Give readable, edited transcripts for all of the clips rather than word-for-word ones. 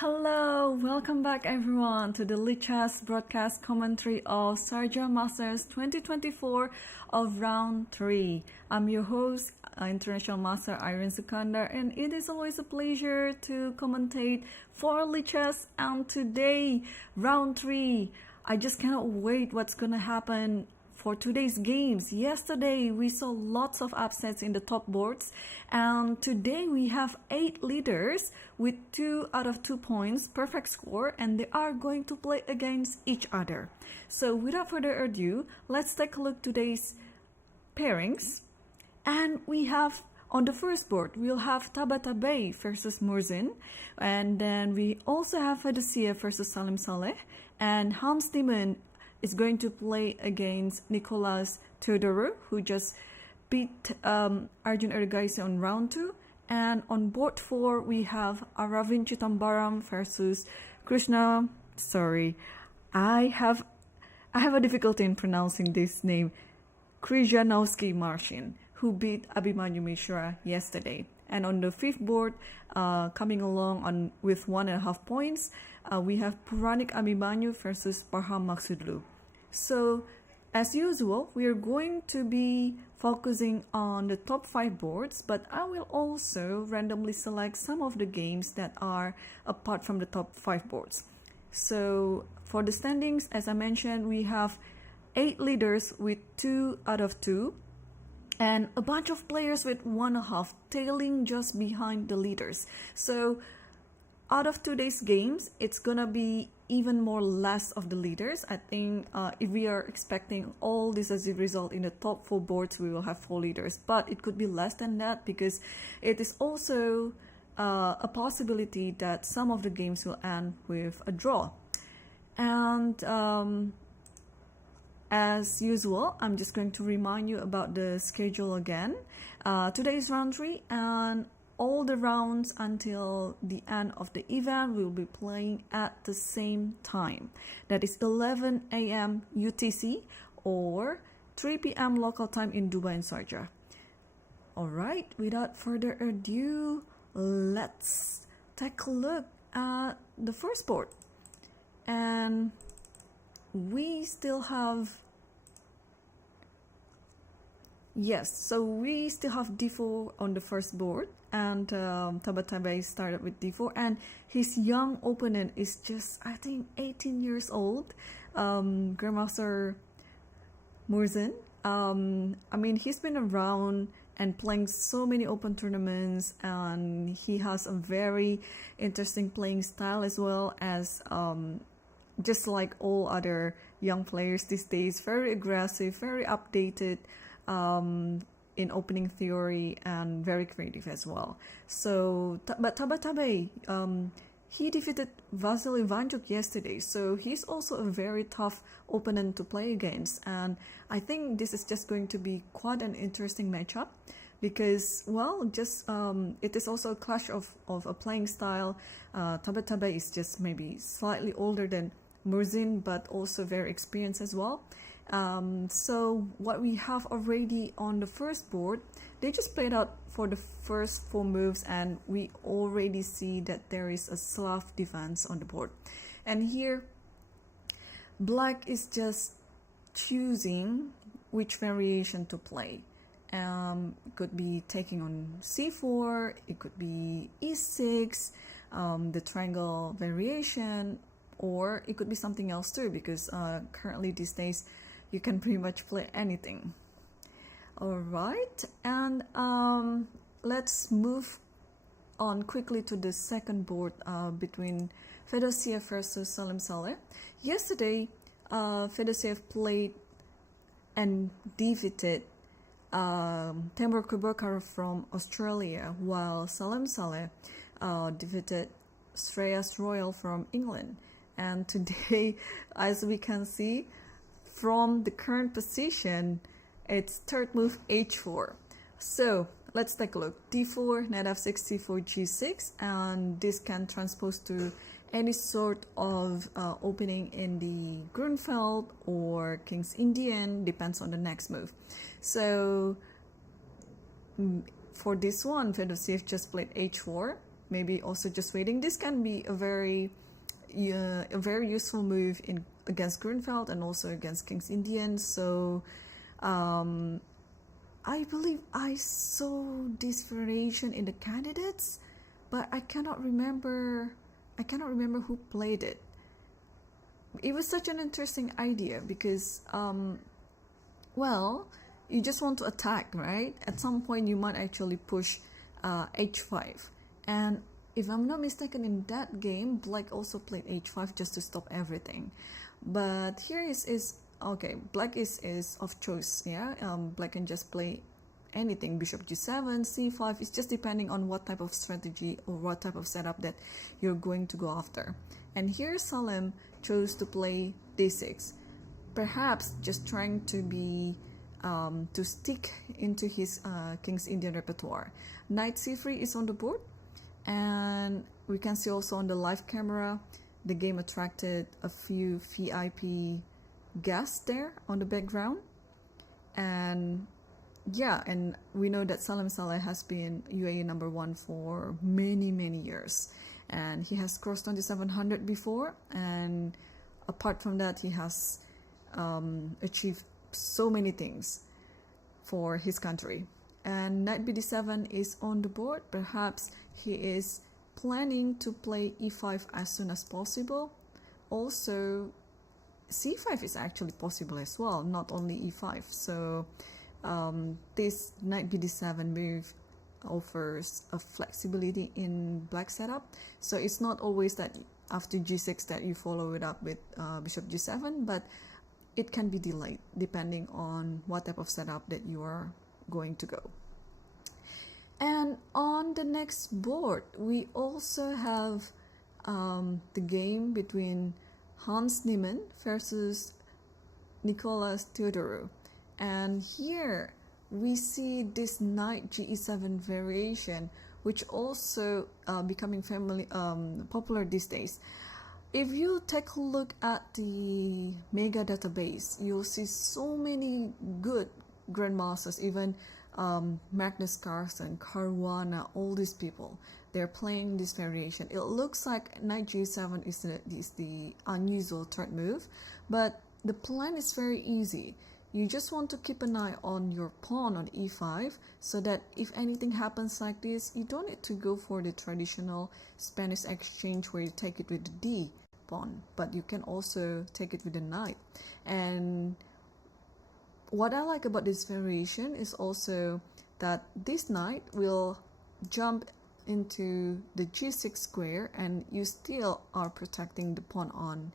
Hello, welcome back everyone to the Lichess broadcast commentary of Sharjah Masters 2024 of round 3. I'm your host, International Master Irene Sukandar, and it is always a pleasure to commentate for Lichess. And today, round 3, I just cannot wait what's gonna happen for today's games. Yesterday we saw lots of upsets in the top boards, and today we have 8 leaders with 2 out of 2 points, perfect score, and they are going to play against each other. So without further ado, let's take a look today's pairings. And we have on the first board, we'll have Tabatabai versus Murzin, and then we also have Fedosiev versus Salim Saleh, and Hans Niemann is going to play against Nicolas Teodoro, who just beat Arjun Ergaisi on round 2. And on board 4, we have Aravind Chidambaram versus Krishna. Sorry, I have a difficulty in pronouncing this name. Krzyzanowski Marcin, who beat Abhimanyu Mishra yesterday. And on the 5th board, coming along with 1.5 points, we have Puranik Abhimanyu versus Parham Maksudlu. So, as usual, we are going to be focusing on the top 5 boards, but I will also randomly select some of the games that are apart from the top 5 boards. So, for the standings, as I mentioned, we have 8 leaders with 2 out of 2. And a bunch of players with 1.5, tailing just behind the leaders. So out of today's games, it's gonna be even more less of the leaders. I think if we are expecting all this as a result in the top 4 boards, we will have 4 leaders. But it could be less than that because it is also a possibility that some of the games will end with a draw. And as usual, I'm just going to remind you about the schedule again. Today is round 3, and all the rounds until the end of the event will be playing at the same time. That is 11 a.m. UTC or 3 p.m. local time in Dubai and Sharjah. Alright, without further ado, let's take a look at the first board. And we still have so we still have d4 on the first board, and Tabatabai started with d4, and his young opponent is just, I think, 18 years old, Grandmaster Murzin. I mean, he's been around and playing so many open tournaments, and he has a very interesting playing style as well as just like all other young players these days, very aggressive, very updated in opening theory, and very creative as well. So, but Tabatabai, he defeated Vasily Ivanchuk yesterday, so he's also a very tough opponent to play against. And I think this is just going to be quite an interesting matchup because, well, just it is also a clash of a playing style. Tabatabai is just maybe slightly older than Murzin, but also very experienced as well. So what we have already on the first board, they just played out for the first 4 moves, and we already see that there is a Slav defense on the board. And here, Black is just choosing which variation to play. It could be taking on c4, it could be e6, the triangle variation, or it could be something else too, because currently these days you can pretty much play anything. Alright, and let's move on quickly to the second board between Fedosiev versus Salim Saleh. Yesterday, Fedosiev played and defeated Temur Kubakar from Australia, while Salim Saleh defeated Shreyas Royal from England. And today, as we can see from the current position, it's third move h4. So let's take a look. d4, knight f6, c4, g6, and this can transpose to any sort of opening in the Grunfeld or King's Indian, depends on the next move. So for this one, Fedosiev just played h4, maybe also just waiting. This can be a very useful move in against Grunfeld and also against King's Indian. So um, I believe I saw this variation in the candidates, but I cannot remember. I cannot remember who played it. It was such an interesting idea because, well, you just want to attack, right? At some point, you might actually push h5, and if I'm not mistaken, in that game, Black also played h5 just to stop everything. But here is okay. Black is of choice. Yeah, Black can just play anything. Bishop g7, c5. It's just depending on what type of strategy or what type of setup that you're going to go after. And here Salem chose to play d6, perhaps just trying to be to stick into his King's Indian repertoire. Knight c3 is on the board, and we can see also on the live camera the game attracted a few VIP guests there on the background. And yeah, and we know that Salem Saleh has been UAE number one for many years, and he has crossed 2700 before, and apart from that he has achieved so many things for his country. And Knight bd7 is on the board. Perhaps he is planning to play e5 as soon as possible. Also c5 is actually possible as well, not only e5. So this Knight bd7 move offers a flexibility in Black setup. So it's not always that after g6 that you follow it up with bishop g7, but it can be delayed depending on what type of setup that you are going to go. And on the next board, we also have the game between Hans Niemann versus Nicolas Theodorou. And here we see this Knight ge7 variation, which also becoming popular these days. If you take a look at the mega database, you'll see so many good grandmasters, even Magnus Carlsen, Caruana, all these people, they're playing this variation. It looks like Knight g7 is the unusual third move, but the plan is very easy. You just want to keep an eye on your pawn on e5, so that if anything happens like this, you don't need to go for the traditional Spanish exchange where you take it with the d pawn, but you can also take it with the knight. And what I like about this variation is also that this knight will jump into the g6 square, and you still are protecting the pawn on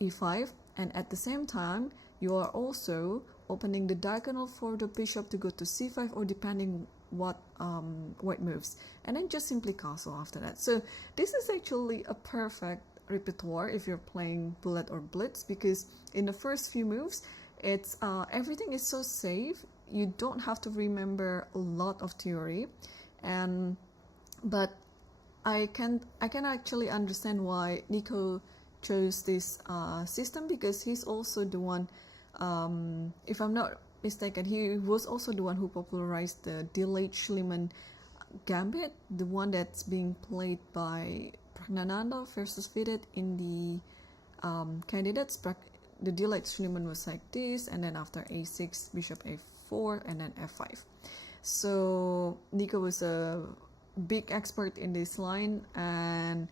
e5, and at the same time you are also opening the diagonal for the bishop to go to c5, or depending what white moves, and then just simply castle after that. So this is actually a perfect repertoire if you're playing bullet or blitz, because in the first few moves it's everything is so safe. You don't have to remember a lot of theory, and but I can actually understand why Nico chose this system, because he's also the one, if I'm not mistaken, he was also the one who popularized the delayed Schliemann gambit, the one that's being played by Pragnananda versus Vidit in the candidates. The delayed Schliemann was like this, and then after a6, bishop a4, and then f5. So Nico was a big expert in this line, and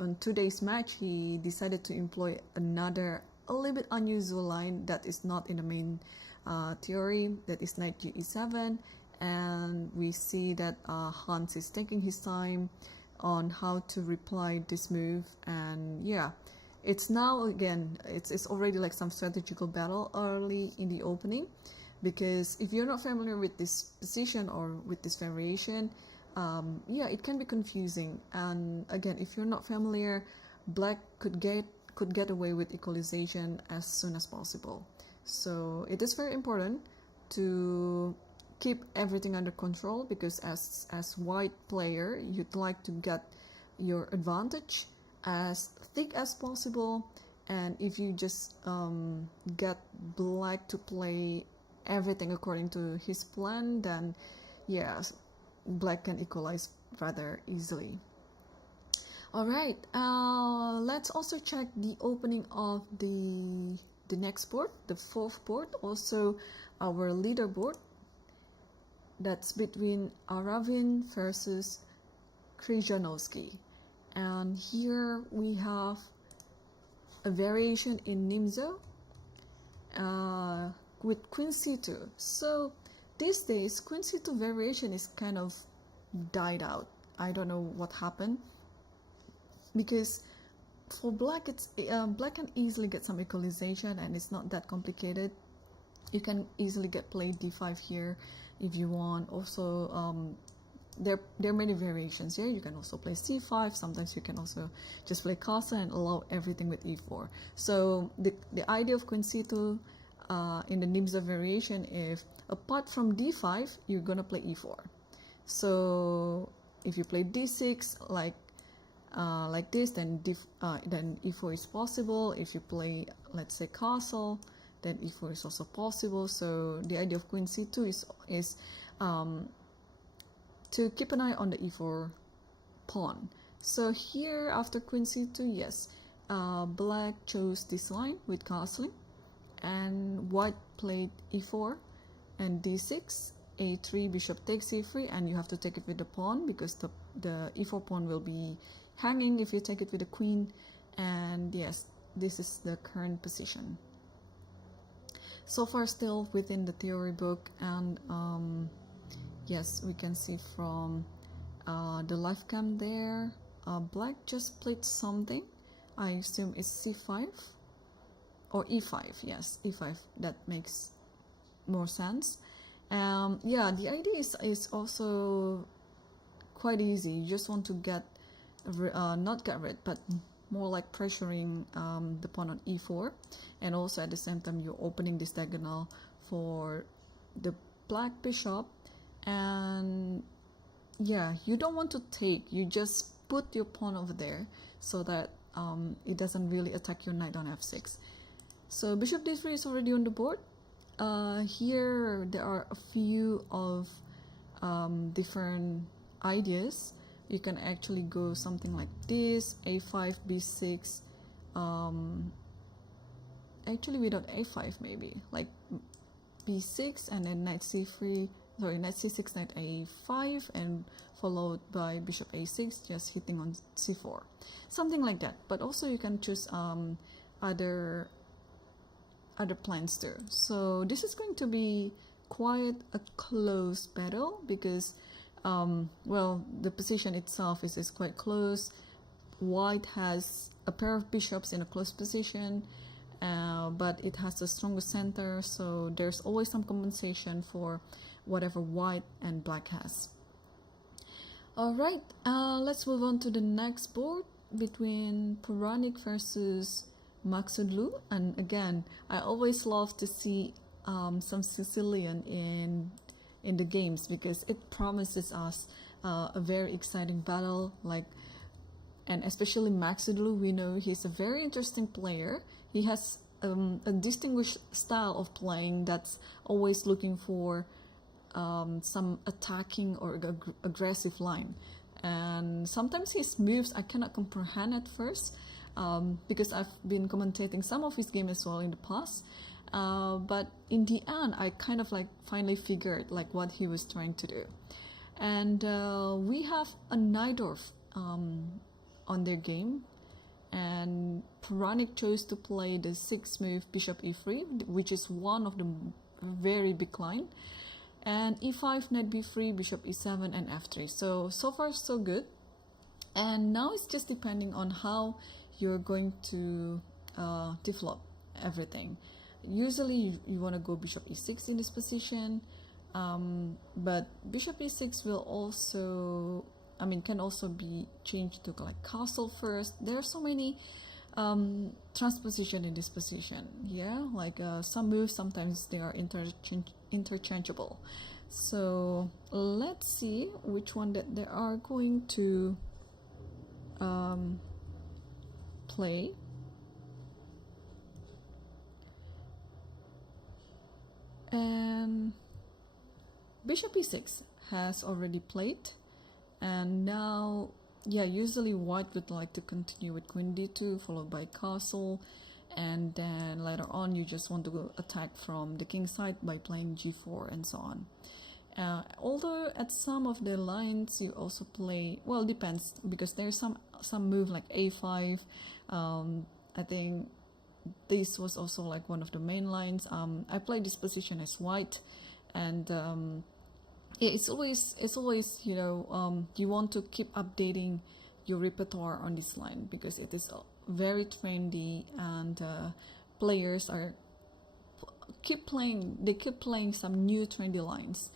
on today's match he decided to employ another a little bit unusual line that is not in the main theory, that is Knight ge7, and we see that Hans is taking his time on how to reply this move. And yeah, it's now again it's already like some strategical battle early in the opening, because if you're not familiar with this position or with this variation, yeah, it can be confusing. And again, if you're not familiar, Black could get away with equalization as soon as possible. So it is very important to keep everything under control, because as white player, you'd like to get your advantage as thick as possible. And if you just get Black to play everything according to his plan, then yeah, Black can equalize rather easily. All right, let's also check the opening of the next board, the fourth board, also our leaderboard. That's between Aravin versus Krzyżanowski. And here we have a variation in Nimzo with Queen C2. So these days, Queen C2 variation is kind of died out. I don't know what happened, because for black, it's black can easily get some equalization, and it's not that complicated. You can easily get played d5 here if you want. Also, there are many variations here. You can also play c5. Sometimes you can also just play castle and allow everything with e4. So the idea of Queen c2 in the Nimzo variation, if apart from d5, you're gonna play e4. So if you play d6 like this, then e4 is possible. If you play, let's say, castle, then e4 is also possible. So the idea of Queen c2 is to keep an eye on the e4 pawn. So here after Queen c2, yes, black chose this line with castling, and white played e4 and d6, a3, bishop takes c3, and you have to take it with the pawn, because the e4 pawn will be hanging if you take it with the queen. And yes, this is the current position. So far still within the theory book, and yes, we can see from the live cam there, black just played something. I assume it's c5 or e5. Yes, e5. That makes more sense. Yeah, the idea is also quite easy. You just want to get not get rid, but more like pressuring the pawn on e4, and also at the same time you're opening this diagonal for the black bishop. And yeah, you don't want to take, you just put your pawn over there so that it doesn't really attack your knight on f6. So bishop d3 is already on the board. Here there are a few of different ideas. You can actually go something like this, a5, b6, actually without a5, maybe like b6 and then knight c3, sorry, knight c6, knight a5, and followed by bishop a6, just hitting on c4, something like that. But also you can choose other plans too. So this is going to be quite a close battle, because well, the position itself is quite close. White has a pair of bishops in a close position, but it has the strongest center, so there's always some compensation for whatever white and black has. Alright, let's move on to the next board between Puranik versus Maksudlu. And again, I always love to see some Sicilian in the games, because it promises us a very exciting battle. And especially Maksudlu, we know he's a very interesting player. He has a distinguished style of playing that's always looking for some attacking or aggressive line. And sometimes his moves I cannot comprehend at first, because I've been commentating some of his game as well in the past. But in the end, I kind of finally figured what he was trying to do. And we have a Najdorf on their game, and Puranik chose to play the 6th move bishop e3, which is one of the very big line, and e5, knight b3, bishop e7, and f3. So far so good. And now it's just depending on how you're going to develop everything. Usually you want to go bishop e6 in this position, but bishop e6 will also, can also be changed to castle first. There are so many transposition in this position. Yeah, some moves, sometimes they are interchangeable. So let's see which one that they are going to play. And bishop e6 has already played, And now, yeah, usually white would like to continue with queen d2 followed by castle, and then later on you just want to go attack from the king side by playing g4 and so on. Although at some of the lines you also play, well, depends, because there's some move like a5. I think this was also like one of the main lines. I played this position as white, and yeah, it's always you want to keep updating your repertoire on this line, because it is very trendy, and players are keep playing some new trendy lines.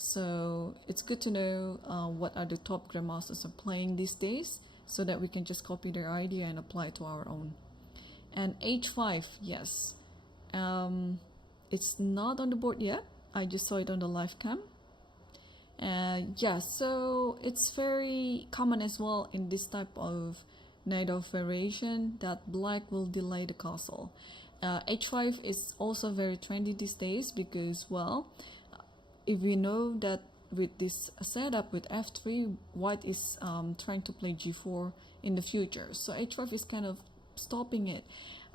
So it's good to know what are the top grandmasters are playing these days, so that we can just copy their idea and apply it to our own. And h5, yes, it's not on the board yet. I just saw it on the live cam. Yeah, so it's very common as well in this type of knight of variation that black will delay the castle. h5 is also very trendy these days, because, well, if we know that with this setup with f3, white is trying to play g4 in the future, so h5 is kind of stopping it.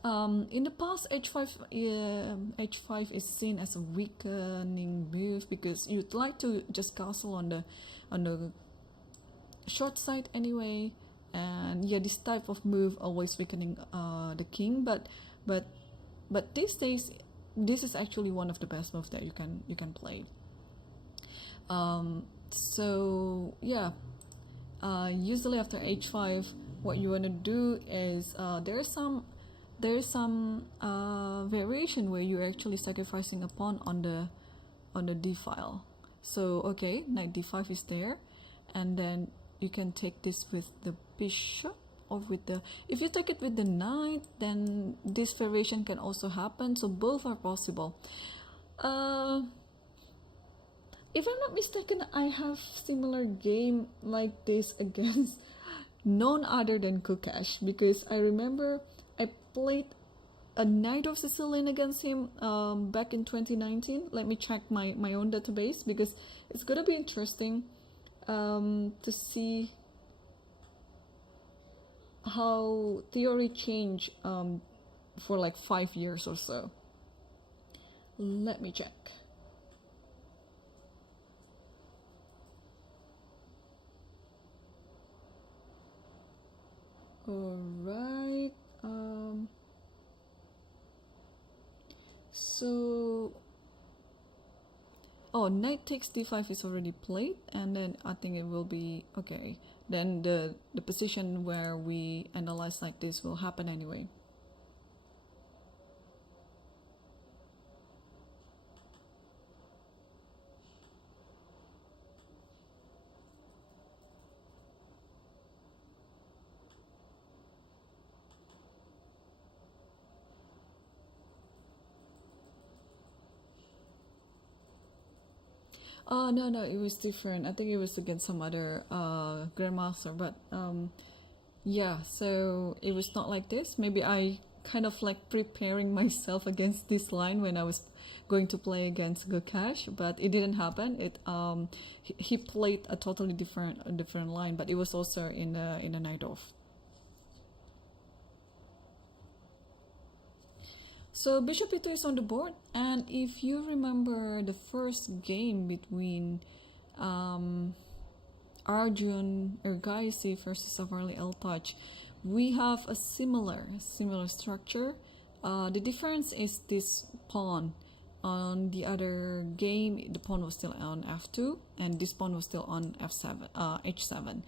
In the past, h5 is seen as a weakening move, because you'd like to just castle on the short side anyway, and yeah, this type of move always weakening the king. But these days, this is actually one of the best moves that you can play. So yeah, usually after h5, what you want to do is there's some variation where you're actually sacrificing a pawn on the d file. So okay, knight d5 is there, and then you can take this with the bishop, or with the, if you take it with the knight, then this variation can also happen. So both are possible. If I'm not mistaken, I have similar game like this against none other than Kukash, because I remember I played a Knight of Sicilian against him back in 2019. Let me check my own database, because it's gonna be interesting to see how theory changed for like 5 years or so. Let me check. Alright, so, oh, knight takes d5 is already played, and then I think it will be, okay, then the position where we analyze like this will happen anyway. Oh, no, it was different. I think it was against some other grandmaster, but yeah, so it was not like this. Maybe I kind of like preparing myself against this line when I was going to play against Gukash, but it didn't happen. He played a totally different line, but it was also in a night off. So bishop e2 is on the board, and if you remember the first game between Arjun Ergaisi versus Savarli Eltouch, we have a similar structure. The difference is this pawn. On the other game, the pawn was still on f2, and this pawn was still on f7, h7.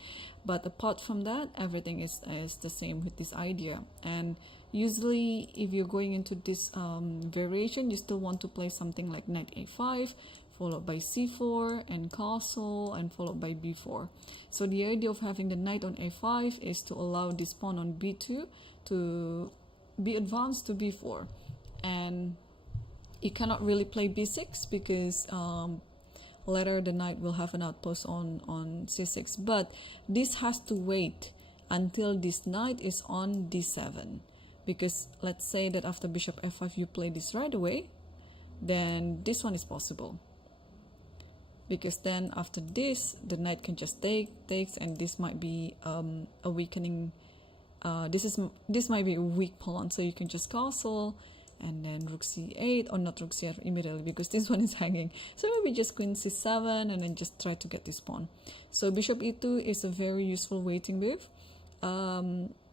But apart from that, everything is the same with this idea. And usually, if you're going into this variation, you still want to play something like knight a5, followed by c4 and castle, and followed by b4. So the idea of having the knight on a5 is to allow this pawn on b2 to be advanced to b4. And you cannot really play b6, because later the knight will have an outpost on c6. But this has to wait until this knight is on d7. Because let's say that after bishop f5 you play this right away, then this one is possible. because then after this the knight can just takes, and this might be a weakening. This might be a weak pawn, so you can just castle, and then rook c8, or not rook c8 immediately because this one is hanging. So maybe just queen c7 and then just try to get this pawn. So bishop e2 is a very useful waiting move.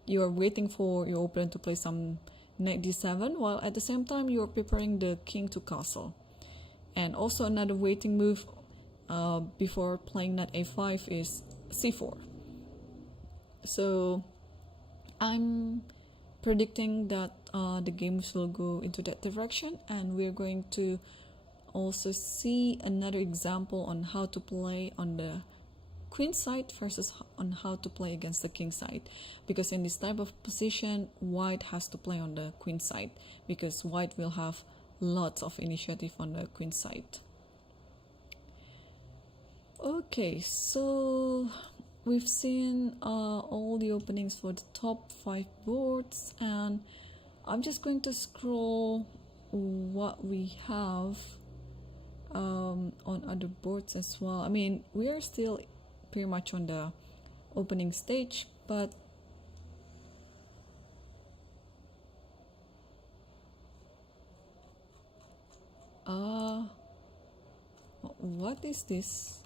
You are waiting for your opponent to play some knight d7, while at the same time you are preparing the king to castle. And also another waiting move before playing knight a5 is c4. So I'm predicting that the games will go into that direction, and we're going to also see another example on how to play on the queen side versus on how to play against the king side, because in this type of position white has to play on the queen side because white will have lots of initiative on the queen side. Okay, so we've seen all the openings for the top 5 boards, and I'm just going to scroll what we have on other boards as well. I mean, we are still pretty much on the opening stage, but what is this?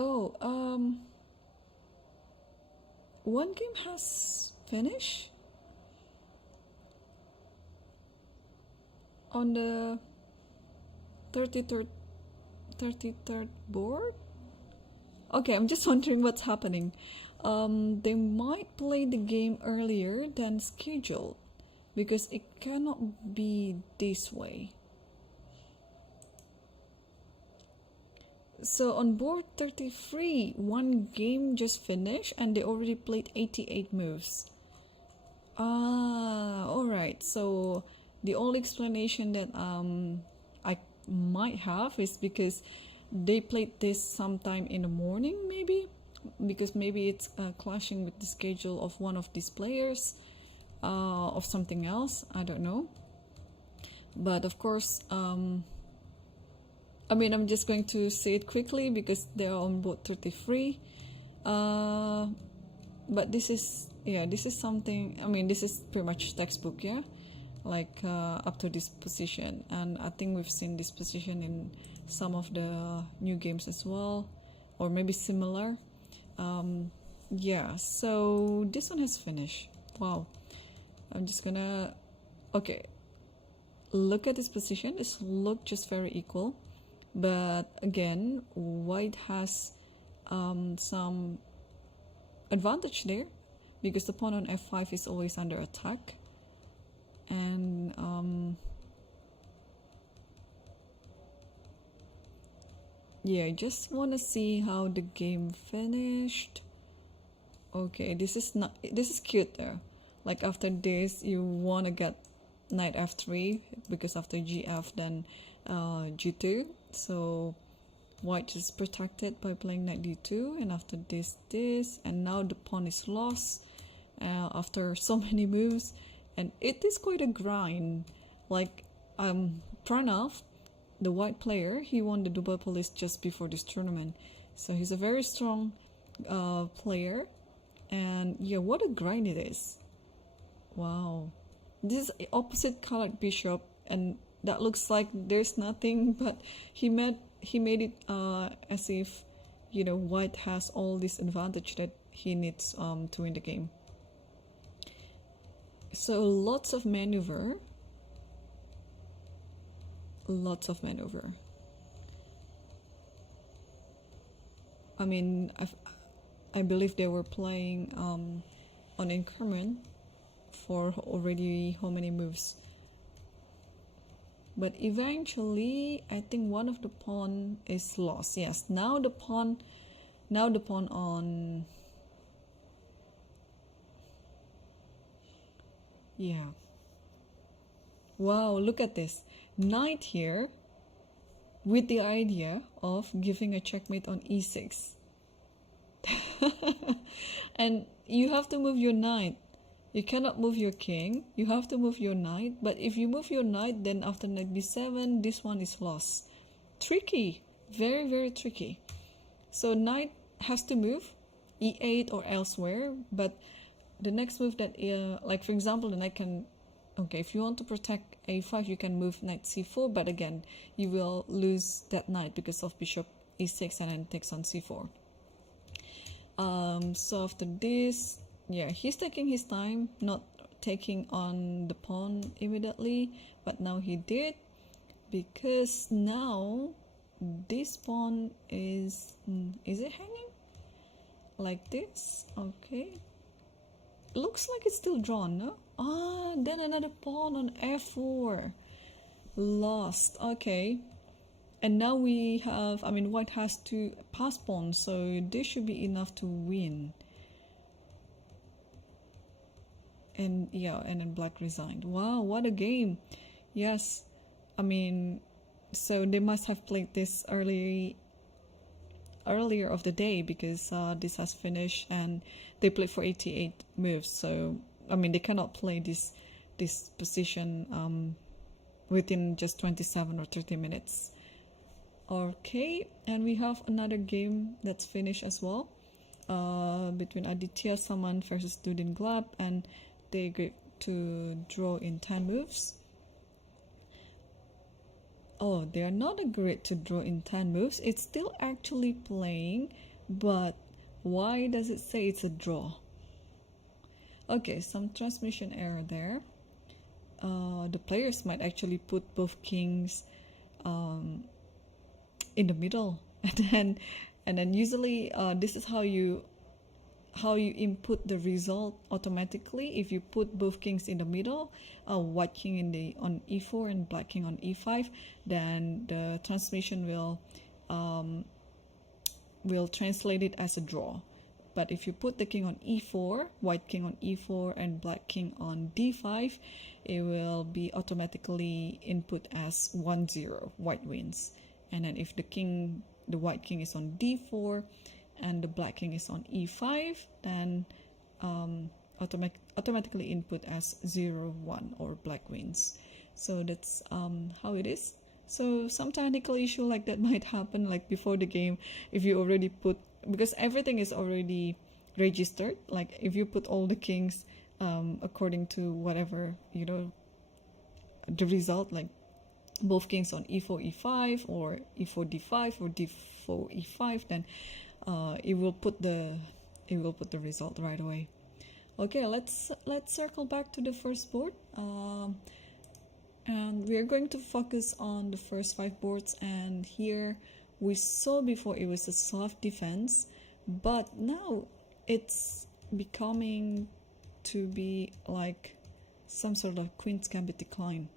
Oh, one game has finished on the 33rd board. Okay, I'm just wondering what's happening. They might play the game earlier than scheduled because it cannot be this way. So on board 33, one game just finished and they already played 88 moves. Alright, so the only explanation that I might have is because they played this sometime in the morning, maybe, because maybe it's clashing with the schedule of one of these players, of something else, I don't know. But of course, I mean, I'm just going to say it quickly because they're on board 33. But this is something, I mean, this is pretty much textbook, yeah? Like up to this position. And I think we've seen this position in some of the new games as well, or maybe similar. Yeah, so this one has finished. Wow. I'm just gonna, okay. Look at this position, it's look just very equal. But again, white has some advantage there because the pawn on f5 is always under attack, and yeah, I just want to see how the game finished. Okay, this is cute there. Like after this you want to get knight f3 because after gf then g2, so white is protected by playing knight d2, and after this, and now the pawn is lost after so many moves, and it is quite a grind. Like Pranav, the white player, he won the Dubai Police just before this tournament, so he's a very strong player, and yeah, what a grind it is. Wow, this is opposite colored bishop, and that looks like there's nothing, but he made it as if, you know, white has all this advantage that he needs to win the game. So lots of maneuver. I mean, I believe they were playing on increment for already how many moves. But eventually, I think one of the pawn is lost. Yes, now the pawn on, yeah. Wow, look at this. Knight here with the idea of giving a checkmate on e6. And you have to move your knight. You cannot move your king. You have to move your knight. But if you move your knight, then after knight b7, this one is lost. Tricky. Very, very tricky. So knight has to move e8 or elsewhere. But the next move that, like for example, the knight can... Okay, if you want to protect a5, you can move knight c4. But again, you will lose that knight because of bishop e6 and then takes on c4. So after this, yeah, he's taking his time, not taking on the pawn immediately, but now he did, because now this pawn is it hanging like this? Okay, looks like it's still drawn, no? Then another pawn on f4, lost. Okay. And now we have, I mean, white has to pass pawn, so this should be enough to win. And yeah, and then black resigned. Wow, what a game. Yes, I mean, so they must have played this earlier of the day, because this has finished and they played for 88 moves. So, I mean, they cannot play this position within just 27 or 30 minutes. Okay, and we have another game that's finished as well, between Aditya Saman versus Dudin Glab, and they agreed to draw in 10 moves. Oh, they are not agreed to draw in 10 moves. It's still actually playing, but why does it say it's a draw? Okay, some transmission error there. The players might actually put both kings in the middle, and then usually this is how you input the result automatically. If you put both kings in the middle, white king on e4 and black king on e5, then the transmission will translate it as a draw. But if you put the king on e4, white king on e4 and black king on d5, it will be automatically input as 1-0, white wins. And then if the white king is on d4 and the black king is on e5, then automatically input as 0-1, or black wins. So that's how it is. So some technical issue like that might happen, like before the game, if you already put, because everything is already registered, like if you put all the kings according to whatever, you know, the result, like both kings on e4 e5 or e4 d5 or d4 e5, then it will put the result right away. Okay, let's circle back to the first board, and we are going to focus on the first 5 boards. And here we saw before it was a soft defense, but now it's becoming to be like some sort of queen's gambit decline.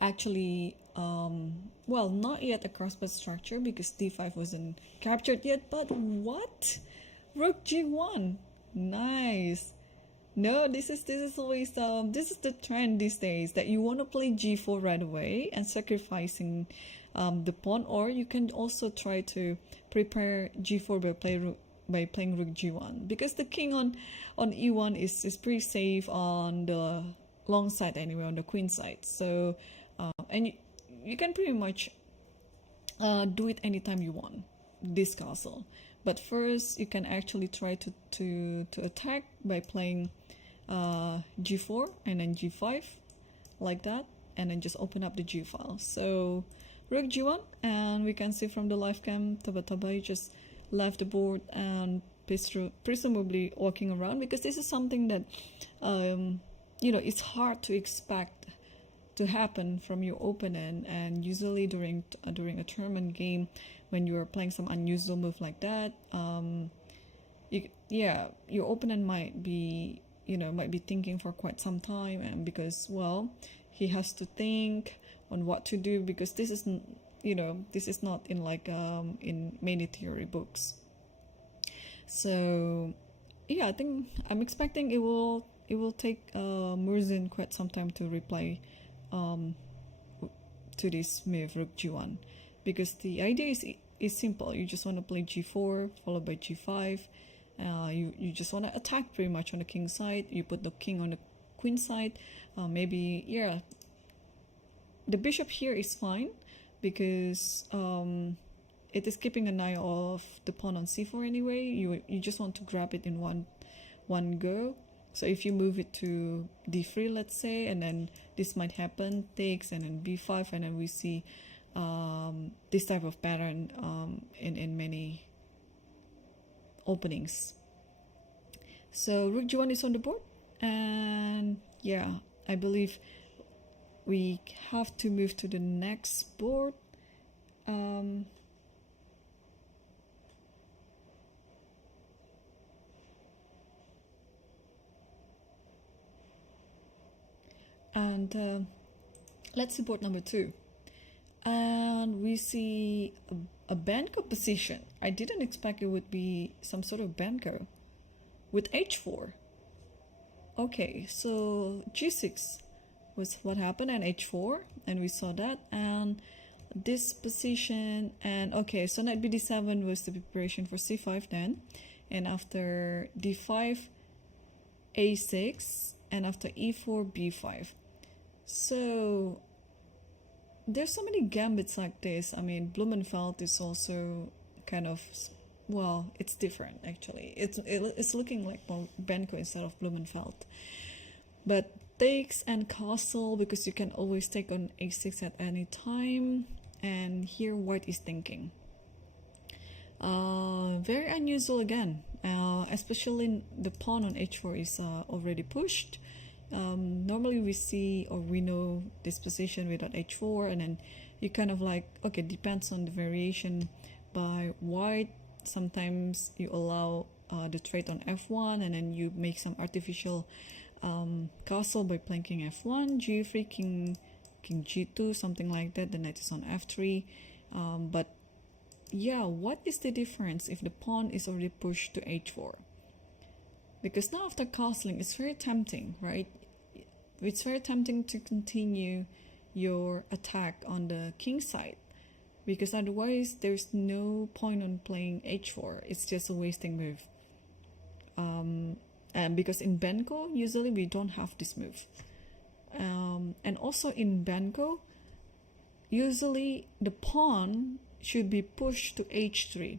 Actually, well, not yet a crossbar structure because d5 wasn't captured yet, but what? Rook g1, nice. No, this is always this is the trend these days, that you want to play g4 right away and sacrificing the pawn, or you can also try to prepare g4 by playing rook g1, because the king on e1 is pretty safe on the long side anyway, on the queen side. So and you can pretty much do it anytime you want, this castle. But first you can actually try to attack by playing g4 and then g5 like that, and then just open up the g file. So rook g1, and we can see from the live cam Taba just left the board and presumably walking around, because this is something that you know, it's hard to expect to happen from your opponent. And usually during a tournament game, when you are playing some unusual move like that, your opponent might be thinking for quite some time, and because, well, he has to think on what to do, because this is not in like in many theory books. So I'm expecting it will take Murzin quite some time to reply to this move rook g1, because the idea is simple. You just want to play g4 followed by g5. You just want to attack pretty much on the king side. You put the king on the queen side. Maybe, yeah, the bishop here is fine because it is keeping an eye off the pawn on c4 anyway. You just want to grab it in one go. So if you move it to d3, let's say, and then this might happen, takes, and then b5, and then we see this type of pattern in many openings. So rook g1 is on the board, and yeah, I believe we have to move to the next board. And let's see board number 2. And we see a Benko position. I didn't expect it would be some sort of Benko with h4. Okay, so g6 was what happened, and h4, and we saw that, and this position, and okay, so knight bd7 was the preparation for c5 then, and after d5, a6, and after e4, b5. So there's so many gambits like this. I mean, Blumenfeld is also kind of, well, it's different actually. It's looking like more Benko instead of Blumenfeld. But takes and castle, because you can always take on a6 at any time. And here white is thinking. Very unusual again, especially the pawn on h4 is already pushed. Normally we see, or we know, this position without h4, and then you kind of like, okay, depends on the variation by white. Sometimes you allow the trade on f1, and then you make some artificial castle by playing king f1, g3, king g2, something like that. The knight is on f3. But yeah, what is the difference if the pawn is already pushed to h4? Because now after castling, it's very tempting, right? It's very tempting to continue your attack on the king side, because otherwise there's no point on playing h4. It's just a wasting move. And because in Benko, usually we don't have this move. And also in Benko, usually the pawn should be pushed to h3.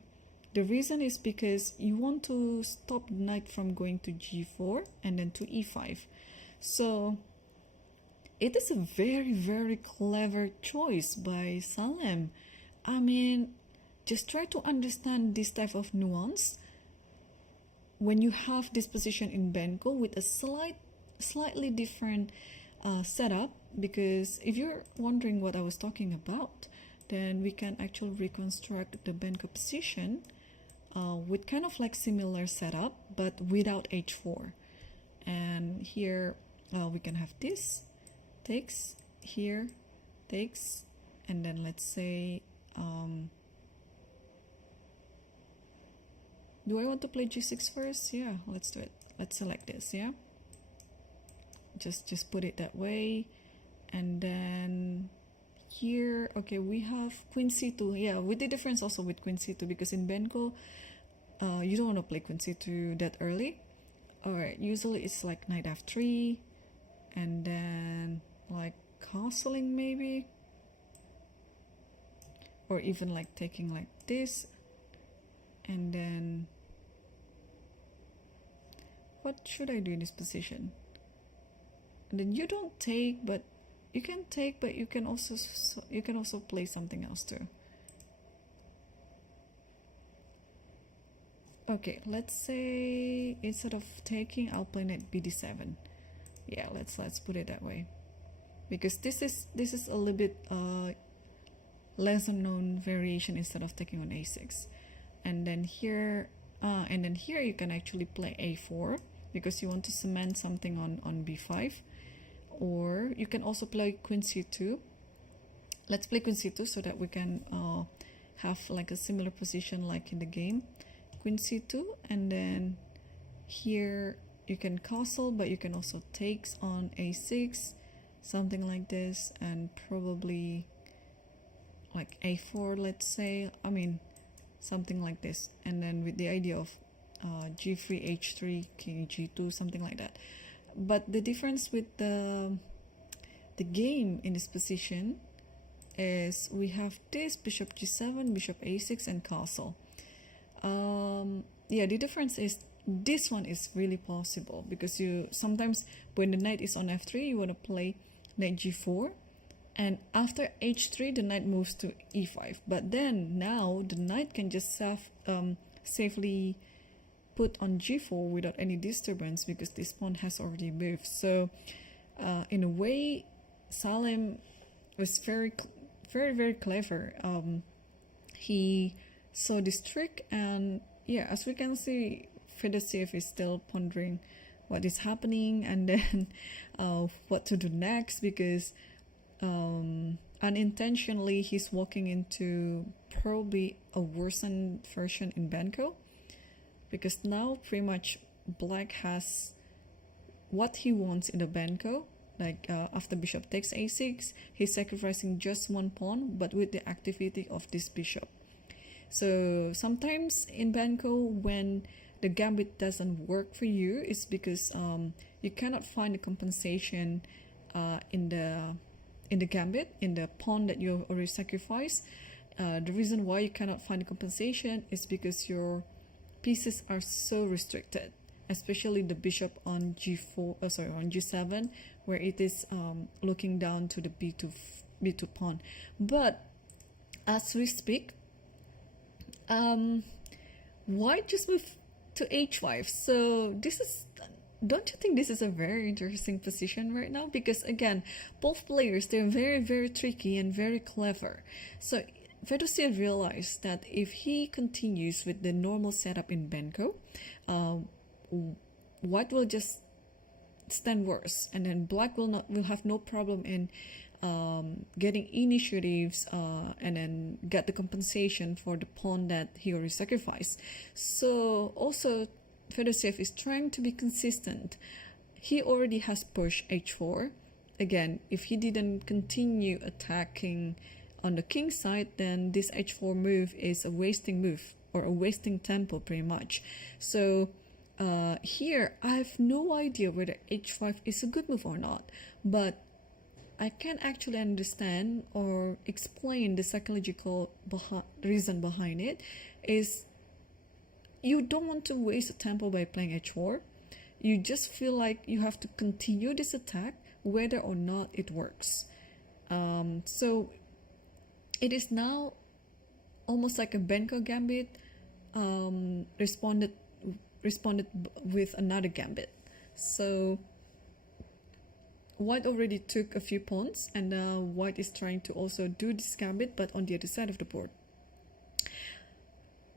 The reason is because you want to stop the knight from going to g4 and then to e5. So it is a very, very clever choice by Salem. I mean, just try to understand this type of nuance when you have this position in Benko with a slightly different setup. Because if you're wondering what I was talking about, then we can actually reconstruct the Benko position with kind of like similar setup, but without h4. And here we can have this, takes, here, takes, and then let's say, do I want to play g6 first? Yeah, let's do it. Let's select this, yeah? Just put it that way. And then here, okay, we have queen c2. Yeah, with the difference also with queen c2, because in Benko, you don't want to play queen c2 that early. Alright, usually it's like knight f3, and then like castling maybe, or even like taking like this, and then what should I do in this position? And then you don't take, but you can take, but you can also play something else too. Okay, let's say instead of taking, I'll play knight bd7. Yeah, let's put it that way, because this is a little bit lesser known variation instead of taking on a6. And then here you can actually play a4 because you want to cement something on b5. Or you can also play queen c2. Let's play queen c2 so that we can have like a similar position like in the game. Queen c2, and then here you can castle, but you can also take on a6, something like this, and probably like a4, let's say, I mean something like this, and then with the idea of g3 h3 king g2, something like that. But the difference with the game in this position is we have this bishop g7, bishop a6, and castle. Yeah, the difference is this one is really possible, because you sometimes when the knight is on f3, you want to play knight g4, and after h3 the knight moves to e5, but then now the knight can just safely put on g4 without any disturbance, because this pawn has already moved. So in a way, Salem was very clever. He saw this trick, and yeah, as we can see, Fedosiev is still pondering what is happening, and then what to do next, because unintentionally he's walking into probably a worsened version in Benko, because now pretty much black has what he wants in the Benko. Like after bishop takes a6, he's sacrificing just one pawn, but with the activity of this bishop. So sometimes in Benko, when the gambit doesn't work for you, it's because you cannot find the compensation in the gambit, in the pawn that you already sacrificed. The reason why you cannot find the compensation is because your pieces are so restricted, especially the bishop on on g7, where it is looking down to the b2 pawn. But as we speak, white just moved to h5. So this is, don't you think this is a very interesting position right now? Because again, both players, they're very tricky and very clever. So Fedosiev realized that if he continues with the normal setup in Benko, white will just stand worse, and then black will have no problem in getting initiatives and then get the compensation for the pawn that he already sacrificed. So also Fedosiev is trying to be consistent. He already has pushed h4. Again, if he didn't continue attacking on the king side, then this h4 move is a wasting move, or a wasting tempo pretty much. So here I have no idea whether h5 is a good move or not, but I can actually understand or explain the psychological reason behind it. Is you don't want to waste a tempo by playing h4. You just feel like you have to continue this attack whether or not it works. So it is now almost like a Benko gambit responded with another gambit. So white already took a few pawns, and now white is trying to also do this gambit, but on the other side of the board.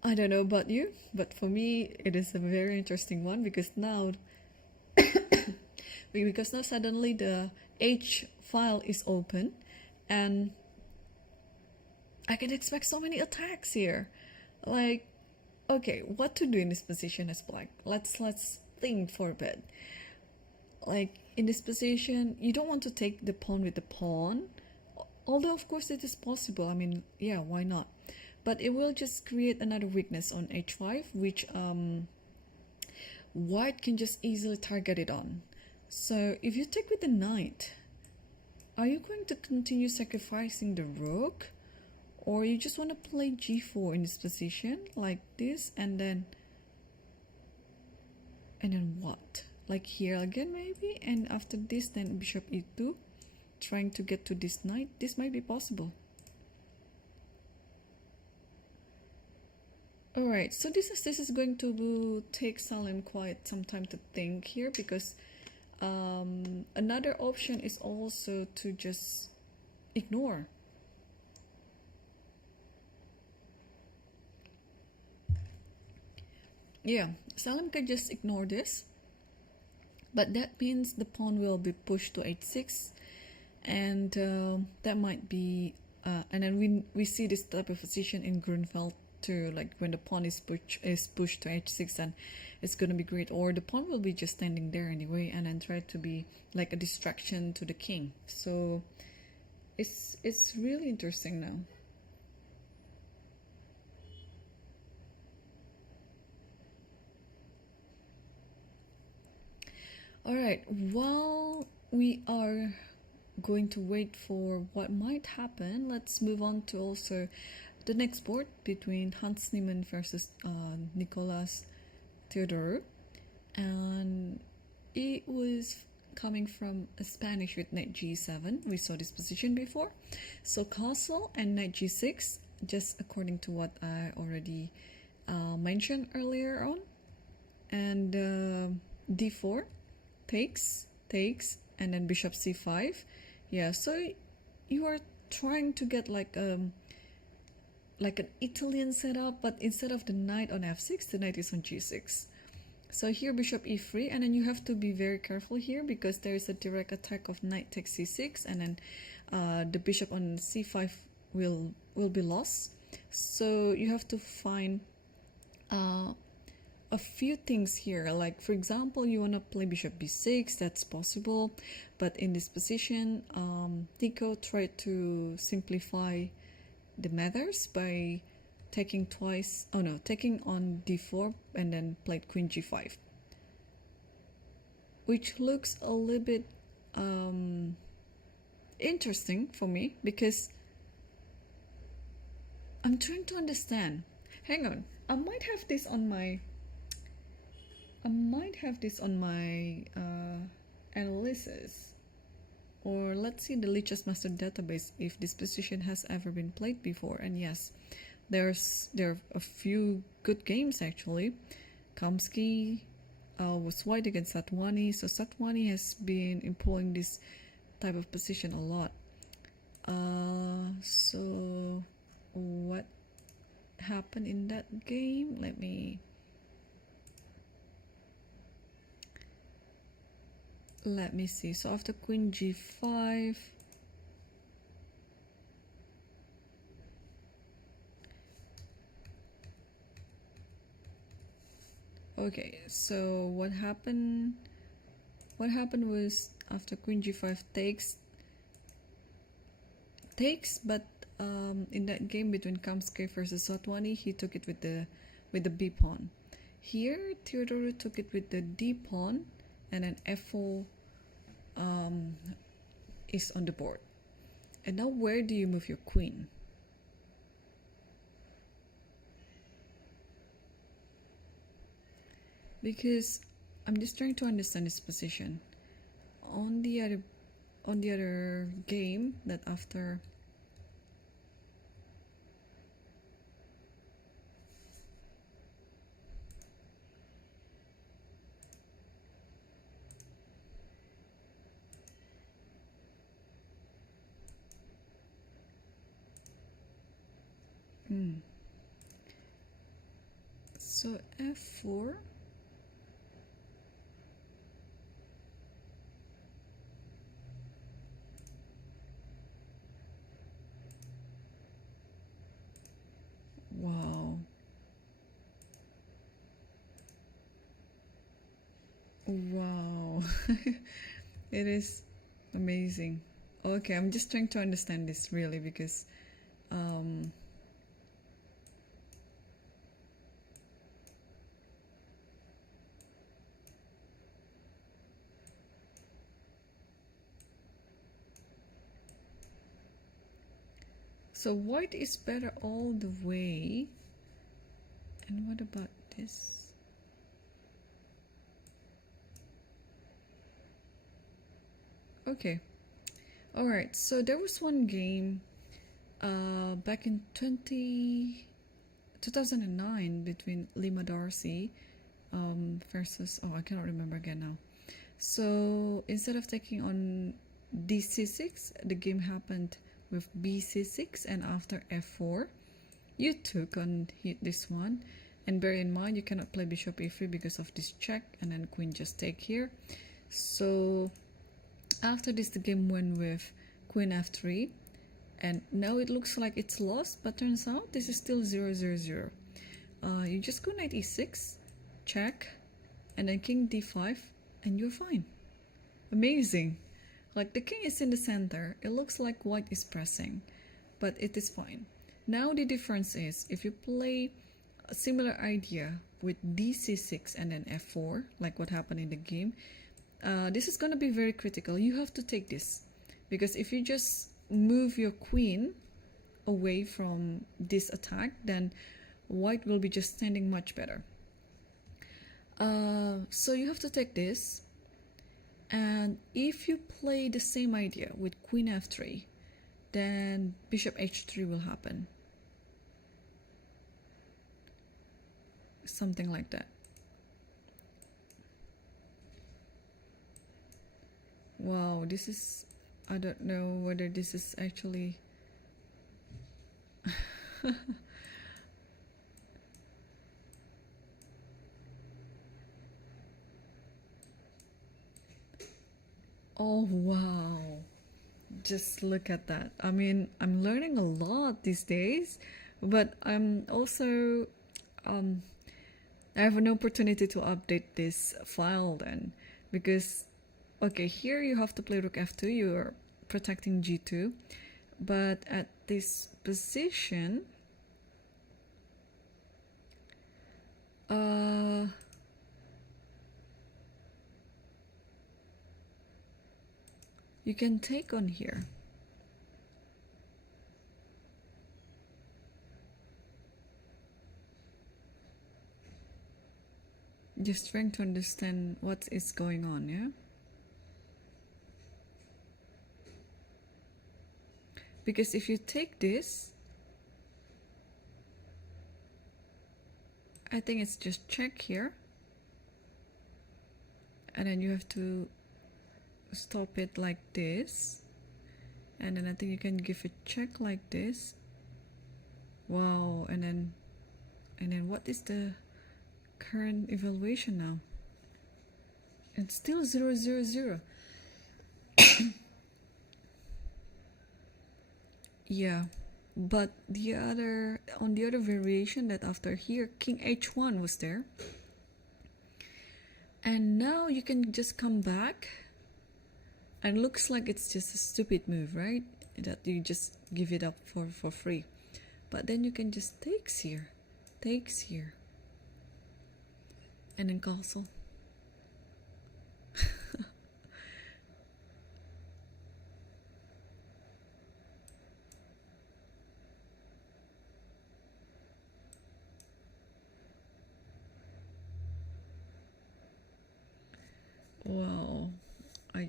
I don't know about you, but for me it is a very interesting one, because now suddenly the H file is open, and I can expect so many attacks here. Like, okay, what to do in this position as black? Let's think for a bit. Like, in this position, you don't want to take the pawn with the pawn, although of course it is possible. I mean, yeah, why not? But it will just create another weakness on h5, which white can just easily target it on. So if you take with the knight, are you going to continue sacrificing the rook, or you just want to play g4 in this position like this, and then what? Like here again maybe, and after this then bishop e2, trying to get to this knight. This might be possible. Alright, so this is going to take Salem quite some time to think here, because another option is also to just ignore. Yeah, Salem can just ignore this, but that means the pawn will be pushed to h6, and that might be and then we see this type of position in Grunfeld to, like, when the pawn is pushed to h6, then it's gonna be great. Or the pawn will be just standing there anyway, and then try to be like a distraction to the king. So it's really interesting now. All right, while we are going to wait for what might happen, let's move on to also the next board between Hans Niemann versus Nicolas Theodorou, and it was coming from a Spanish with knight g7. We saw this position before, so castle and knight g6, just according to what I already mentioned earlier on, and d4 takes, and then bishop c5. Yeah, so you are trying to get like an Italian setup, but instead of the knight on f6, the knight is on g6. So here bishop e3, and then you have to be very careful here because there is a direct attack of knight takes c6, and then the bishop on c5 will be lost. So you have to find a few things here, like for example you want to play bishop b6, that's possible, but in this position Nico tried to simplify the matters by taking on d4 and then played queen g5, which looks a little bit interesting for me because I'm trying to understand. Hang on, I might have this on my analysis, or let's see the Lichess Master database if this position has ever been played before. And yes, there are a few good games actually. Kamsky was white against Satwani, so Satwani has been employing this type of position a lot. So what happened in that game? Let me see. So after queen g5, okay, so what happened was after queen g5 takes, but in that game between Kamsky versus Satwani, he took it with the b pawn. Here Theodorou took it with the d pawn, and then f4 is on the board. And now where do you move your queen? Because I'm just trying to understand this position. On the other game, that after so f4, wow, it is amazing. Okay, I'm just trying to understand this really because so white is better all the way. And what about this? Okay, all right, so there was one game back in 2009 between Lima Darcy versus, I cannot remember again now. So instead of taking on dc6, the game happened with bc6, and after f4 you took on this one. And bear in mind, you cannot play bishop e3 because of this check, and then queen just take here. So after this, the game went with queen f3, And now it looks like it's lost, but turns out this is still 0-0-0. You just go knight e6, check, and then king d5, and you're fine. Amazing. Like the king is in the center, it looks like white is pressing, but it is fine. Now the difference is, if you play a similar idea with dc6 and then f4, like what happened in the game, this is going to be very critical. You have to take this, because if you just move your queen away from this attack, then white will be just standing much better. So you have to take this, and if you play the same idea with queen f3, then bishop h3 will happen. Something like that. Wow, this is, I don't know whether this is actually oh wow, just look at that. I mean, I'm learning a lot these days, but I'm also I have an opportunity to update this file then, because okay, here you have to play rook f2, you're protecting g2, but at this position you can take on here. Just trying to understand what is going on, yeah? Because if you take this, I think it's just check here, and then you have to stop it like this, and then I think you can give a check like this. Wow, and then what is the current evaluation now? It's still 0-0-0. Yeah, but on the other variation, that after here king h1 was there, and now you can just come back, and looks like it's just a stupid move, right? That you just give it up for free, but then you can just takes here, and then castle. Wow, I'm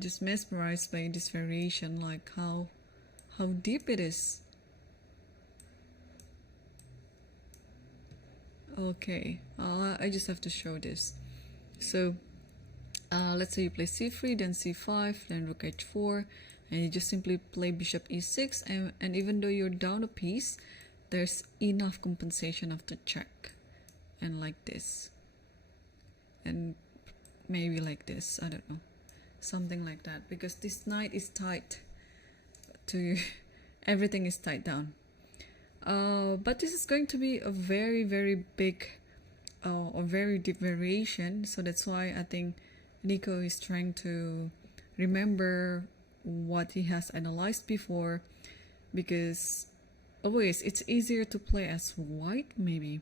just mesmerized by this variation, like how deep it is. Okay, I just have to show this. So let's say you play c3, then c5, then rook h4, and you just simply play bishop e6, and even though you're down a piece, there's enough compensation after check, and like this, and maybe like this, I don't know, something like that, because this knight is tight to everything is tied down. But this is going to be a very, very big or very deep variation, so that's why I think Nico is trying to remember what he has analyzed before, because always it's easier to play as white maybe,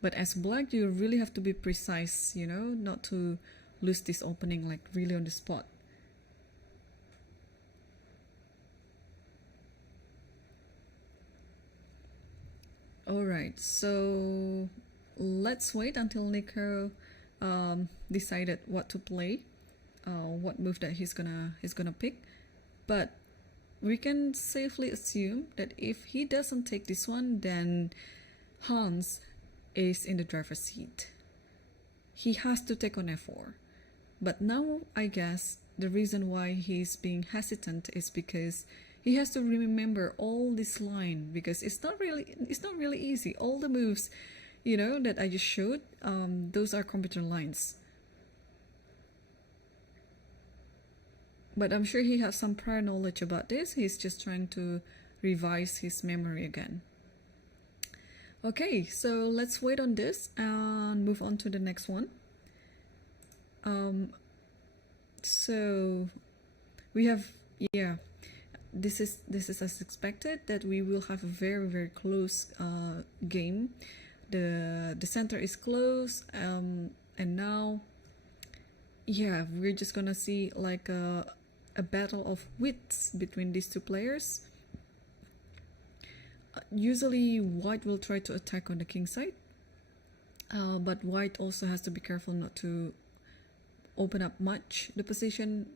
but as black you really have to be precise, you know, not to lose this opening like really on the spot. Alright, so let's wait until Nico decided what to play, what move that he's gonna pick. But we can safely assume that if he doesn't take this one, then Hans is in the driver's seat. He has to take on f4. But now I guess the reason why he's being hesitant is because he has to remember all this line, because it's not really easy. All the moves, you know, that I just showed, those are computer lines. But I'm sure he has some prior knowledge about this. He's just trying to revise his memory again. Okay, so let's wait on this and move on to the next one. So we have, yeah, this is as expected, that we will have a very close game. The center is close, and now, yeah, we're just gonna see like a battle of wits between these two players. Usually white will try to attack on the king side, but white also has to be careful not to open up much the position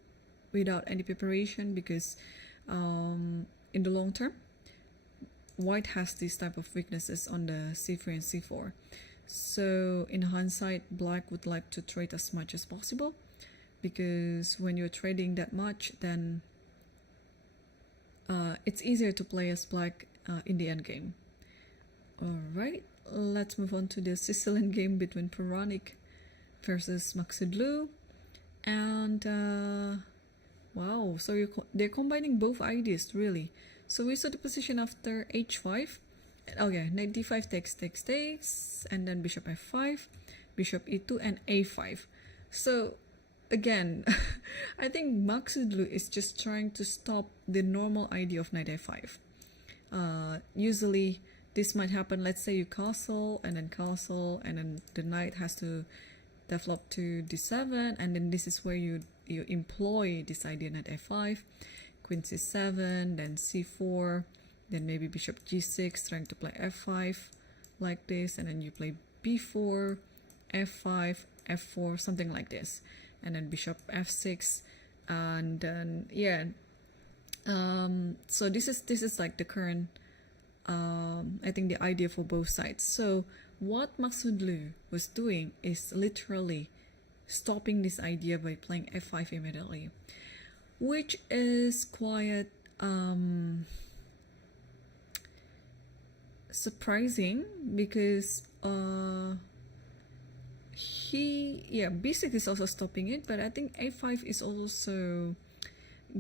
without any preparation, because in the long term white has these type of weaknesses on the c3 and c4. So in hindsight, black would like to trade as much as possible, because when you're trading that much, then it's easier to play as black in the end game. Alright, let's move on to the Sicilian game between Puranik versus Maksudlu. And wow, so they're combining both ideas, really. So we saw the position after h5. Okay, knight d5 takes, and then bishop f5, bishop e2, and a5. So again, I think Maksudlu is just trying to stop the normal idea of knight f5. Usually this might happen, let's say you castle, and then the knight has to develop to d7, and then this is where you employ this idea, knight f5, queen c7, then c4, then maybe bishop g6, trying to play f5 like this, and then you play b4, f5, f4, something like this, and then bishop f6, and then yeah. So this is like the current I think the idea for both sides. So what Maksudlu was doing is literally stopping this idea by playing f5 immediately, which is quite surprising, because b6 is also stopping it, but I think a5 is also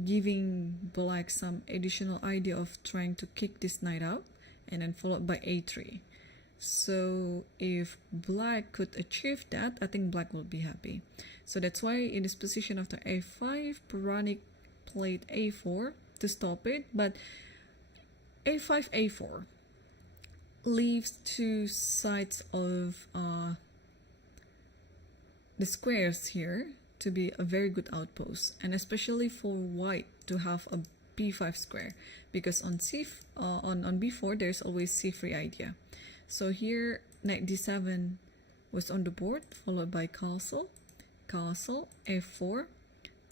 giving black some additional idea of trying to kick this knight out, and then followed by a3. So if black could achieve that, I think black will be happy. So that's why in this position after a5, Puranik played a4 to stop it, but a5, a4 leaves two sides of the squares here to be a very good outpost, and especially for white to have a b5 square, because on on b4 there's always c3 idea. So here knight d7 was on the board, followed by castle, f4,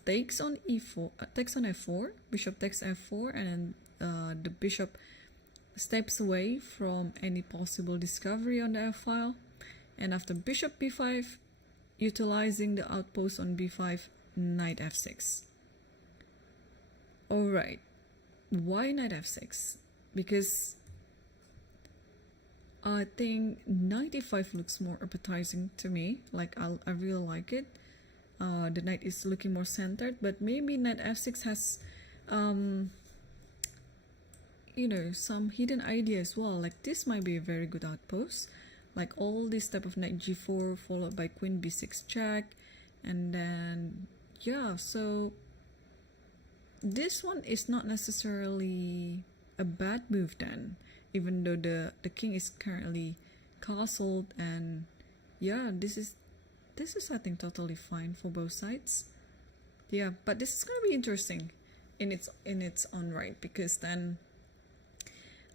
takes on e4, takes on f4, bishop takes f4, and the bishop steps away from any possible discovery on the f-file, and after bishop b5, utilizing the outpost on b5, knight f6. Alright, why knight f6? Because I think knight e5 looks more appetizing to me. Like I really like it. The knight is looking more centered, but maybe knight f6 has you know, some hidden idea as well. Like this might be a very good outpost, like all this type of knight g4 followed by queen b6 check, and then yeah, so this one is not necessarily a bad move then, even though the king is currently castled, and yeah, this is I think totally fine for both sides. Yeah, but this is gonna be interesting in its own right, because then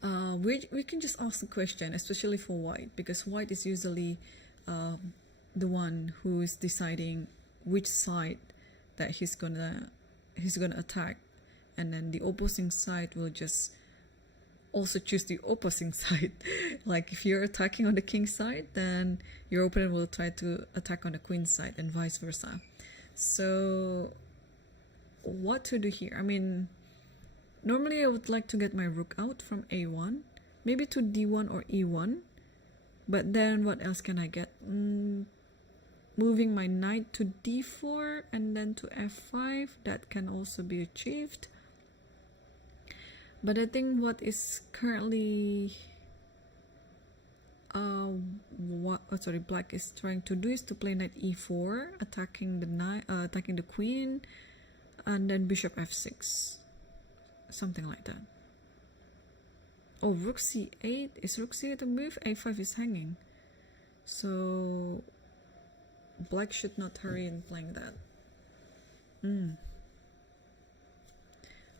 we can just ask the question, especially for white, because white is usually the one who is deciding which side that he's gonna attack, and then the opposing side will just also choose the opposing side. Like if you're attacking on the king side, then your opponent will try to attack on the queen side, and vice versa. So what to do here? I mean, normally I would like to get my rook out from a1, maybe to d1 or e1, but then what else can I get? moving my knight to d4 and then to f5. That can also be achieved. But I think what is currently black is trying to do is to play knight e4, attacking the knight, attacking the queen, and then bishop f6, something like that. Oh, rook c8. Is rook c8 a move? a5 is hanging, so black should not hurry in playing that.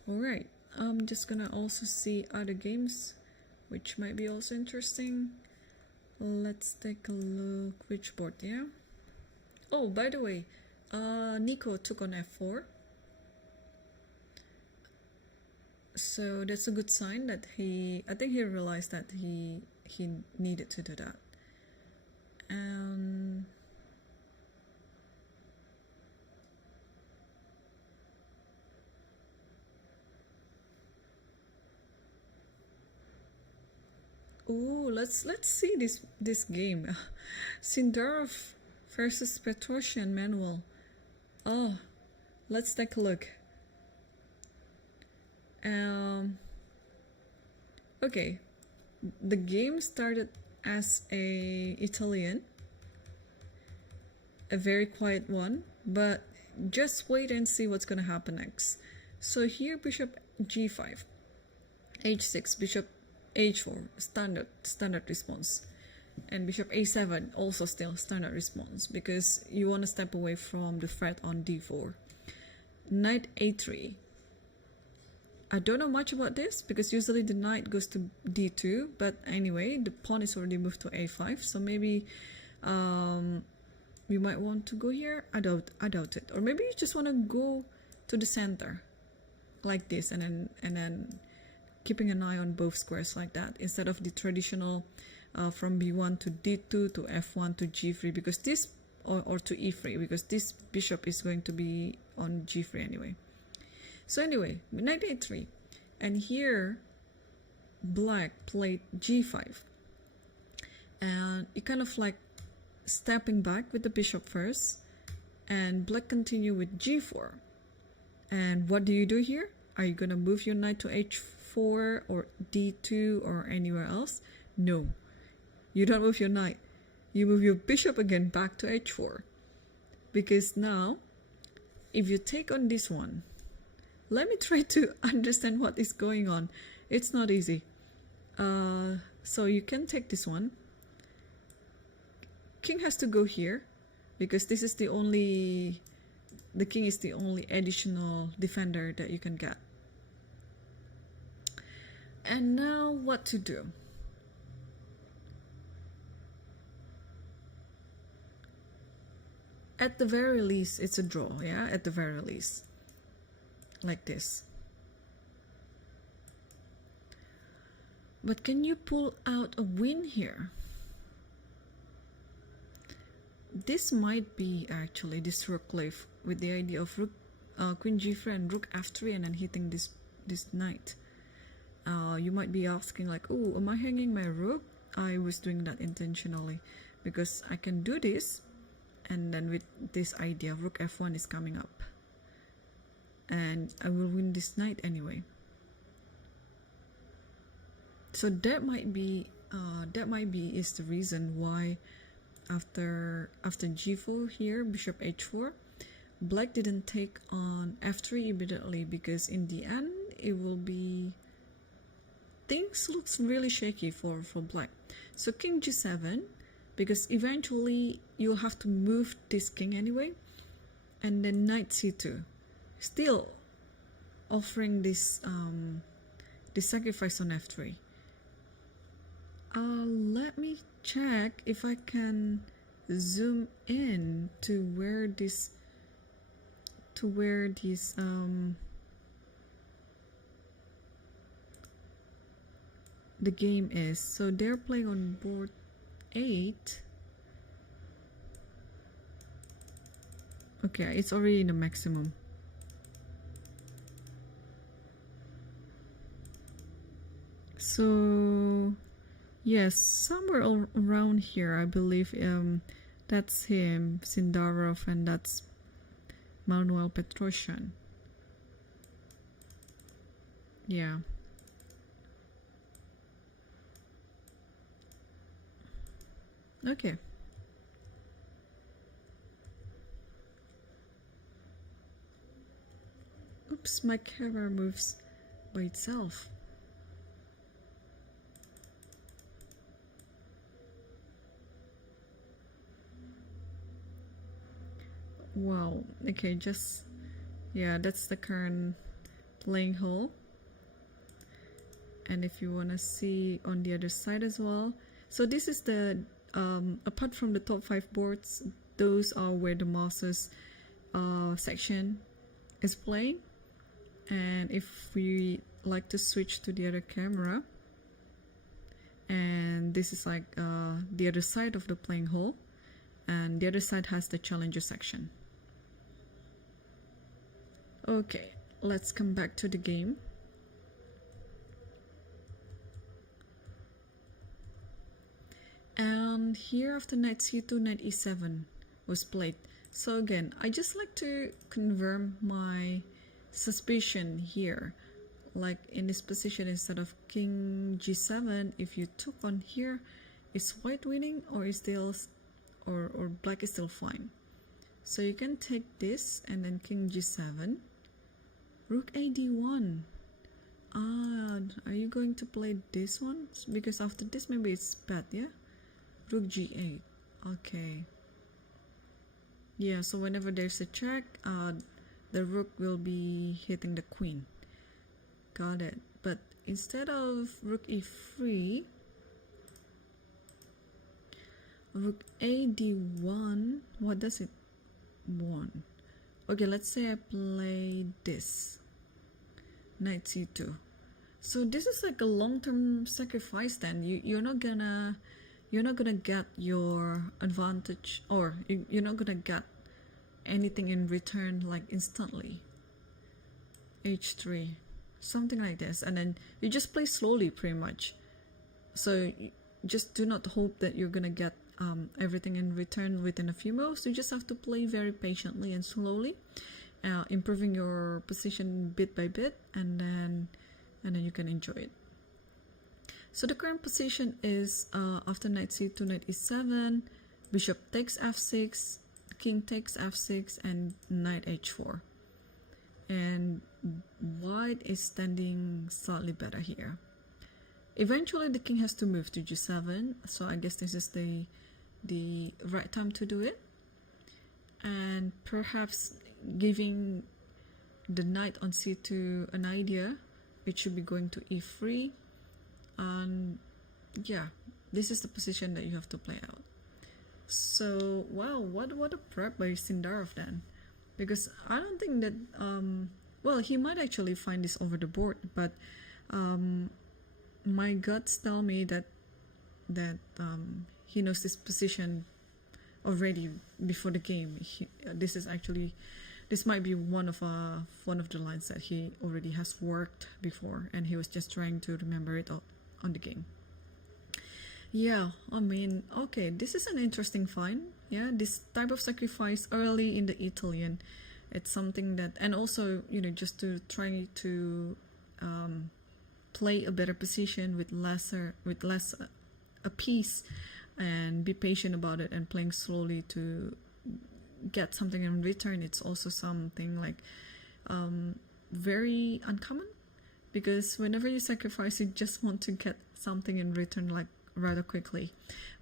Alright, I'm just gonna also see other games which might be also interesting. Let's take a look. Which board? Yeah. Oh, by the way, Nico took on f4, so that's a good sign that I think he realized that he needed to do that. And ooh, let's see this game. Sindarov versus Petrosian Manuel. Oh, let's take a look. Okay, the game started as a Italian, a very quiet one, but just wait and see what's gonna happen next. So here, bishop g5, h6, bishop h4, standard response, and bishop a7 also still standard response, because you want to step away from the threat on d4. Knight a3. I don't know much about this because usually the knight goes to d2, but anyway, the pawn is already moved to a5, so maybe we might want to go here. I doubt it. Or maybe you just want to go to the center like this, and then keeping an eye on both squares like that, instead of the traditional from b1 to d2 to f1 to g3, because this, or to e3, because this bishop is going to be on g3 anyway. So anyway, knight a3, and here black played g5, and it kind of like stepping back with the bishop first, and black continue with g4. And what do you do here? Are you gonna move your knight to h4 or d2 or anywhere else? No, you don't move your knight. You move your bishop again back to h4, because now if you take on this one, let me try to understand what is going on. It's not easy. So you can take this one. King has to go here, because this is the king is the only additional defender that you can get. And now what to do? At the very least, it's a draw, yeah? At the very least. Like this. But can you pull out a win here? This might be actually this rook leaf, with the idea of rook, queen g3 and rook f3, and then hitting this knight. You might be asking like, oh, am I hanging my rook? I was doing that intentionally, because I can do this, and then with this idea, rook f1 is coming up, and I will win this knight anyway. So that might be is the reason why after g4 here, bishop h4, black didn't take on f3 immediately, because in the end it will be, things looks really shaky for black. So king g7, because eventually you'll have to move this king anyway, and then knight c2, still offering this sacrifice on f3. Let me check if I can zoom in to where this the game is. So they're playing on board 8. Okay, it's already in the maximum. So yes, somewhere around here, I believe That's him, Sindarov, and that's Manuel Petrosyan. Yeah. Okay. Oops, my camera moves by itself. Wow. Okay, just yeah, that's the current playing hole. And if you want to see on the other side as well, so this is the apart from the top 5 boards, those are where the Masters section is playing. And if we like to switch to the other camera, and this is like the other side of the playing hole, and the other side has the challenger section. Okay, let's come back to the game. And here after knight c2, knight e7 was played. So again, I just like to confirm my suspicion here. Like in this position, instead of king g7, if you took on here, is white winning or is still or black is still fine? So you can take this and then king g7, rook a d1. Are you going to play this one? Because after this maybe it's bad, yeah? Rook g8. Okay. Yeah, so whenever there's a check, the rook will be hitting the queen. Got it. But instead of rook e3, rook a d1, what does it want? Okay, let's say I play this, knight c2. So this is like a long-term sacrifice. Then you're not gonna get your advantage, or you're not gonna get anything in return like instantly. h3, something like this, and then you just play slowly pretty much. So just do not hope that you're gonna get everything in return within a few moves. You just have to play very patiently and slowly, improving your position bit by bit, and then you can enjoy it. So the current position is after knight c2, knight e7, bishop takes f6, king takes f6, and knight h4. And white is standing slightly better here. Eventually the king has to move to g7, so I guess this is the right time to do it. And perhaps giving the knight on c2 an idea, it should be going to e3. And yeah, this is the position that you have to play out. So wow, what a prep by Sindarov then, because I don't think that well, he might actually find this over the board, but my guts tell me that he knows this position already before the game. This might be one of the lines that he already has worked before, and he was just trying to remember it all on the game. Yeah, I mean, okay, this is an interesting find. Yeah, this type of sacrifice early in the Italian, it's something that, and also, you know, just to try to play a better position with less a piece, and be patient about it, and playing slowly to get something in return. It's also something like very uncommon, because whenever you sacrifice, you just want to get something in return like rather quickly.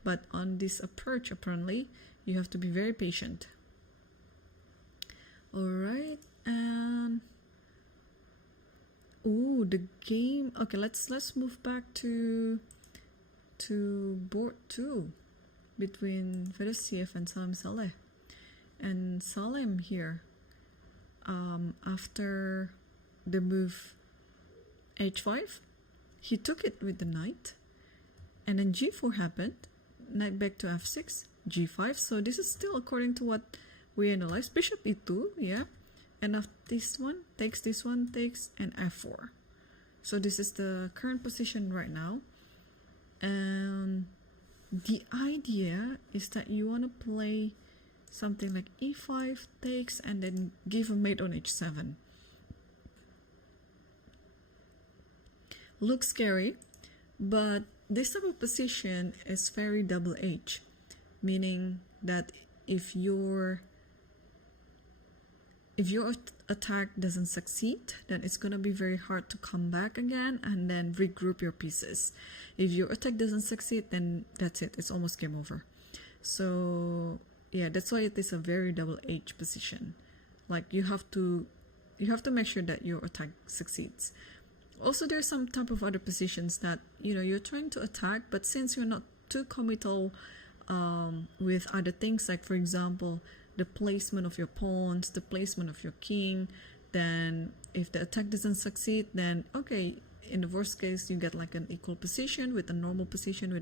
But on this approach, apparently you have to be very patient. All right, and the game. Okay, let's move back to board 2 between Fedosiev and Salim Saleh. And Salim here, after the move h5, he took it with the knight, and then g4 happened, knight back to f6, g5. So this is still according to what we analyzed. Bishop e2, yeah, and after this one takes, and f4. So this is the current position right now. And the idea is that you want to play something like e5 takes and then give a mate on h7. Looks scary, but this type of position is very double-edged, meaning that if your attack doesn't succeed, then it's gonna be very hard to come back again and then regroup your pieces. If your attack doesn't succeed, then that's it, it's almost game over. So yeah, that's why it is a very double-edged position. Like you have to make sure that your attack succeeds. Also, there's some type of other positions that you're trying to attack, but since you're not too committal with other things, like for example the placement of your pawns, the placement of your king, then if the attack doesn't succeed, then okay, in the worst case you get like an equal position with a normal position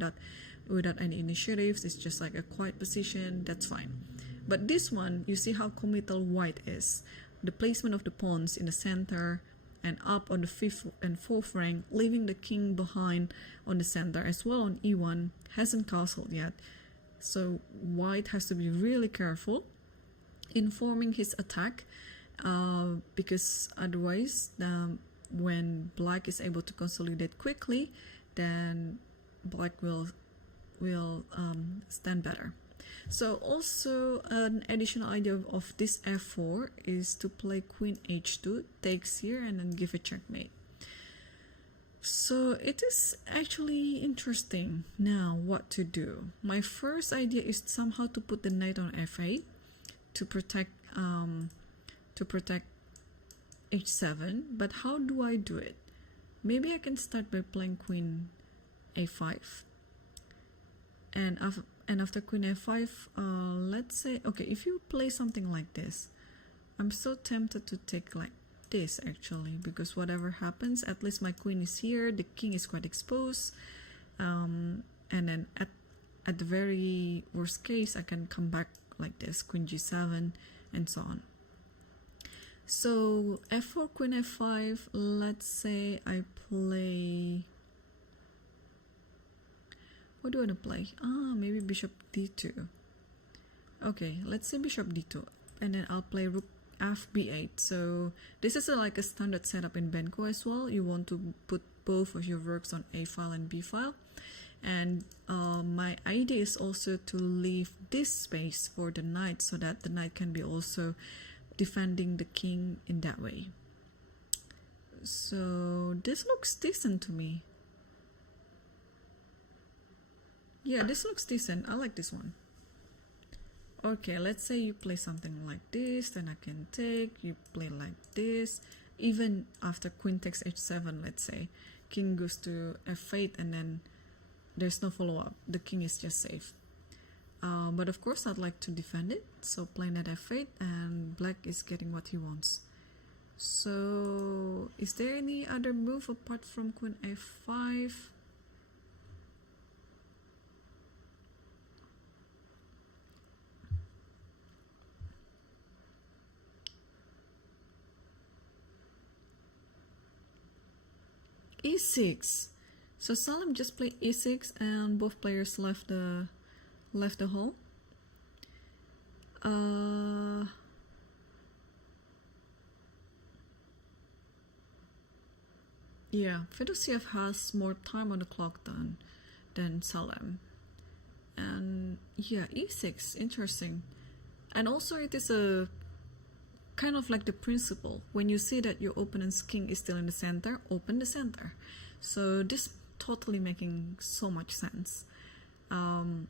without any initiatives. It's just like a quiet position, that's fine. But this one, you see how committal white is. The placement of the pawns in the center and up on the 5th and 4th rank, leaving the king behind on the center as well on e1, hasn't castled yet. So white has to be really careful in forming his attack, because otherwise when black is able to consolidate quickly, then black will stand better. So also an additional idea of this f4 is to play queen h2 takes here and then give a checkmate. So it is actually interesting now what to do. My first idea is somehow to put the knight on f8 to protect h7, but how do I do it? Maybe I can start by playing queen a5, and after queen a5, let's say, okay, if you play something like this, I'm so tempted to take like this actually, because whatever happens, at least my queen is here, the king is quite exposed, and then at the very worst case I can come back like this, queen g7 and so on. So f4, queen f5, let's say I play, what do I want to play? Maybe bishop d2. Okay, let's say bishop d2, and then I'll play rook f b8. So this is like a standard setup in Benko as well. You want to put both of your rooks on a file and b file, and my idea is also to leave this space for the knight so that the knight can be also defending the king in that way. So this looks decent to me. Yeah, this looks decent. I like this one. Okay, let's say you play something like this, then I can take, you play like this. Even after queen takes h7, let's say, king goes to f8 and then there's no follow-up. The king is just safe. But of course I'd like to defend it, so playing at f8, and black is getting what he wants. So is there any other move apart from queen f5? e6. So Salim just played e6 and both players left the hole. Yeah, Fedosiev has more time on the clock than Salim. And yeah, e6, interesting. And also it is a kind of like the principle, when you see that your opponent's king is still in the center, open the center. So this totally making so much sense. The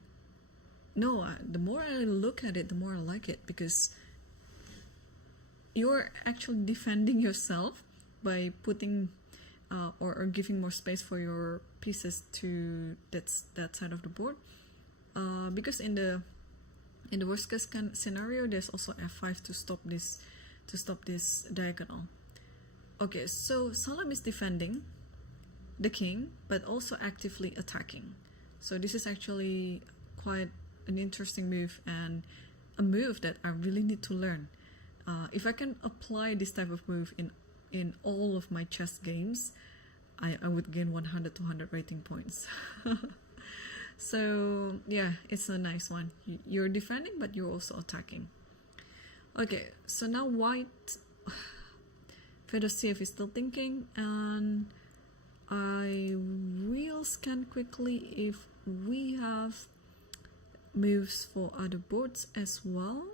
more I look at it, the more I like it, because you're actually defending yourself by putting or giving more space for your pieces to that side of the board. Because in the worst case scenario, there's also f5 to stop this diagonal. Okay, so Salim is defending the king but also actively attacking. So this is actually quite an interesting move, and a move that I really need to learn. If I can apply this type of move in all of my chess games, I would gain 100 to 100 rating points. So yeah, it's a nice one. You're defending, but you're also attacking. Okay, so now white Fedosiev is still thinking, and I will scan quickly if we have moves for other boards as well.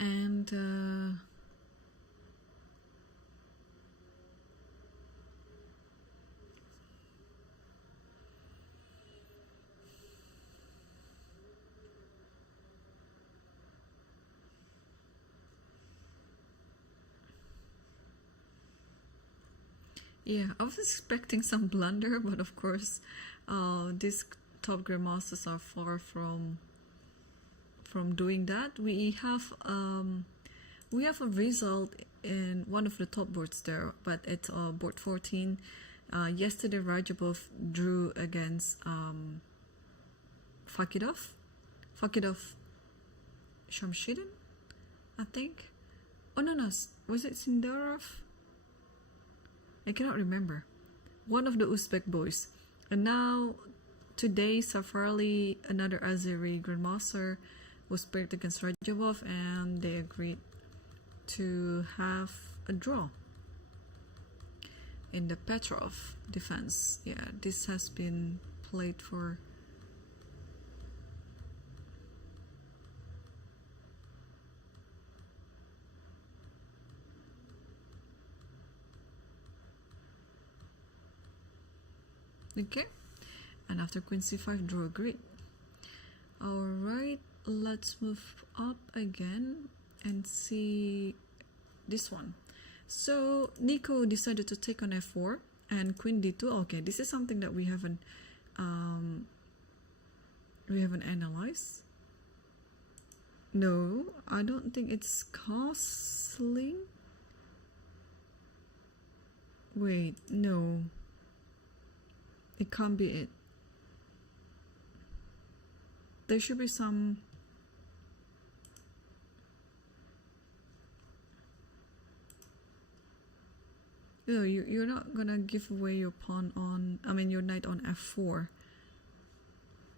And yeah, I was expecting some blunder, but of course, these top grandmasters are far from doing that. We have a result in one of the top boards there, but it's board 14. Yesterday, Rajabov drew against Fakidov Shamshidin, I think. Oh no, was it Sindarov? I cannot remember. One of the Uzbek boys. And now, today, Safarli, another Azeri grandmaster, was paired against Rajabov, and they agreed to have a draw in the Petrov defense. Yeah, this has been played for okay, and after queen c5, draw a grid. Alright, let's move up again and see this one. So Nico decided to take on f4 and queen d2. Okay, this is something that we haven't analyzed. No, I don't think it's castling. Wait, no, it can't be it. There should be some. No, you're not gonna give away your pawn on, I mean your knight on f4.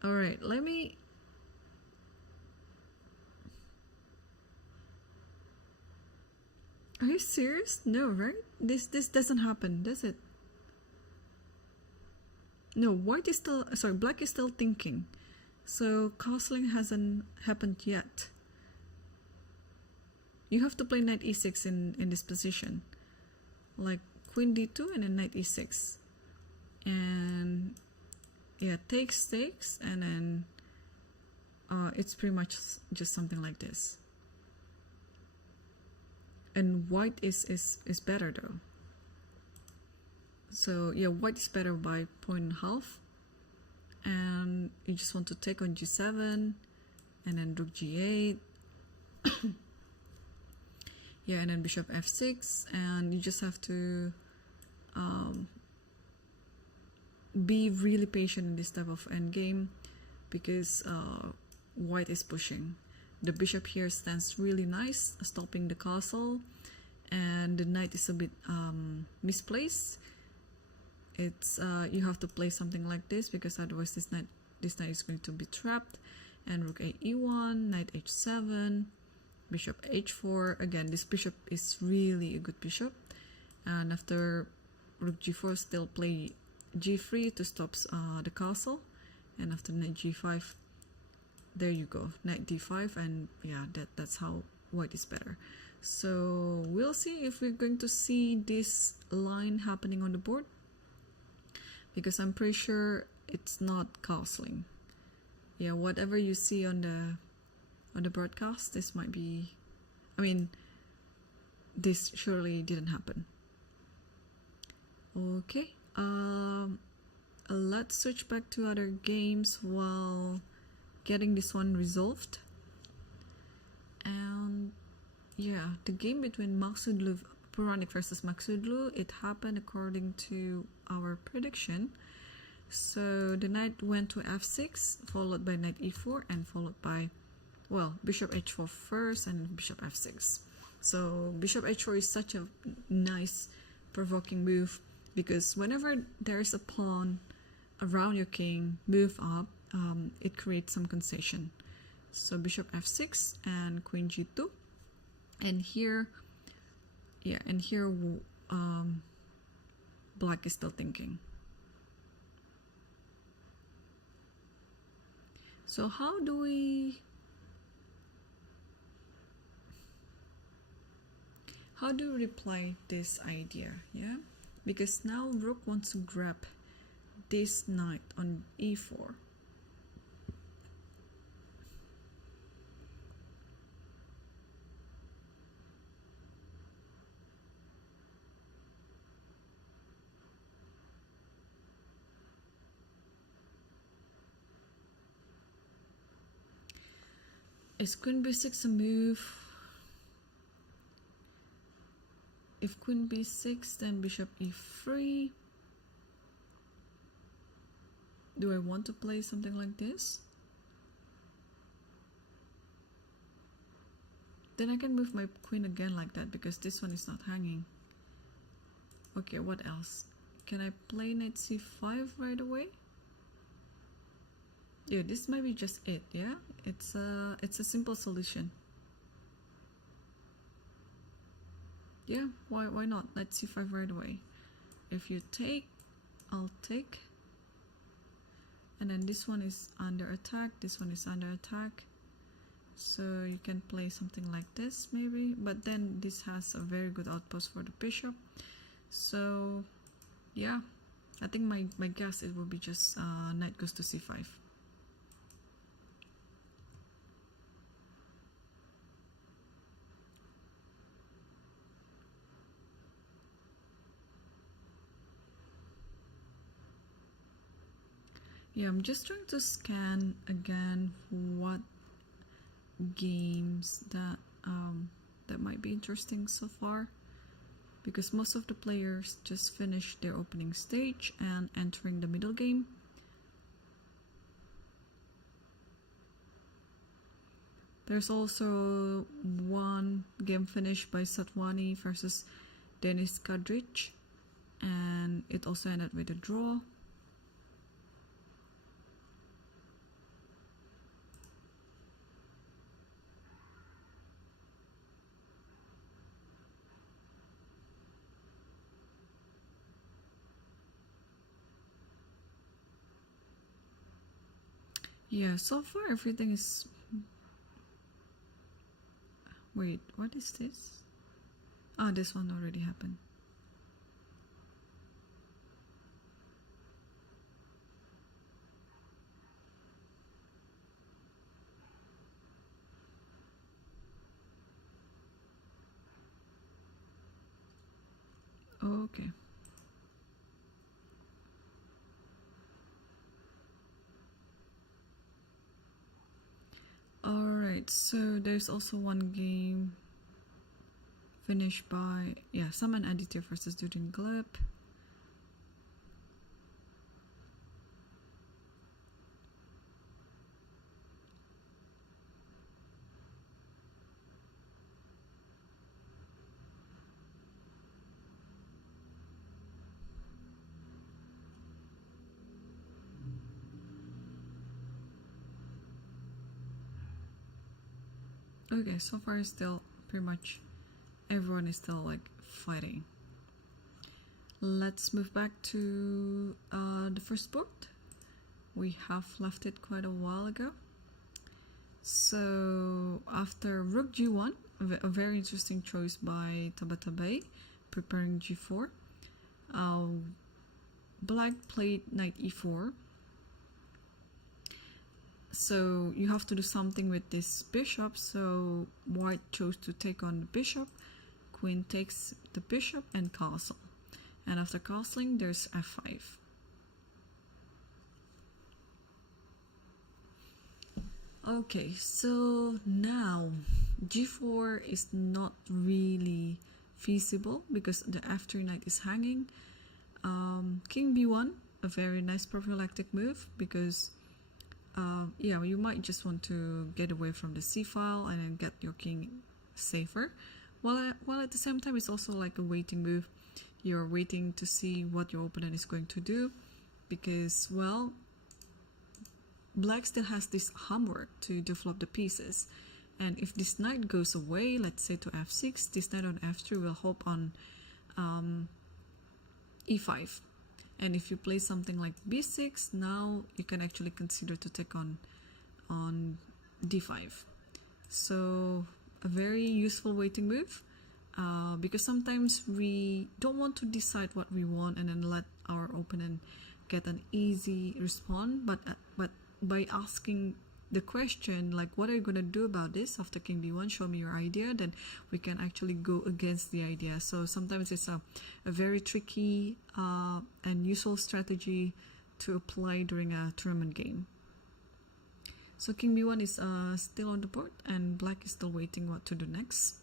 Alright, let me. Are you serious? No, right? This doesn't happen, does it? No, white is still, sorry, black is still thinking. So castling hasn't happened yet. You have to play knight e6 in this position. Like queen d2 and then knight e6. And yeah, takes, and then it's pretty much just something like this. And white is better though. So yeah, white is better by 1.5. And you just want to take on g7 and then rook g8. Yeah, and then bishop f6, and you just have to be really patient in this type of endgame, because white is pushing. The bishop here stands really nice, stopping the castle, and the knight is a bit misplaced. It's you have to play something like this, because otherwise this knight is going to be trapped. And rook a e1, knight h7, bishop h4. Again, this bishop is really a good bishop. And after rook g4, still play g3 to stop the castle. And after knight g5, there you go, knight d5, and yeah, that's how white is better. So we'll see if we're going to see this line happening on the board, because I'm pretty sure it's not castling. Yeah, whatever you see on the broadcast, this might be, I mean, this surely didn't happen. Okay, let's switch back to other games while getting this one resolved. And yeah, the game between Maksudlu, Puranik versus Maksudlu, it happened according to our prediction. So the knight went to f6, followed by knight e4, and followed by, well, bishop h4 first and bishop f6. So bishop h4 is such a nice provoking move, because whenever there's a pawn around your king move up, it creates some concession. So bishop f6 and queen g2, and here, yeah, and here black is still thinking. So how do we reply this idea? Yeah, because now rook wants to grab this knight on e4. Is queen b6 a move? If queen b6, then bishop e3. Do I want to play something like this? Then I can move my queen again like that, because this one is not hanging. Okay, what else? Can I play knight c5 right away? Yeah, this might be just it. Yeah, it's a simple solution. Yeah, why not? Knight c5 right away. If you take, I'll take. And then this one is under attack, this one is under attack. So you can play something like this maybe, but then this has a very good outpost for the bishop. So yeah, I think my guess it will be just knight goes to c5. Yeah, I'm just trying to scan again what games that that might be interesting so far, because most of the players just finished their opening stage and entering the middle game. There's also one game finished by Satwani versus Denis Kadrich, and it also ended with a draw. Yeah, so far everything is... Wait, what is this? Ah, this one already happened. Okay. Alright, so there's also one game finished by, yeah, Sam and Aditya versus Dudin Gleb. Okay, so far still pretty much everyone is still like fighting. Let's move back to the first board. We have left it quite a while ago. So after rook g1, a very interesting choice by Tabatabai, preparing g4. Black played knight e4. So you have to do something with this bishop, so white chose to take on the bishop. Queen takes the bishop and castle. And after castling, there's f5. Okay, so now g4 is not really feasible because the f3 knight is hanging. King b1, a very nice prophylactic move because yeah, you might just want to get away from the c file and then get your king safer. While at the same time, it's also like a waiting move. you're waiting to see what your opponent is going to do, because, well, black still has this homework to develop the pieces. And if this knight goes away, let's say to f6, this knight on f3 will hop on e5. And if you play something like b6, now you can actually consider to take on d5. So a very useful waiting move, because sometimes we don't want to decide what we want and then let our opponent get an easy response, but by asking the question like, what are you going to do about this after king b1, show me your idea, then we can actually go against the idea. So sometimes it's a very tricky and useful strategy to apply during a tournament game. So king b1 is still on the board, and black is still waiting what to do next.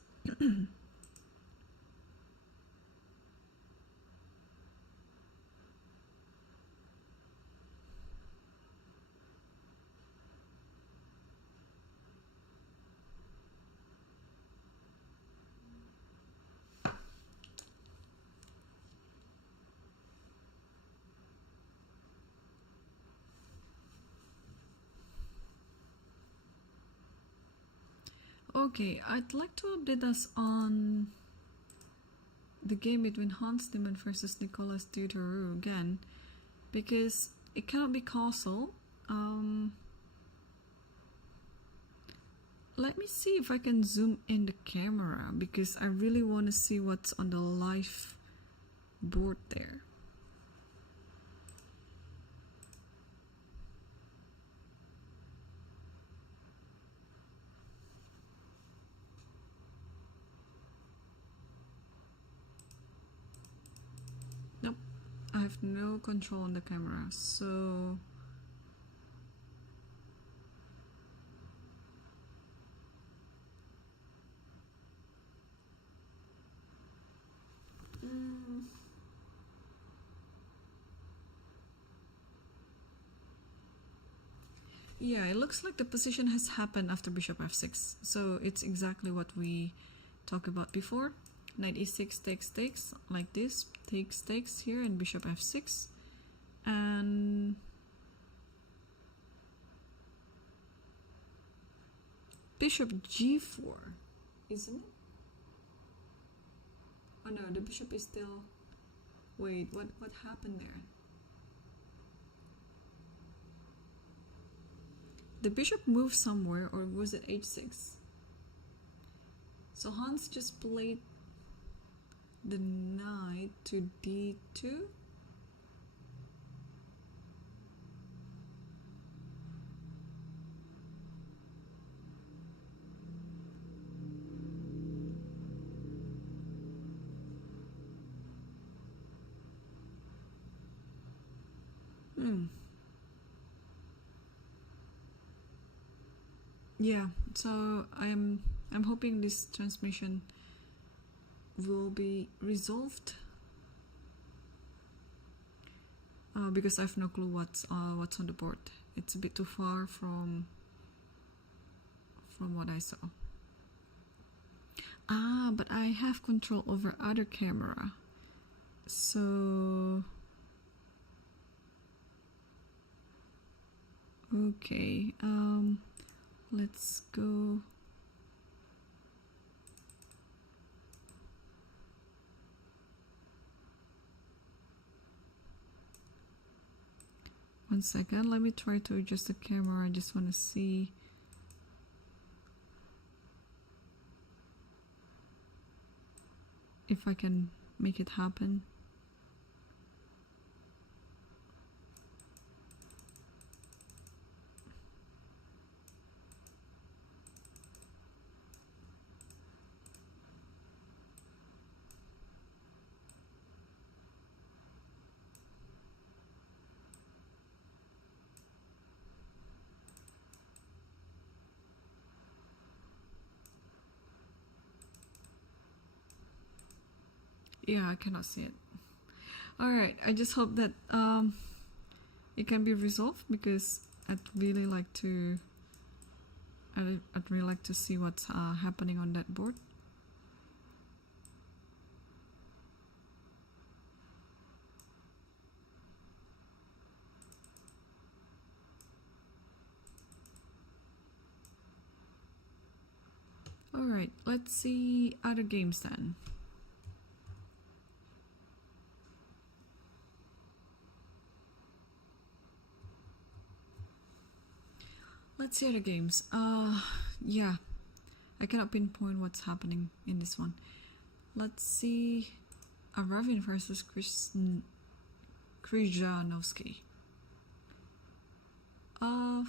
Okay, I'd like to update us on the game between Hans Niemann versus Nicolas Deuteroux again, because it cannot be causal. Let me see if I can zoom in the camera, because I really want to see what's on the live board there. Nope, I have no control on the camera, so yeah, it looks like the position has happened after bishop f6. So it's exactly what we talked about before. Knight e6 takes like this, takes here, and bishop f6. And bishop g4, isn't it? Oh no, the bishop is still... Wait, what happened there? The bishop moved somewhere, or was it h6? So Hans just played the knight to d2. Yeah, so I'm hoping this transmission will be resolved, because I have no clue what's on the board. It's a bit too far from what I saw. But I have control over other camera, so okay. Let's go. One second, let me try to adjust the camera. I just want to see. If I can make it happen. Yeah, I cannot see it. Alright, I just hope that it can be resolved, because I'd really like to see what's happening on that board. Alright, let's see other games then. Let's see other games. Yeah, I cannot pinpoint what's happening in this one. Let's see. Aravin versus Krzyzanowski.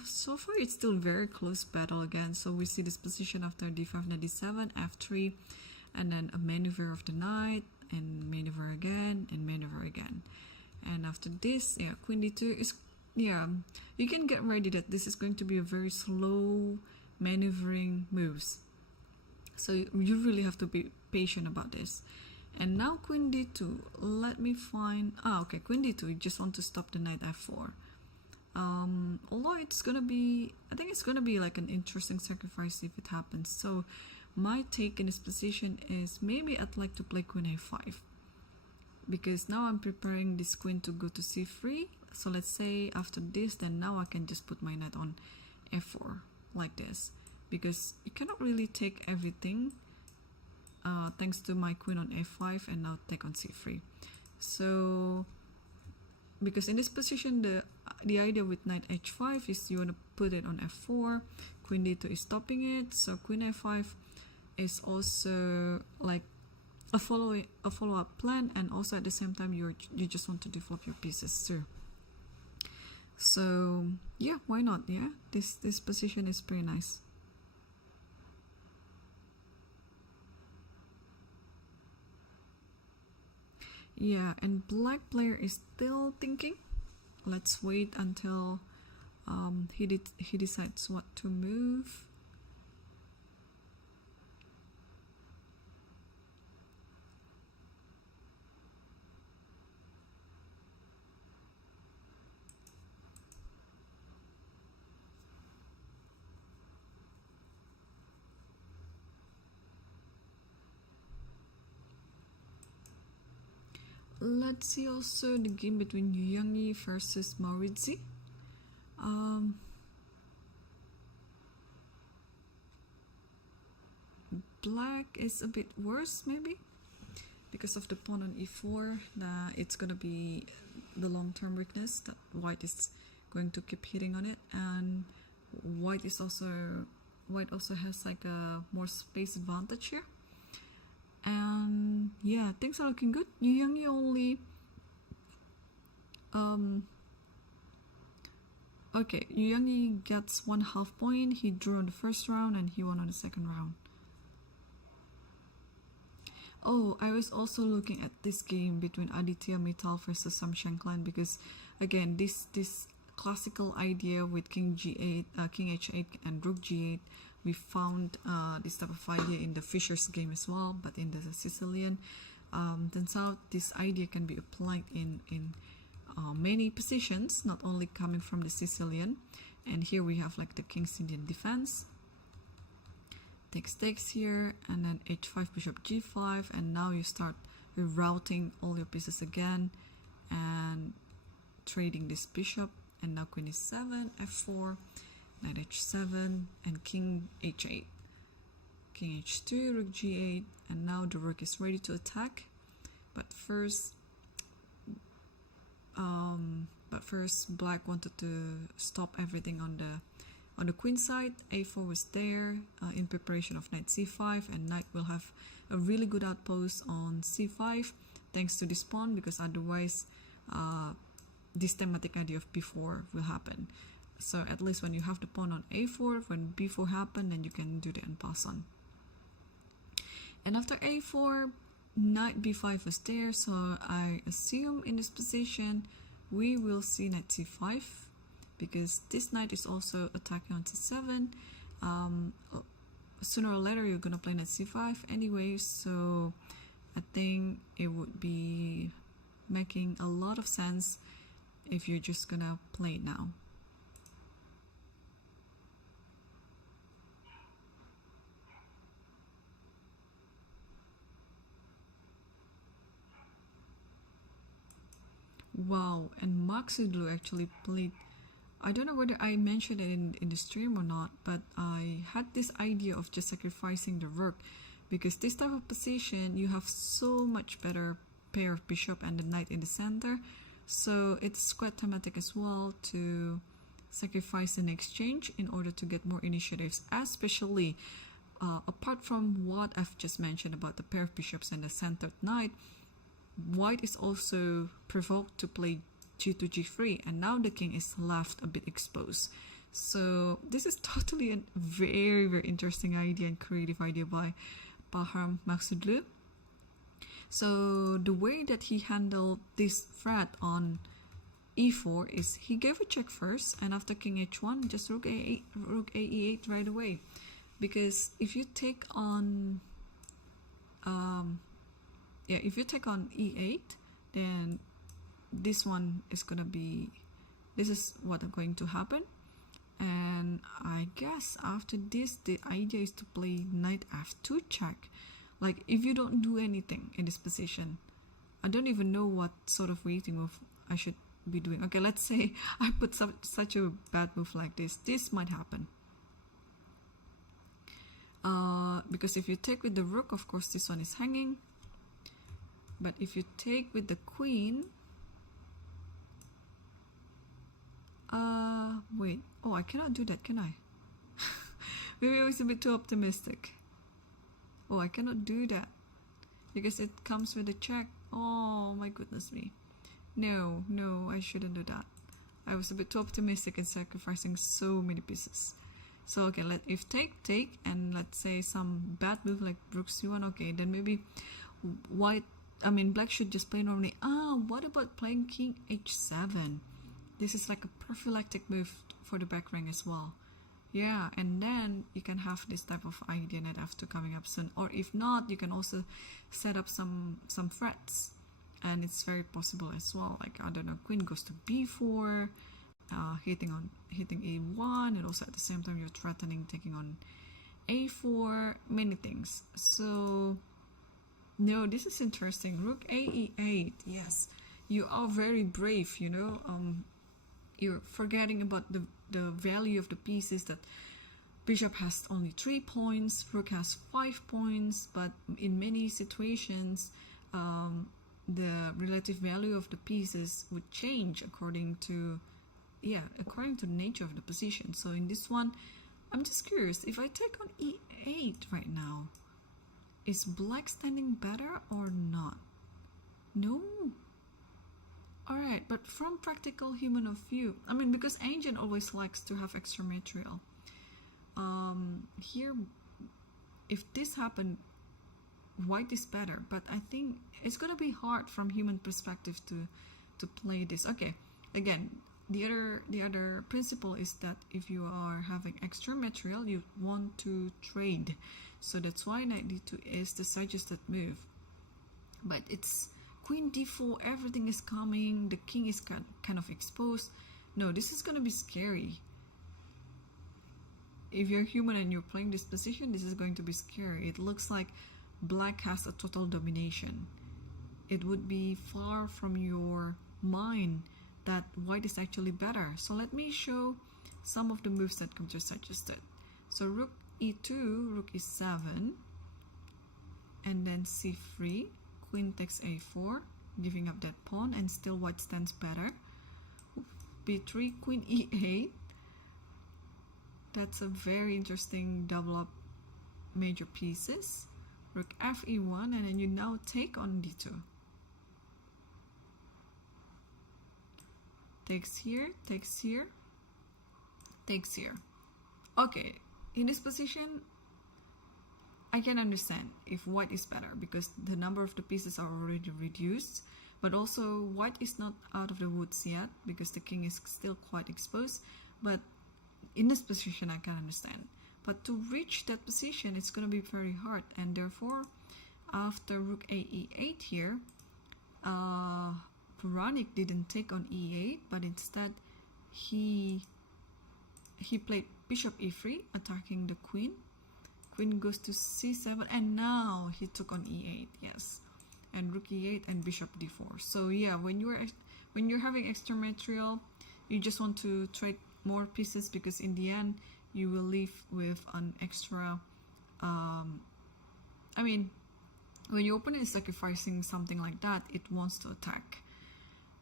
So far it's still very close battle again. So we see this position after d5, knight d7, f3, and then a maneuver of the knight, and maneuver again, and maneuver again. And after this, yeah, queen d2 is, yeah, you can get ready that this is going to be a very slow maneuvering moves. So you really have to be patient about this. And now queen d2, let me find, okay, queen d2, you just want to stop the knight f4. Although it's gonna be, I think it's gonna be like an interesting sacrifice if it happens. So my take in this position is maybe I'd like to play queen a5, because now I'm preparing this queen to go to c3. So let's say after this, then now I can just put my knight on f4 like this, because you cannot really take everything thanks to my queen on f5 and now take on c3. So because in this position, the idea with knight h5 is you want to put it on f4, queen d2 is stopping it, so queen a5 is also like a follow-up plan, and also at the same time you just want to develop your pieces too. So yeah, why not? Yeah, this position is pretty nice. Yeah, and black player is still thinking. Let's wait until he decides what to move. Let's see also the game between Youngie versus Maurizzi. Black is a bit worse maybe because of the pawn on e4. It's gonna be the long-term weakness that white is going to keep hitting on it, and white also has like a more space advantage here. And yeah, things are looking good. Youngie only okay, Youngie gets 1/2 point. He drew on the first round and he won on the second round. Oh, I was also looking at this game between Aditya Mittal versus Sam Shankland, because again, this classical idea with king g8, king h8 and rook g8, we found this type of idea in the Fischer's game as well, but in the Sicilian. Turns out this idea can be applied in many positions, not only coming from the Sicilian. And here we have like the King's Indian defense. Takes here, and then h5, bishop g5, and now you start rerouting all your pieces again and trading this bishop. And now queen e7, f4, knight h7, and king h8, king h2, rook g8, and now the rook is ready to attack. But first black wanted to stop everything on the queen side. a4 was there in preparation of knight c5, and knight will have a really good outpost on c5 thanks to this pawn, because otherwise this thematic idea of b4 will happen. So at least when you have the pawn on a4, when b4 happen, then you can do the en passant. And after a4, knight b5 was there, so I assume in this position we will see knight c5, because this knight is also attacking on c7. Sooner or later you're gonna play knight c5 anyway, so I think it would be making a lot of sense if you're just gonna play it now. Wow, and Maxidlu actually played I don't know whether I mentioned it in the stream or not, but I had this idea of just sacrificing the rook, because this type of position you have so much better pair of bishop and the knight in the center, so it's quite thematic as well to sacrifice an exchange in order to get more initiatives, especially apart from what I've just mentioned about the pair of bishops and the centered knight. White is also provoked to play g2, g3, and now the king is left a bit exposed. So this is totally a very, very interesting idea and creative idea by Bahram Maksudlu. So the way that he handled this threat on e4 is he gave a check first, and after king h1, just rook a8, rook a e8 right away. Because if you take on if you take on e8, then this one is gonna be, this is what is going to happen. And I guess after this, the idea is to play knight f2 check. Like, if you don't do anything in this position, I don't even know what sort of waiting move I should be doing. Okay, let's say I put such a bad move like this. This might happen. Because if you take with the rook, of course, this one is hanging. But if you take with the queen, wait, oh, I cannot do that, can I? Maybe I was a bit too optimistic. Oh, I cannot do that because it comes with a check. Oh my goodness me. No, I shouldn't do that. I was a bit too optimistic in sacrificing so many pieces. So okay, if take, and let's say some bad move like rook c1, okay, then maybe black should just play normally. What about playing king h7? This is like a prophylactic move for the back rank as well. Yeah, and then you can have this type of idea knight f2 coming up soon. Or if not, you can also set up some threats, and it's very possible as well. Like, I don't know, queen goes to b4, hitting a1, and also at the same time you're threatening taking on a4, many things. So no, this is interesting. Rook a e8. Yes, you are very brave, you know. You're forgetting about the value of the pieces, that bishop has only 3 points, rook has 5 points, but in many situations the relative value of the pieces would change according to the nature of the position. So in this one, I'm just curious, if I take on e8 right now, is black standing better or not? No. Alright, but from practical human of view, because Ancient always likes to have extra material. Here, if this happened, white is better, but I think it's gonna be hard from human perspective to play this. Okay, again, the other principle is that if you are having extra material, you want to trade. So that's why knight d2 is the suggested move. But it's queen d4, everything is coming, the king is kind of exposed. No, this is gonna be scary. If you're human and you're playing this position, this is going to be scary. It looks like black has a total domination. It would be far from your mind that white is actually better. So let me show some of the moves that computer suggested. So rook e2, rook e7, and then c3, queen takes a4, giving up that pawn, and still white stands better. b3, queen e8. That's a very interesting double up major pieces. Rook fe1, and then you now take on d2. Takes here, takes here, takes here. Okay, in this position, I can understand if white is better because the number of the pieces are already reduced, but also white is not out of the woods yet because the king is still quite exposed. But in this position, I can understand. But to reach that position, it's going to be very hard, and therefore, after rook a e8 here, Puranik didn't take on e8, but instead he played bishop e3, attacking the queen. Queen goes to c7, and now he took on e8, yes, and rook e8 and bishop d4. So yeah, when you're having extra material, you just want to trade more pieces, because in the end you will leave with an extra I mean, when your opponent is sacrificing something like that, it wants to attack.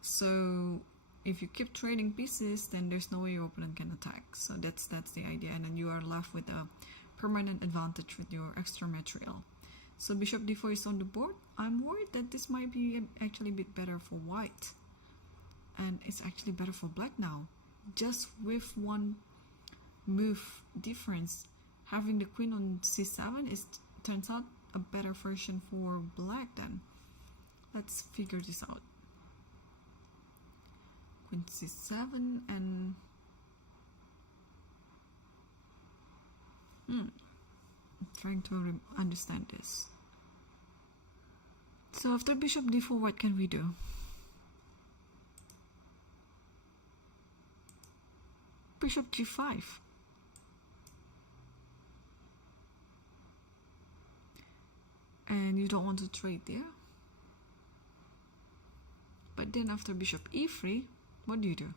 So if you keep trading pieces, then there's no way your opponent can attack. So that's the idea, and then you are left with a permanent advantage with your extra material. So bishop d4 is on the board. I'm worried that this might be actually a bit better for white, and it's actually better for black now, just with one move difference. Having the queen on c7 turns out a better version for black. Then let's figure this out. Queen c7 and I'm trying to understand this. So after bishop d4, what can we do? Bishop g5. And you don't want to trade there. But then after bishop e3, what do you do?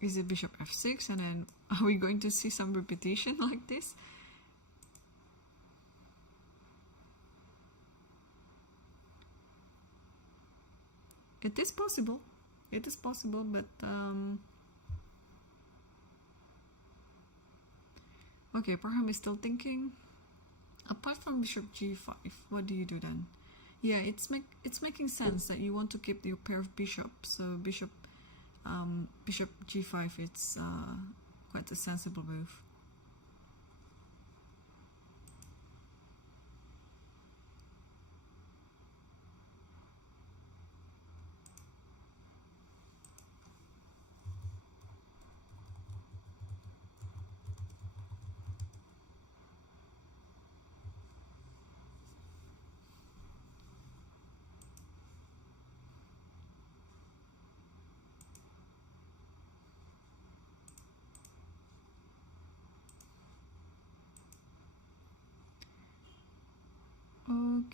Is it bishop f6, and then are we going to see some repetition like this? It is possible. It is possible, but okay, Parham is still thinking. Apart from bishop g5, what do you do then? Yeah, it's making sense that you want to keep your pair of bishops. So bishop g5, it's quite a sensible move.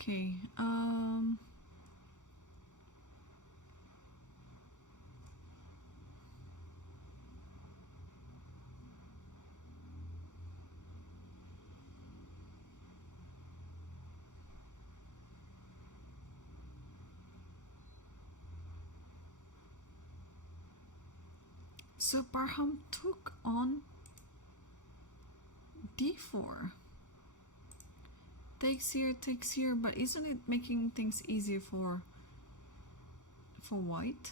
Okay, so Parham took on d4. Takes here, but isn't it making things easier for white?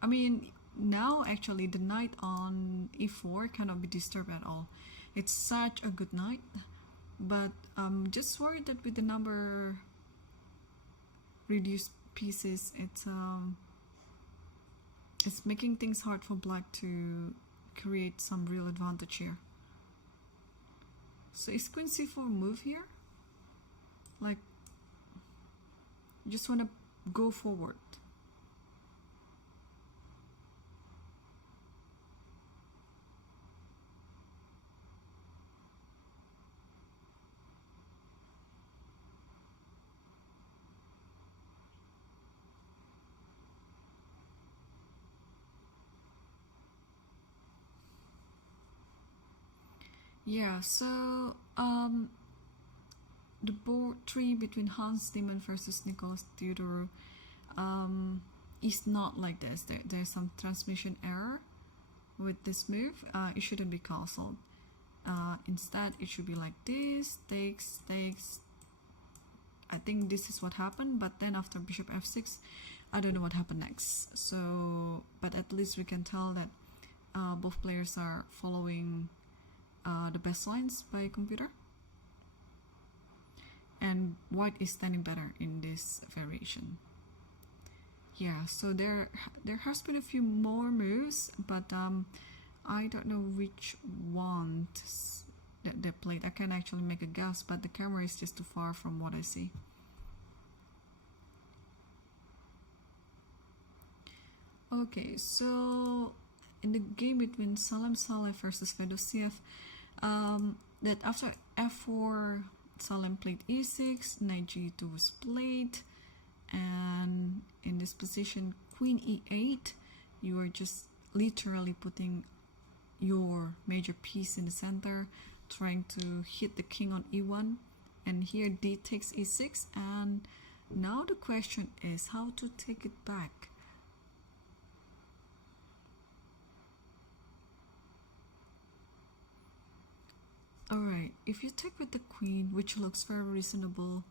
I mean, now actually the knight on e4 cannot be disturbed at all. It's such a good knight, but I'm just worried that with the number reduced pieces, it's making things hard for black to create some real advantage here. So is queen c4 move here? Like, you just want to go forward. Yeah, so the board 3 between Hans Niemann versus Nicolas Theodorou is not like this. There's some transmission error with this move. It shouldn't be castled. Instead, it should be like this, takes. I think this is what happened, but then after bishop f6, I don't know what happened next. So, but at least we can tell that both players are following the best lines by computer, and white is standing better in this variation. Yeah, so there has been a few more moves, but I don't know which ones that they played. I can actually make a guess, but the camera is just too far from what I see. Okay, so in the game between Salem Saleh versus Fedosiev, that after f4, Salem played e6, knight g2 was played, this position queen e8, you are just literally putting your major piece in the center, trying to hit the king on e1, and here d takes e6, and now the question is how to take it back. Alright, if you take with the queen, which looks very reasonable,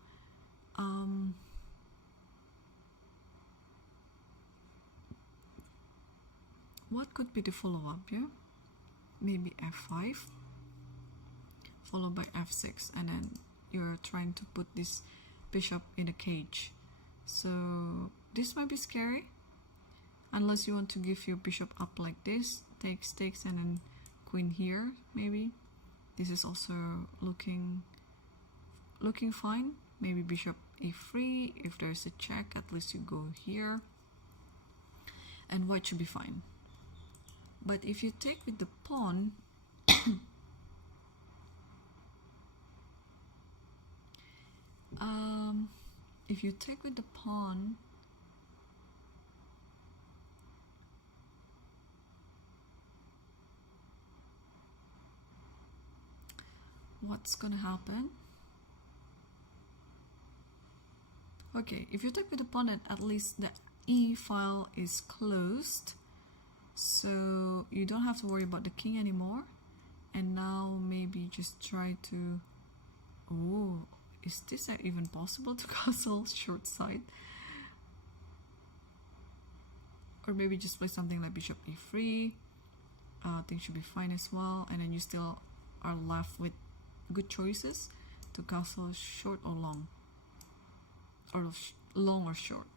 what could be the follow-up? Yeah, maybe f5 followed by f6, and then you're trying to put this bishop in a cage. So this might be scary unless you want to give your bishop up like this, takes, and then queen here. Maybe this is also looking fine. Maybe bishop e3. If there's a check, at least you go here, and white should be fine. But if you take with the pawn, if you take with the pawn, what's gonna happen? Okay, if you take with the pawn, at least the e file is closed, so you don't have to worry about the king anymore. And now maybe just try to, oh, is this even possible to castle short side? Or maybe just play something like bishop e3. Things should be fine as well, and then you still are left with good choices to castle short or long, or long or short.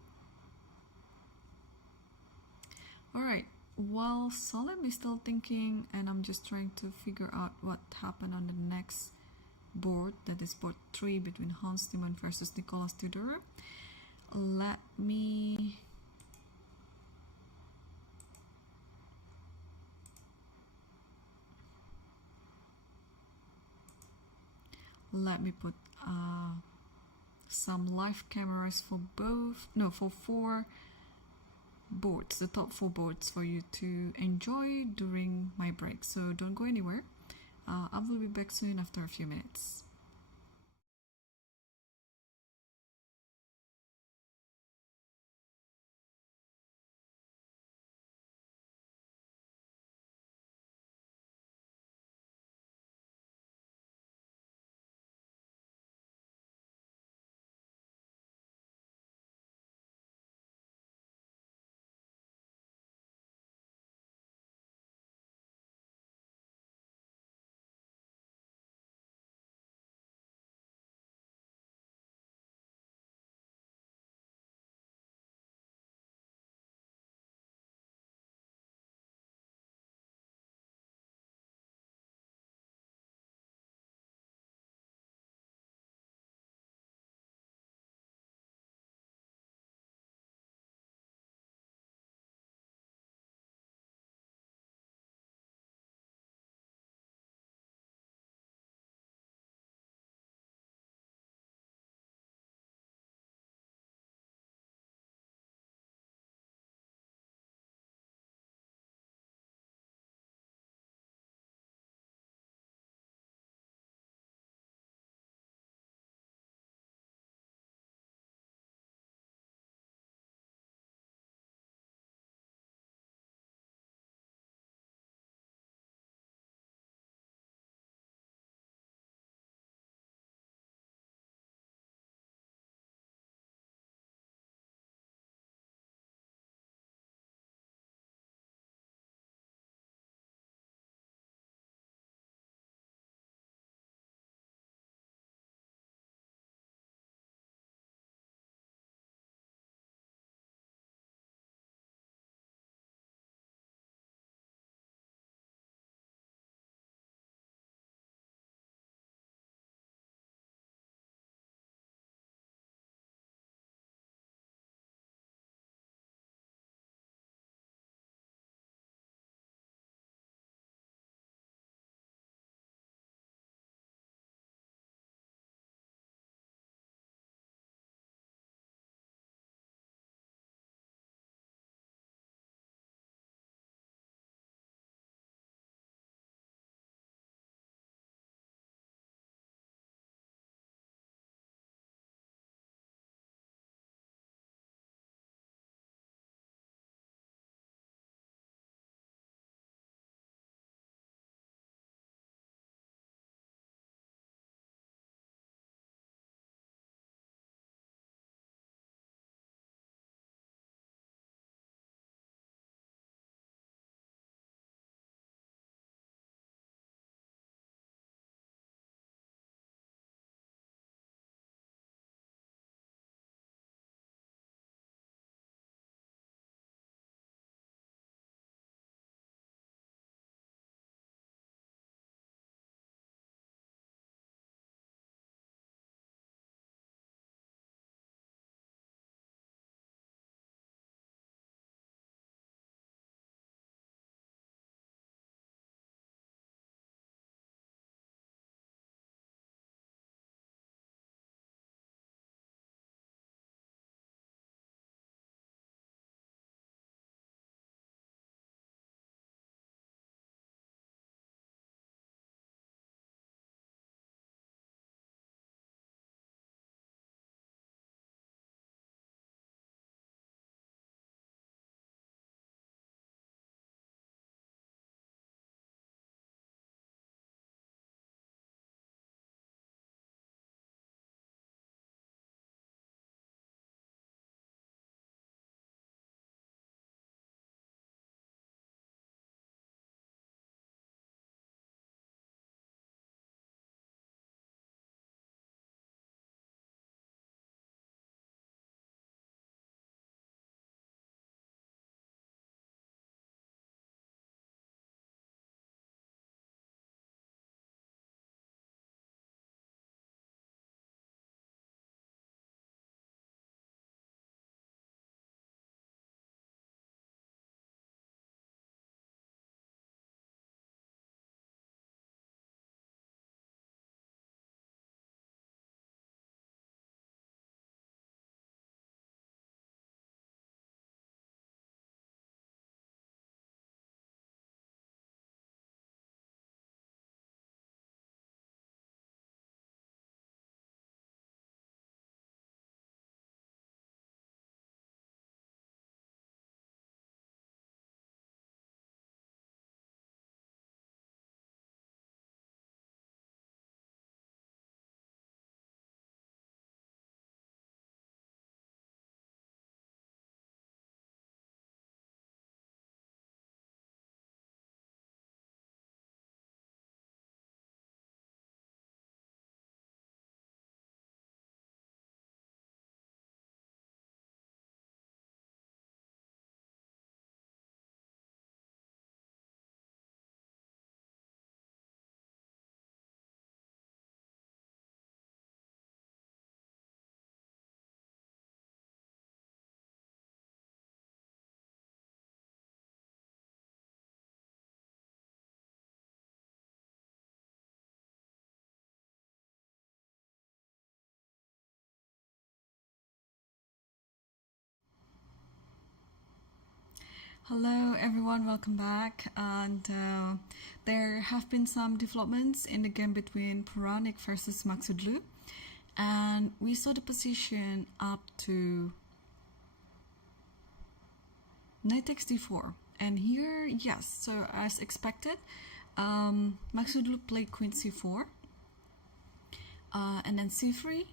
Alright, while Salem is still thinking, and I'm just trying to figure out what happened on the next board, that is board 3 between Hans Niemann versus Nicolas Tudor. Let me put some live cameras for for 4 boards, the top 4 boards, for you to enjoy during my break. So don't go anywhere. I will be back soon after a few minutes. Hello everyone, welcome back. And there have been some developments in the game between Puranik versus Maksudlu, and we saw the position up to knight takes d4. And here, yes, so as expected, Maksudlu played queen c4, and then c3,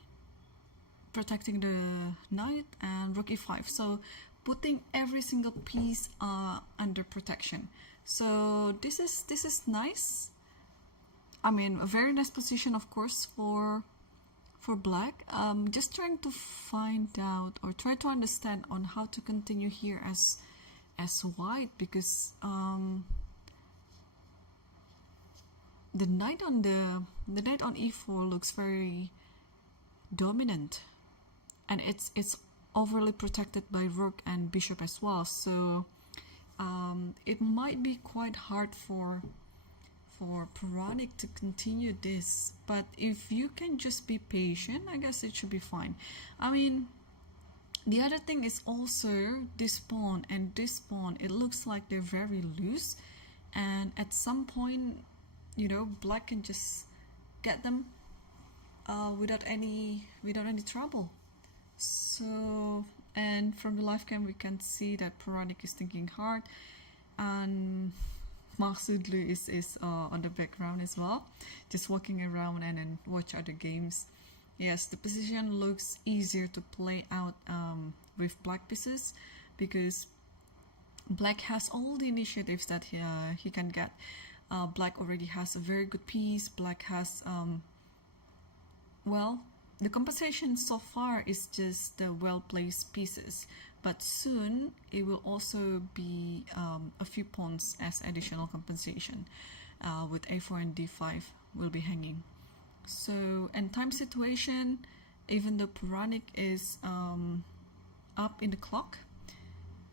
protecting the knight, and rook e5. So putting every single piece under protection. So this is nice. I mean, a very nice position, of course, for black. Just trying to find out or try to understand on how to continue here as white, because the knight on e4 looks very dominant, and it's overly protected by rook and bishop as well. So it might be quite hard for Puranik to continue this, but if you can just be patient, I guess it should be fine. I mean, the other thing is also this pawn and this pawn, it looks like they're very loose, and at some point, you know, black can just get them without any trouble. So, and from the live cam we can see that Puranik is thinking hard, and Maksudlu is on the background as well, just walking around and then watch other games. Yes, the position looks easier to play out with black pieces, because black has all the initiatives that he can get. Black already has a very good piece. Black has well, the compensation so far is just the well-placed pieces, but soon it will also be a few pawns as additional compensation, with a4 and d5 will be hanging. So, and time situation, even though Puranik is up in the clock,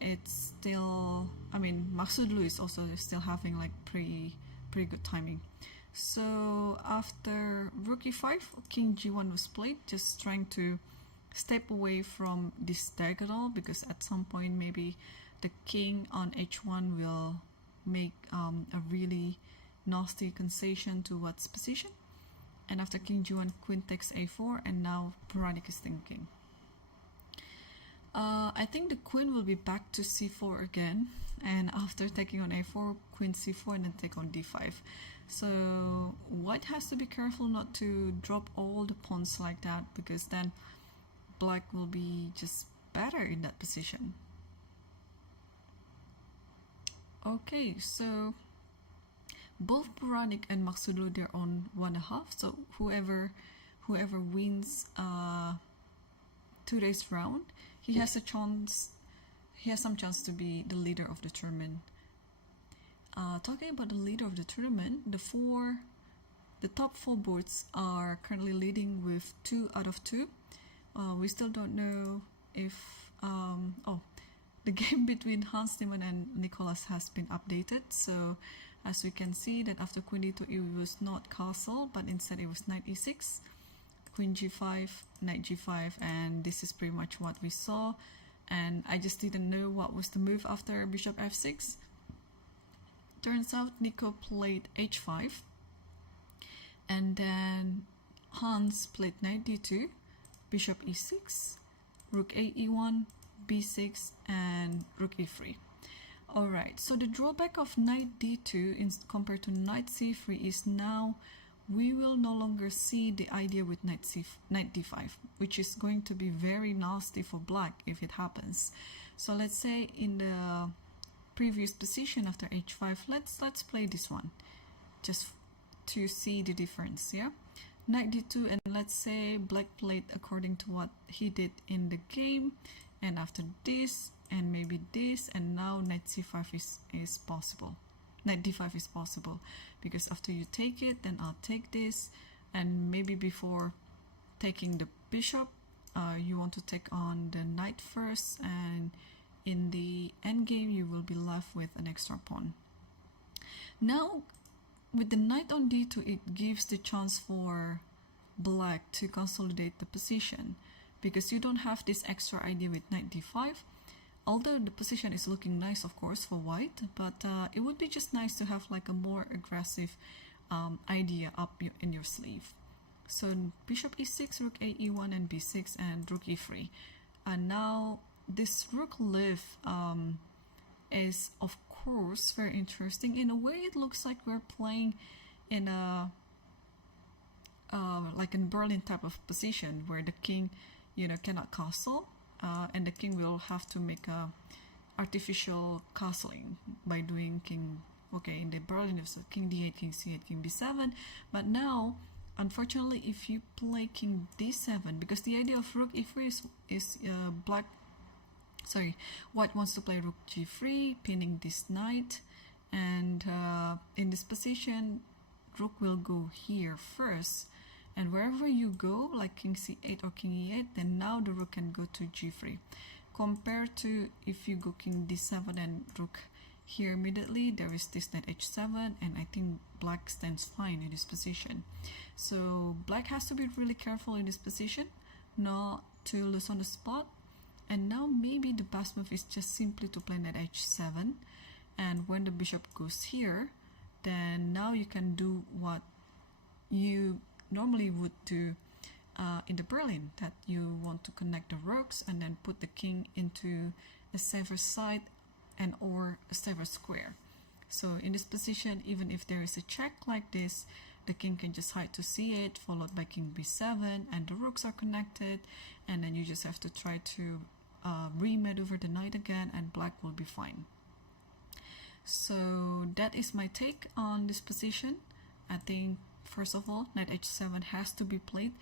it's still, I mean, Maksudlu is also still having like pretty good timing. So after rook e5, king g1 was played, just trying to step away from this diagonal, because at some point maybe the king on h1 will make a really nasty concession to Watt's position. And after king g1, queen takes a4, and now Puranik is thinking. I think the queen will be back to c4 again, and after taking on a4, queen c4, and then take on d5. So white has to be careful not to drop all the pawns like that, because then black will be just better in that position. Okay, so both Puranik and Maksudlu, they're on 1.5. So whoever wins today's round, he has a chance. He has some chance to be the leader of the tournament. Talking about the leader of the tournament, the top 4 boards are currently leading with 2 out of 2. We still don't know if the game between Hans Niemann and Nicolas has been updated. So as we can see that after queen d2, it was not castle, but instead it was knight e6, queen g5, knight g5, and this is pretty much what we saw. And I just didn't know what was the move after bishop f6. Turns out Nico played h5, and then Hans played knight d2, bishop e6, rook a e1, b6, and rook e3. Alright, so the drawback of knight d2 compared to knight c3 is now we will no longer see the idea with knight d5, which is going to be very nasty for black if it happens. So let's say in the previous position after h5, let's play this one just to see the difference. Yeah, knight d2, and let's say black played according to what he did in the game, and after this and maybe this, and now knight c5 is possible. Knight d5 is possible, because after you take it, then I'll take this, and maybe before taking the bishop, you want to take on the knight first, and in the endgame you will be left with an extra pawn. Now with the knight on d2, it gives the chance for black to consolidate the position, because you don't have this extra idea with knight d5. although the position is looking nice, of course, for white, but it would be just nice to have like a more aggressive idea up in your sleeve. So bishop e6, rook a e1 and b6, and rook e3. And now this rook lift is of course very interesting. In a way, it looks like we're playing in a like in Berlin type of position where the king, you know, cannot castle, and the king will have to make a artificial castling by doing king. Okay, in the Berlin it's king d8, king c8, king b7. But now, unfortunately, if you play king d7, because the idea of rook e3 is white wants to play rook g3, pinning this knight, and in this position, rook will go here first, and wherever you go, like king c8 or king e8, then now the rook can go to g3. Compared to if you go king d7 and rook here immediately, there is this knight h7, and I think black stands fine in this position. So black has to be really careful in this position, not to lose on the spot. And now maybe the best move is just simply to play knight h7, and when the bishop goes here, then now you can do what you normally would do in the Berlin, that you want to connect the rooks and then put the king into a safer side and or a safer square. So in this position, even if there is a check like this, the king can just hide to c8, followed by king b7, and the rooks are connected, and then you just have to try to remaneuver the knight again, and black will be fine. So that is my take on this position. I think first of all, knight h7 has to be played.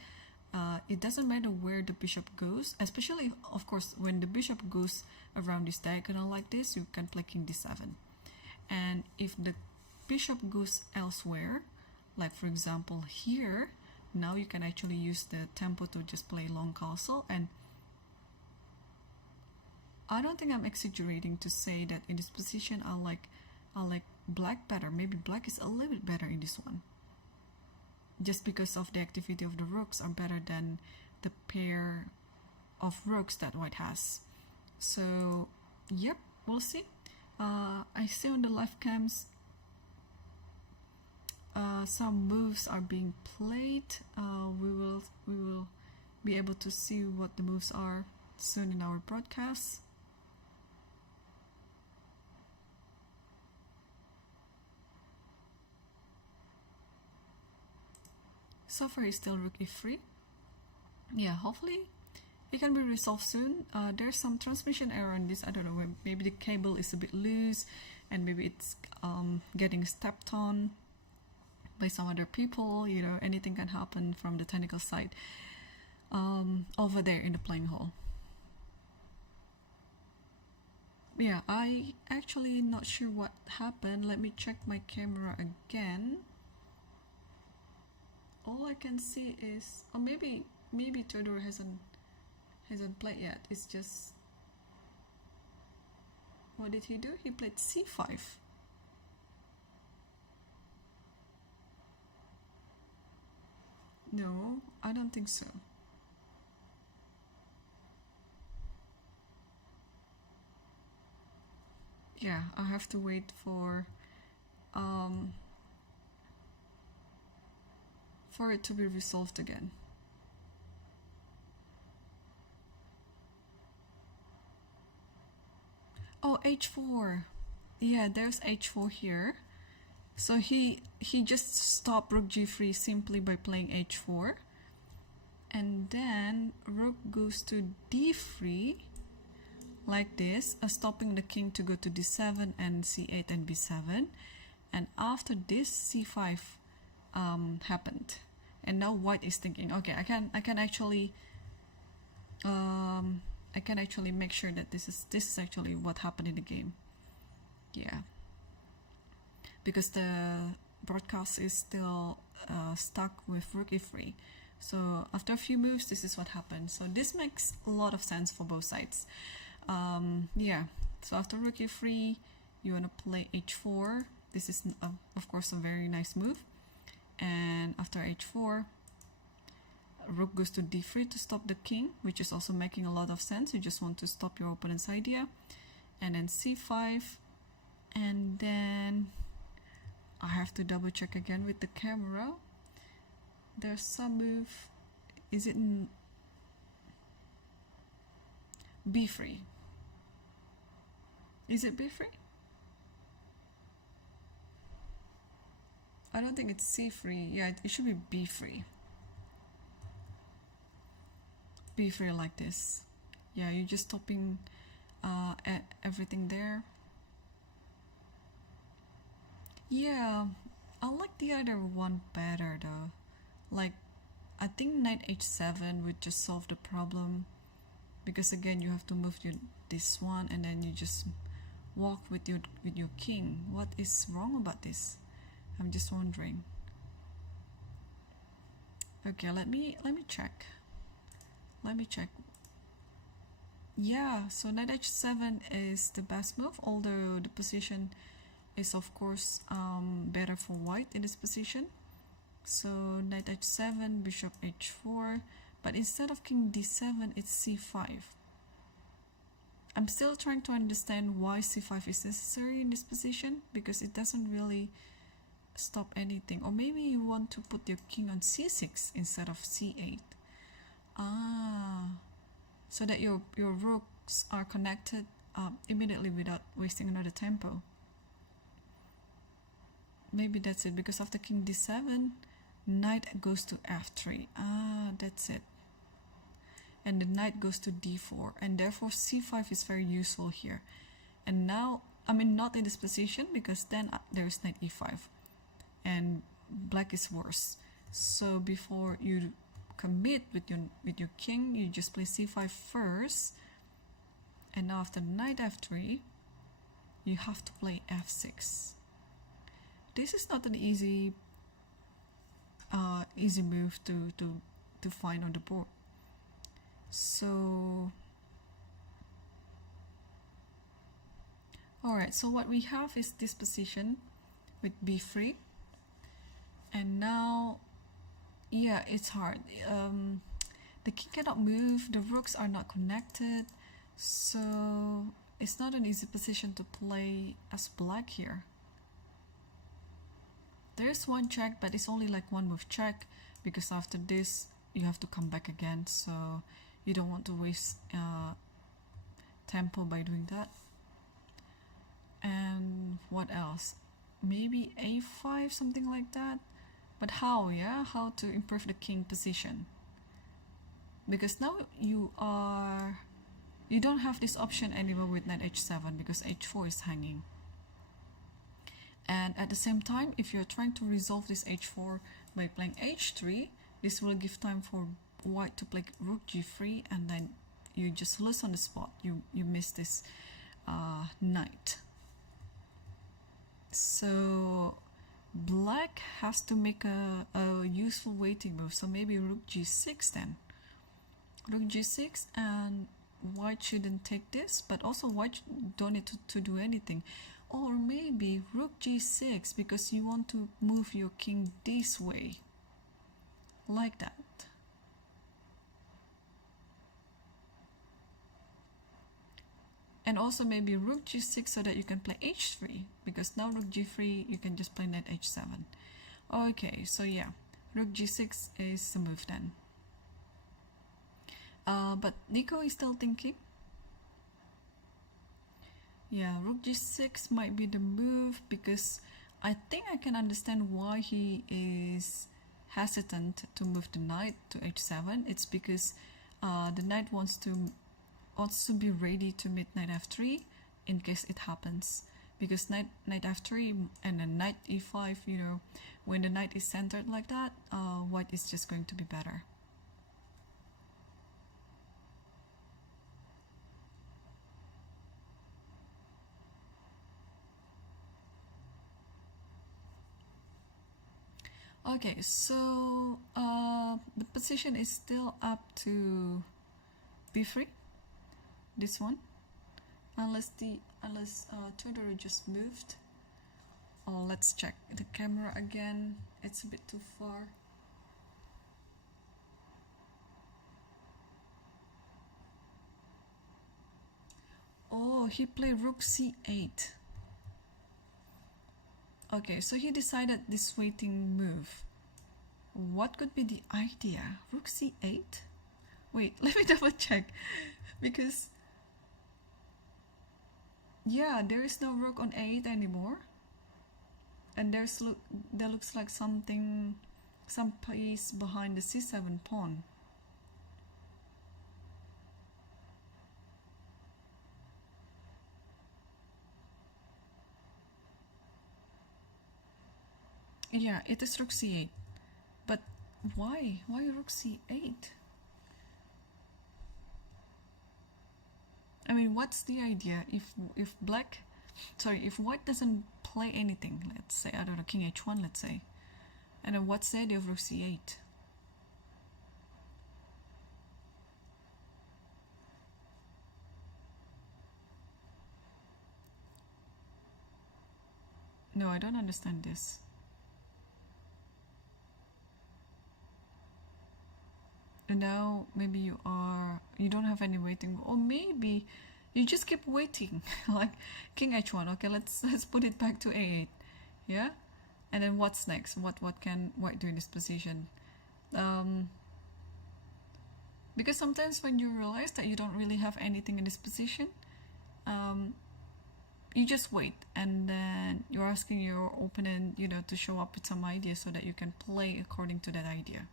It doesn't matter where the bishop goes, especially of course when the bishop goes around this diagonal like this, you can play king d7. And if the bishop goes elsewhere, like for example here, now you can actually use the tempo to just play long castle. And I don't think I'm exaggerating to say that in this position I like black better. Maybe black is a little bit better in this one, just because of the activity of the rooks are better than the pair of rooks that white has. So yep, we'll see. I see on the live cams some moves are being played. We will be able to see what the moves are soon in our broadcast. So far it's still rook e3. Yeah, hopefully it can be resolved soon. There's some transmission error on this. I don't know, maybe the cable is a bit loose, and maybe it's getting stepped on by some other people. You know, anything can happen from the technical side over there in the playing hall. Yeah, I actually not sure what happened. Let me check my camera again. All I can see is, or maybe Theodore hasn't played yet. It's just, what did he do? He played c5. No, I don't think so. Yeah, I have to wait for it to be resolved again. Oh, h4. Yeah, there's h4 here. So he just stopped rook g3 simply by playing h4. And then rook goes to d3 like this, stopping the king to go to d7 and c8 and b7. And after this, c5 happened. And now white is thinking, okay, I can actually make sure that this is actually what happened in the game. Yeah, because the broadcast is still stuck with rook e3. So after a few moves, this is what happened. So this makes a lot of sense for both sides. Yeah, so after rook e3, you want to play h4. This is of course a very nice move. And after h4, rook goes to d3 to stop the king, which is also making a lot of sense. You just want to stop your opponent's idea. And then c5, and then I have to double check again with the camera. There's some move. Is it b3? Is it b3? I don't think it's c3. Yeah, it should be b3. b3 like this. Yeah, you're just stopping everything there. Yeah, I like the other one better though. Like, I think knight h7 would just solve the problem, because again you have to move this one and then you just walk with your king. What is wrong about this? I'm just wondering. Okay, let me check. Let me check. Yeah, so knight h7 is the best move, although the position is of course better for white in this position. So knight h7, bishop h4, but instead of king d7, it's c5. I'm still trying to understand why c5 is necessary in this position, because it doesn't really stop anything. Or maybe you want to put your king on c6 instead of c8. So that your rooks are connected immediately without wasting another tempo. Maybe that's it, because after king d7, knight goes to f3. That's it. And the knight goes to d4, and therefore c5 is very useful here. And now, I mean, not in this position, because then there is knight e5, and black is worse. So before you commit with your king, you just play c5 first, and now after knight f3, you have to play f6. This is not an easy move to find on the board. So alright, so what we have is this position with b3, and now, yeah, it's hard. The king cannot move, the rooks are not connected, so it's not an easy position to play as black here. There's one check, but it's only like one move check, because after this you have to come back again, so you don't want to waste tempo by doing that. And what else? Maybe a5, something like that. But how? Yeah, how to improve the king position? Because now you don't have this option anymore with knight h7, because h4 is hanging. And at the same time, if you're trying to resolve this h4 by playing h3, this will give time for white to play rook g3, and then you just lose on the spot. You miss this knight. So black has to make a useful waiting move. So maybe rook g6 then. Rook g6, and white shouldn't take this, but also white don't need to do anything. Or maybe rook g6, because you want to move your king this way, like that. And also maybe rook g6 so that you can play h3, because now rook g3 you can just play knight h7. Okay, so yeah, rook g6 is the move then. But Nico is still thinking. Yeah, rook g6 might be the move, because I think I can understand why he is hesitant to move the knight to h7. It's because the knight wants to be ready to meet knight f3 in case it happens. Because knight f3 and then knight e5, you know, when the knight is centered like that, white is just going to be better. Okay, so the position is still up to b3, this one, unless Tudor just moved. Oh, let's check the camera again. It's a bit too far. Oh, he played rook c8. Okay, so he decided this waiting move. What could be the idea? Rook c8? Wait, let me double check. Because, yeah, there is no rook on a8 anymore. And there looks like some piece behind the c7 pawn. Yeah, it is rook c8. But why? Why rook c8? I mean, what's the idea? If white doesn't play anything, let's say, I don't know, king h1, let's say. And then what's the idea of rook c8? No, I don't understand this. And now maybe you don't have any waiting, or maybe you just keep waiting. Like king h1. Okay, let's put it back to a8. Yeah, and then what's next? What can white do in this position? Because sometimes when you realize that you don't really have anything in this position, you just wait, and then you're asking your opponent, to show up with some ideas so that you can play according to that idea.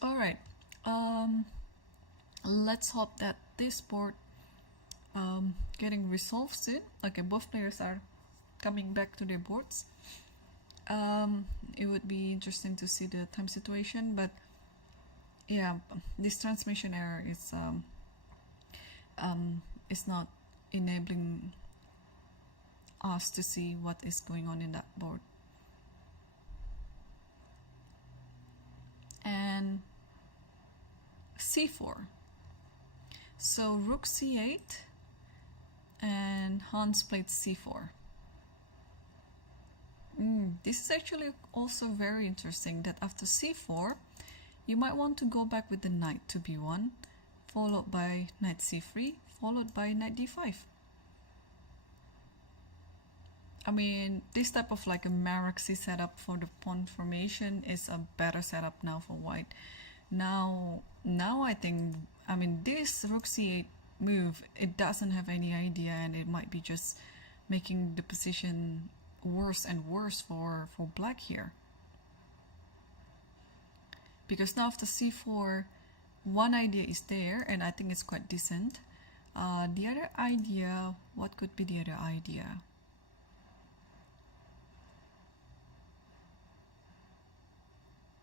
All right, let's hope that this board getting resolved soon. Okay, both players are coming back to their boards. It would be interesting to see the time situation, but yeah, this transmission error is not enabling us to see what is going on in that board. And c4. So rook c8, and Hans played c4. This is actually also very interesting, that after c4, you might want to go back with the knight to b1, followed by knight c3, followed by knight d5. I mean, this type of like a Maraxi setup for the pawn formation is a better setup now for white. Now I think, I mean, this rook c8 move, it doesn't have any idea, and it might be just making the position worse and worse for black here. Because now after c4, one idea is there, and I think it's quite decent. The other idea, what could be the other idea?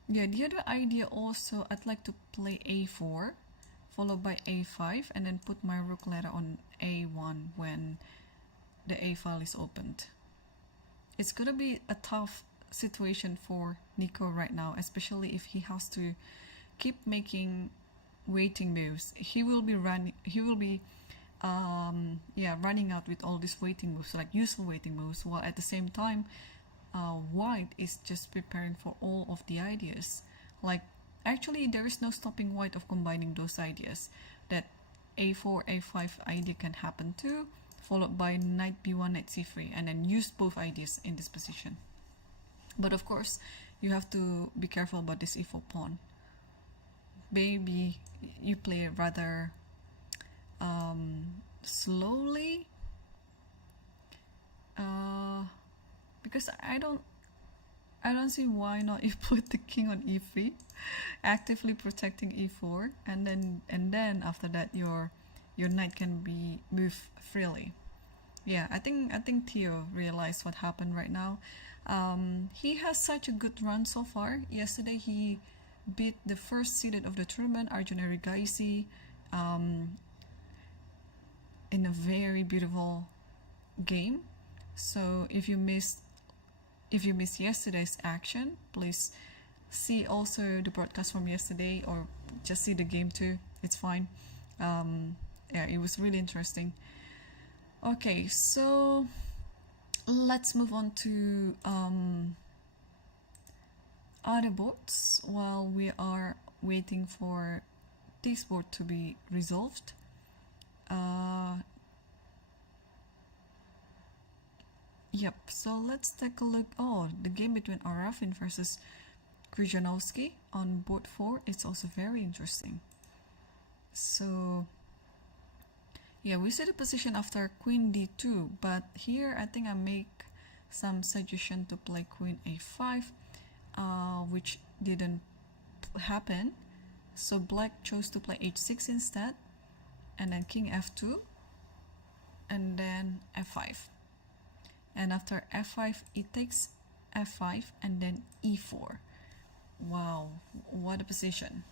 Yeah, the other idea also, I'd like to play a4, followed by a5, and then put my rook ladder on a1 when the a file is opened. It's gonna be a tough situation for Nico right now, especially if he has to keep making waiting moves. He will be running out with all these waiting moves, like useful waiting moves, while at the same time white is just preparing for all of the ideas. Like, actually there is no stopping white of combining those ideas. That a4 a5 idea can happen too, followed by knight b1 knight c3, and then use both ideas in this position. But of course you have to be careful about this e4 pawn. Maybe you play it rather slowly, because I don't see why not you put the king on e3, actively protecting e4, and then after that your knight can be moved freely. Yeah, I think Theo realized what happened right now. He has such a good run so far. Yesterday he beat the first seeded of the tournament, Arjun Erigaisi, in a very beautiful game. So if you missed yesterday's action, please see also the broadcast from yesterday, or just see the game too. It's fine. Yeah, it was really interesting. Okay, so let's move on to other boards while we are waiting for this board to be resolved. Yep, so let's take a look. Oh, the game between Arafin versus Krzyzanowski on board 4 is also very interesting. So yeah, we see the position after queen d2, but here I think I make some suggestion to play queen a5, which didn't happen. So black chose to play h6 instead, and then king f2, and then f5. And after f5, it takes f5 and then e4. Wow, what a position.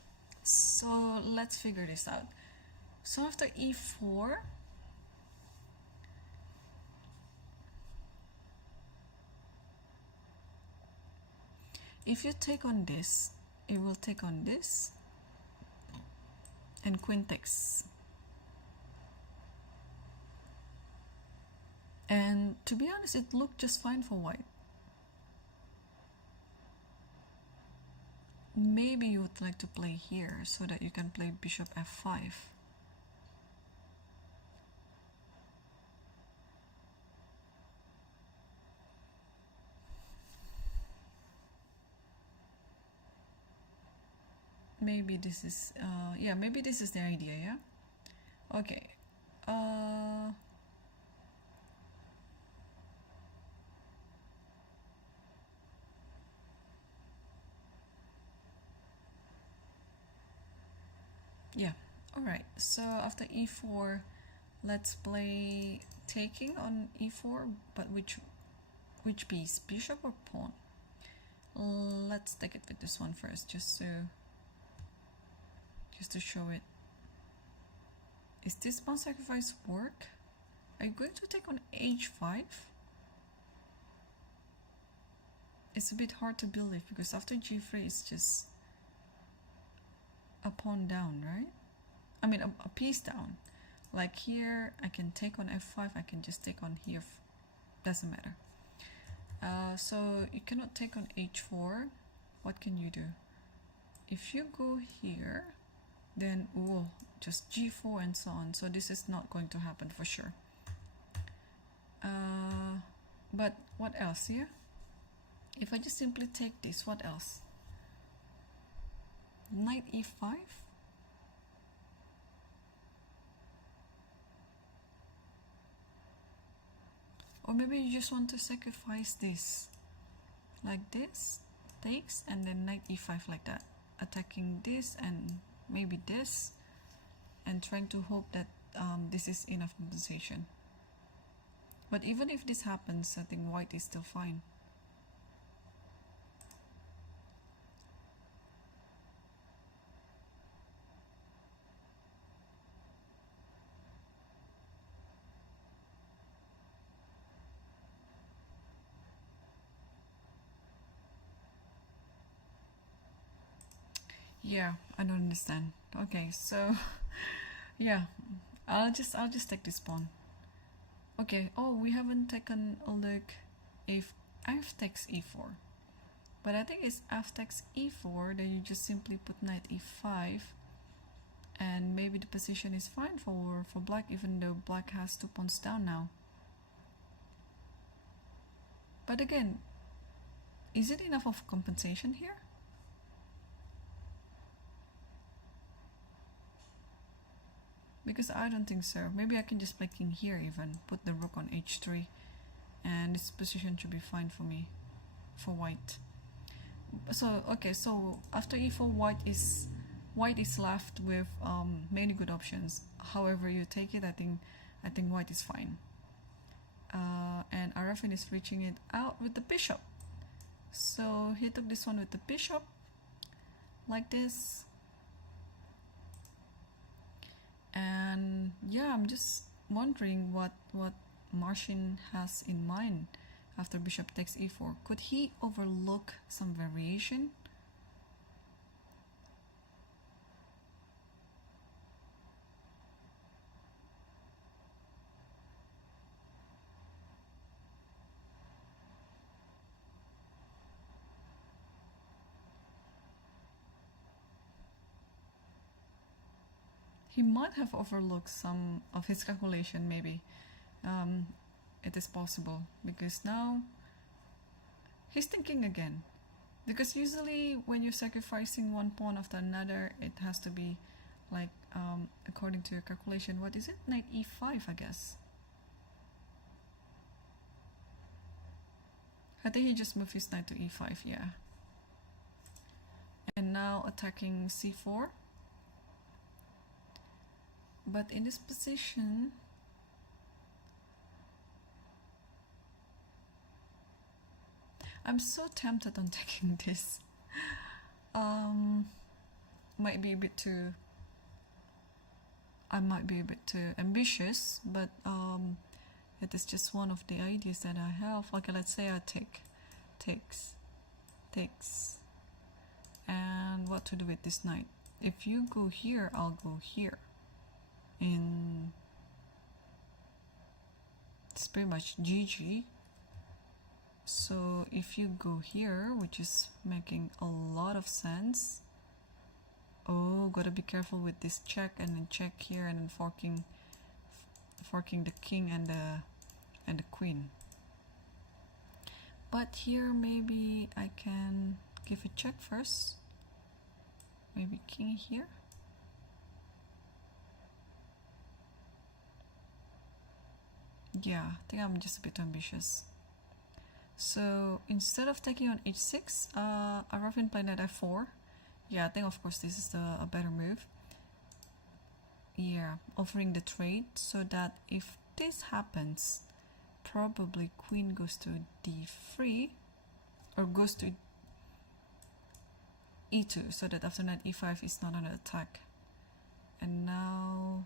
So let's figure this out. So after e4, if you take on this, it will take on this, and queen takes. And to be honest, it looked just fine for white. Maybe you would like to play here so that you can play bishop f5. Maybe this is, yeah, maybe this is the idea, yeah? Okay. Yeah, alright, so after e4, let's play taking on e4, but which piece, bishop or pawn? Let's take it with this one first, just to show it. Is this pawn sacrifice work? Are you going to take on h5? It's a bit hard to believe because after g3 it's just a pawn down, right? I mean a piece down. Like here I can take on f5, I can just take on here, doesn't matter. So you cannot take on h4. What can you do? If you go here, then just g4 and so on. So this is not going to happen for sure. But what else here? If I just simply take this, what else? Knight e5? Or maybe you just want to sacrifice this. Like this, takes, and then knight e5 like that. Attacking this and maybe this, and trying to hope that this is enough compensation. But even if this happens, I think white is still fine. Yeah, I don't understand. Okay, so yeah, I'll just take this pawn. Okay, oh, we haven't taken a look if f takes e4. But I think it's f takes e4, then you just simply put knight e5, and maybe the position is fine for black, even though black has 2 pawns down now. But again, is it enough of compensation here? Because I don't think so. Maybe I can just play king here even, put the rook on h3, and this position should be fine for me, for white. So okay, so after e4, white is left with many good options. However you take it, I think white is fine. And Arafin is reaching it out with the bishop. So he took this one with the bishop, like this. And yeah, I'm just wondering what Marcin has in mind after bishop takes e4. Could he overlook some variation? he might have overlooked some of his calculation, maybe. It is possible, because now he's thinking again. Because usually when you're sacrificing one pawn after another, it has to be like according to your calculation. What is it? Knight e5, I guess. I think he just moved his knight to e5, yeah. And now attacking c4. But in this position, I'm so tempted on taking this. Might be a bit too... I might be a bit too ambitious, but it is just one of the ideas that I have. Okay, let's say I takes. And what to do with this knight? If you go here, I'll go here. It's pretty much GG. So if you go here, which is making a lot of sense. Oh, gotta be careful with this check, and then check here, and then forking the king and the queen. But here maybe I can give a check first. Maybe king here. Yeah, I think I'm just a bit ambitious. So instead of taking on h6, Aravin played at f4. Yeah, I think of course this is a better move. Yeah, offering the trade so that if this happens, probably queen goes to d3 or goes to e2, so that after knight e5 is not under attack. And now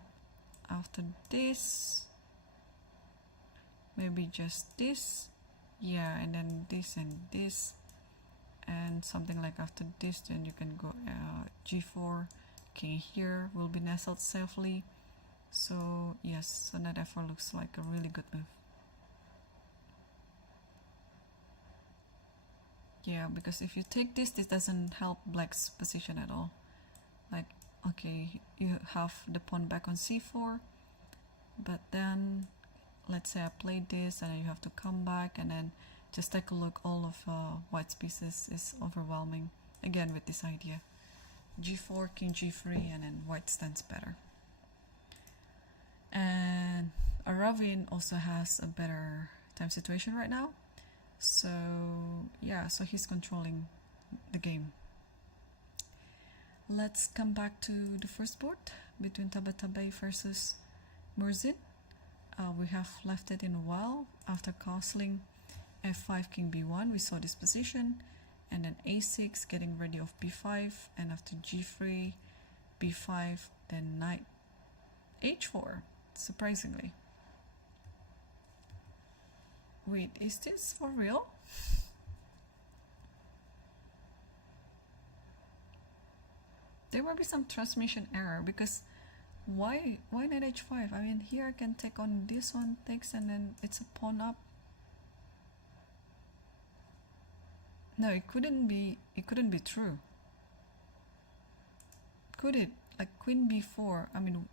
after this, maybe just this. Yeah, and then this and this, and something like after this, then you can go g4, king here will be nestled safely. So yes, so knight f4 looks like a really good move. Yeah, because if you take this, this doesn't help black's position at all. Like, okay, you have the pawn back on c4, but then let's say I played this, and then you have to come back, and then just take a look. All of white's pieces is overwhelming again with this idea. g4, king g3, and then white stands better. And Aravin also has a better time situation right now. So yeah, so he's controlling the game. Let's come back to the first board between Tabatabai versus Murzin. We have left it in a while. After castling f5, king b1, we saw this position, and then a6, getting ready of b5, and after g3, b5, then knight h4, surprisingly. Wait, is this for real? There might be some transmission error, because why knight h5? I mean, here I can take on this one, takes, and then it's a pawn up. No, it couldn't be true. Could it? Like queen b4, I mean,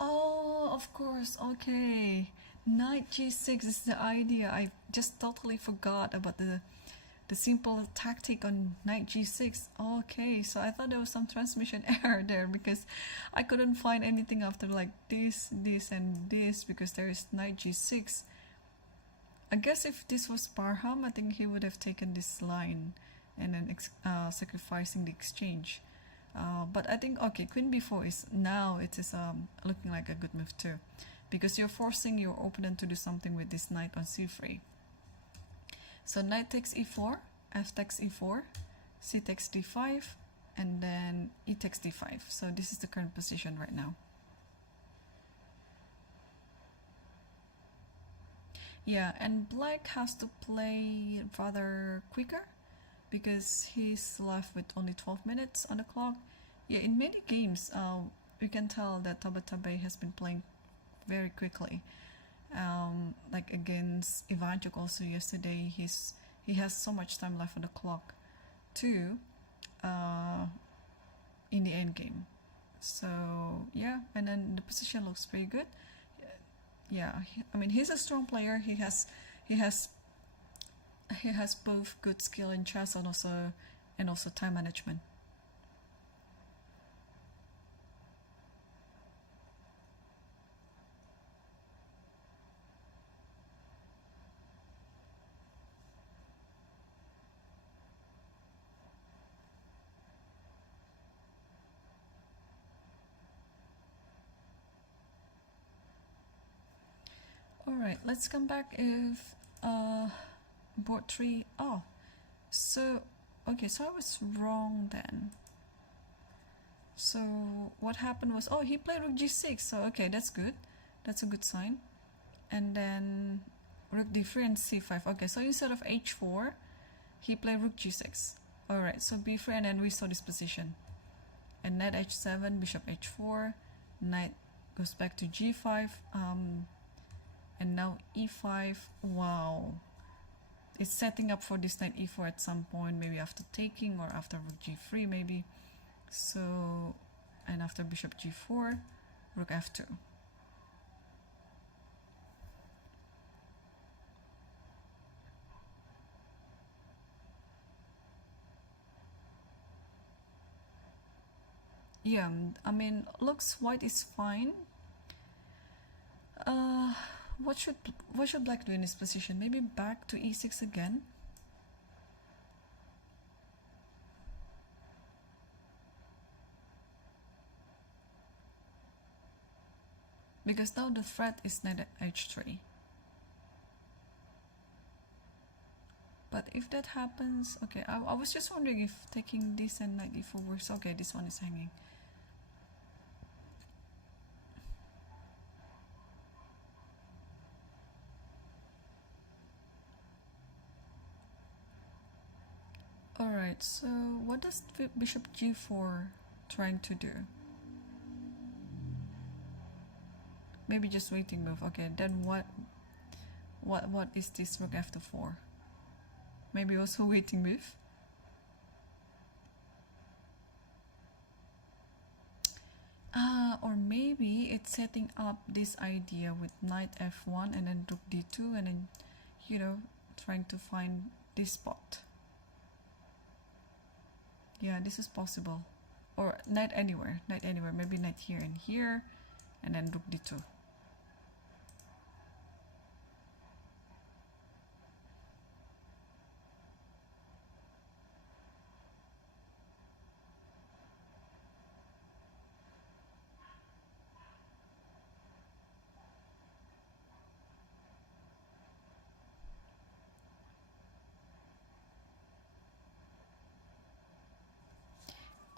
oh, of course, okay. Knight g6 is the idea. I just totally forgot about the simple tactic on knight g6. Okay, so I thought there was some transmission error there, because I couldn't find anything after like this, and this, because there is knight g6. I guess if this was Parham, I think he would have taken this line and then sacrificing the exchange. But I think, okay, queen b4 is now, it is looking like a good move too, because you're forcing your opponent to do something with this knight on c3. So knight takes e4, f takes e4, c takes d5, and then e takes d5. So this is the current position right now. Yeah, and black has to play rather quicker, because he's left with only 12 minutes on the clock. Yeah, in many games, we can tell that Tabatabai has been playing very quickly. Like against Ivanchuk also yesterday, he has so much time left on the clock too, in the end game. So yeah, and then the position looks pretty good. Yeah, I mean, he's a strong player. He has he has both good skill in chess and also time management. All right, let's come back if board 3. Oh, so okay, so I was wrong then. So what happened was, oh, he played rook g6. So okay, that's good. That's a good sign. And then rook d3 and c5. Okay, so instead of h4, he played rook g6. All right, so b3, and then we saw this position. And knight h7, bishop h4, knight goes back to g5. And now e5. Wow, it's setting up for this knight e4 at some point, maybe after taking or after rook g3 maybe. So, and after bishop g4, rook f2. Yeah, I mean, looks white is fine. What should black do in this position? Maybe back to e6 again. Because now the threat is knight h3. But if that happens, okay, I was just wondering if taking this and knight e4 works. Okay, this one is hanging. Alright, so what does bishop g4 trying to do? Maybe just waiting move. Okay, then what is this rook f4? Maybe also waiting move. Or maybe it's setting up this idea with knight f1 and then rook d2 and then, you know, trying to find this spot. Yeah, this is possible. Or knight anywhere, maybe knight here and here, and then rook d2.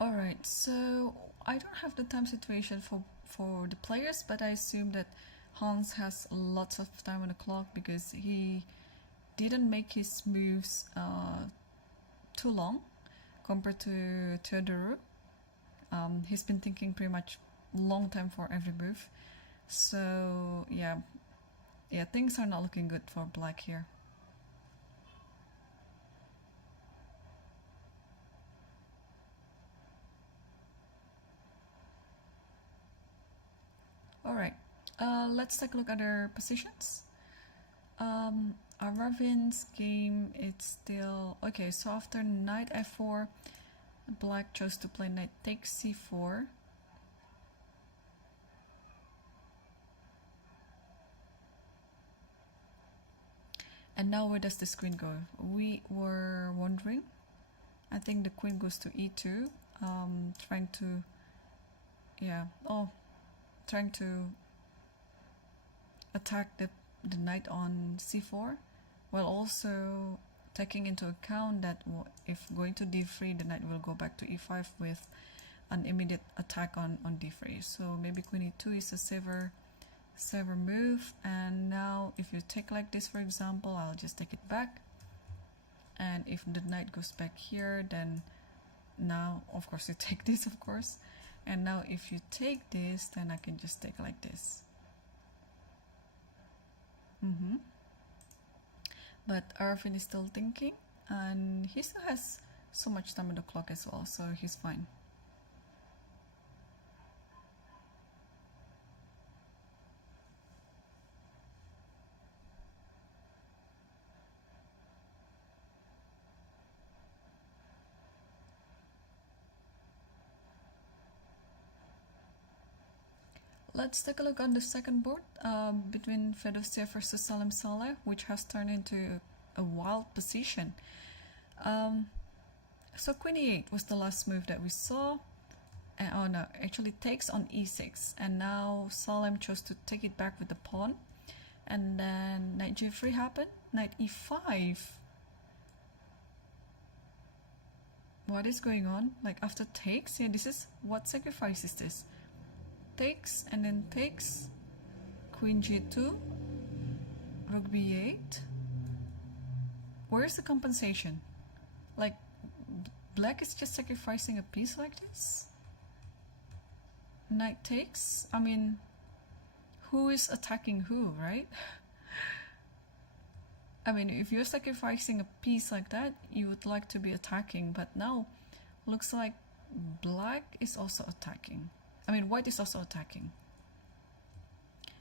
Alright, so I don't have the time situation for the players, but I assume that Hans has lots of time on the clock because he didn't make his moves too long compared to Theodore. He's been thinking pretty much long time for every move. So yeah, things are not looking good for black here. Alright, let's take a look at their positions. Aravin's game, it's still okay. So after knight f4, black chose to play knight takes c4. And now where does this queen go? We were wondering. I think the queen goes to e2, trying to, trying to attack the knight on c4, while also taking into account that if going to d3, the knight will go back to e5 with an immediate attack on d3. So maybe queen e2 is a safer move. And now if you take like this, for example, I'll just take it back, and if the knight goes back here, then now of course you take this, of course, and now if you take this, then I can just take like this. But Arvin is still thinking, and he still has so much time on the clock as well, so he's fine. Let's take a look on the second board between Fedosiev versus Salim Saleh, which has turned into a wild position. So Queen e8 was the last move that we saw. And, oh no, actually takes on e6, and now Salim chose to take it back with the pawn, and then knight g3 happened, knight e5. What is going on? Like after takes, yeah, this is what sacrifice is this? Takes and then takes, queen g2, rook b8. Where's the compensation? Like black is just sacrificing a piece like this? Knight takes. I mean, who is attacking who, right? I mean, if you're sacrificing a piece like that, you would like to be attacking, but now looks like black is also attacking. I mean, white is also attacking.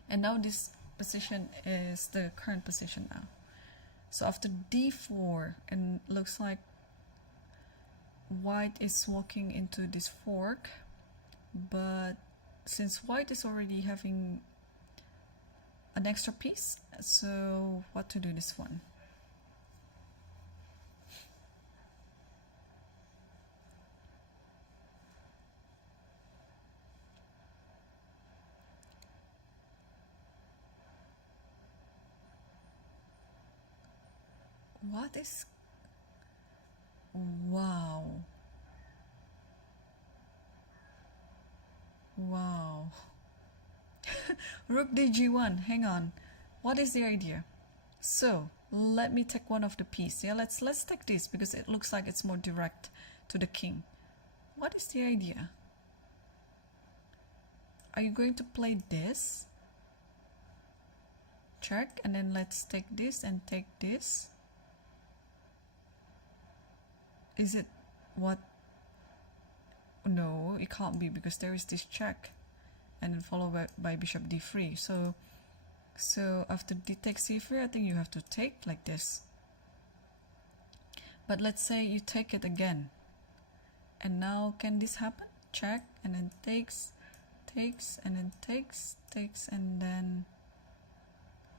And now this position is the current position now. So after d4, and looks like white is walking into this fork. But since white is already having an extra piece, so what to do this one? What is... Wow. Wow. Rook dg1, hang on. What is the idea? So, let me take one of the piece. Yeah, let's take this because it looks like it's more direct to the king. What is the idea? Are you going to play this? Check, and then let's take this and take this. Is it what? No, it can't be because there is this check and then followed by bishop d3. So after d takes c3, I think you have to take like this. But let's say you take it again. And now can this happen? Check, and then takes, and then takes, and then...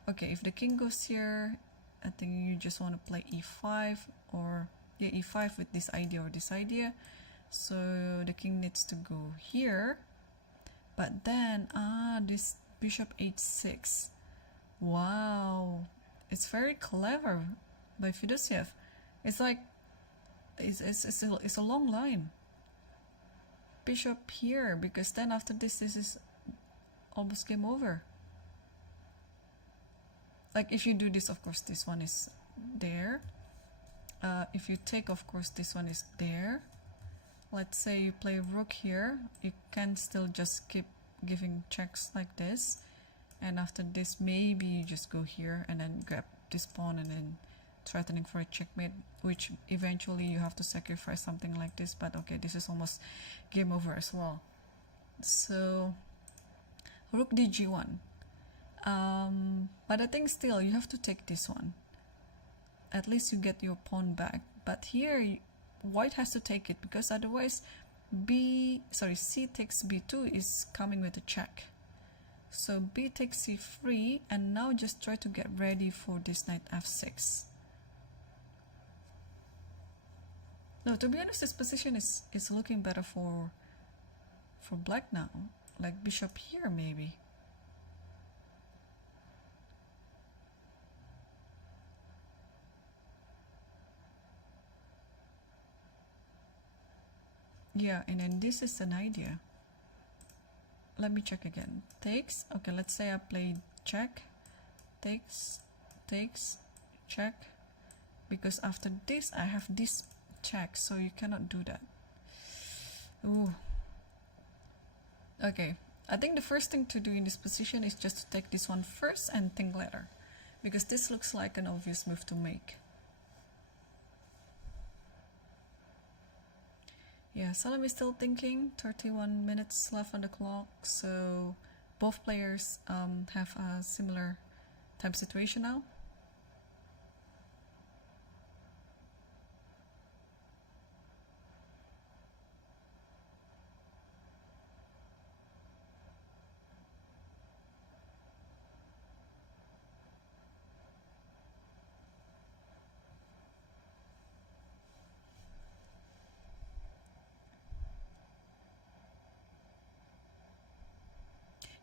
Okay, if the king goes here, I think you just want to play e5 or... Yeah, e5 with this idea or this idea. So the king needs to go here. But then, this bishop h6. Wow. It's very clever by Fedosiev. It's like, it's a long line. Bishop here, because then after this is almost game over. Like if you do this, of course, this one is there. If you take, of course, this one is there. Let's say you play rook here, you can still just keep giving checks like this, and after this maybe you just go here and then grab this pawn and then threatening for a checkmate, which eventually you have to sacrifice something like this. But okay, this is almost game over as well. So rook dg1, but I think still you have to take this one. At least you get your pawn back. But here white has to take it because otherwise c takes b2 is coming with a check. So b takes c3, and now just try to get ready for this knight f6. No, to be honest, this position is looking better for black now. Like bishop here maybe. Yeah, and then this is an idea. Let me check again. Takes. Okay, let's say I played check. Takes, check. Because after this, I have this check, so you cannot do that. Ooh. Okay, I think the first thing to do in this position is just to take this one first and think later. Because this looks like an obvious move to make. Yeah, Salim is still thinking. 31 minutes left on the clock, so both players have a similar time situation now.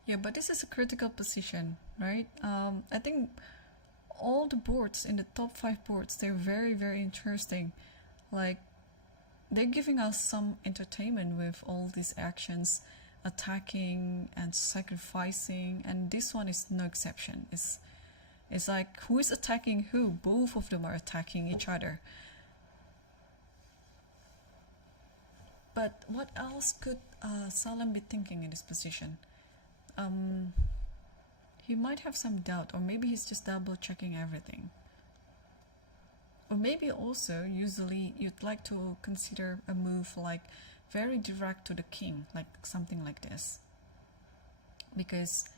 Yeah, but this is a critical position, right? I think all the boards in the top 5 boards, they're very, very interesting. Like, they're giving us some entertainment with all these actions, attacking and sacrificing, and this one is no exception. It's like, who is attacking who? Both of them are attacking each other. But what else could Salem be thinking in this position? He might have some doubt, or maybe he's just double checking everything. Or maybe also, usually, you'd like to consider a move like very direct to the king, like something like this. Because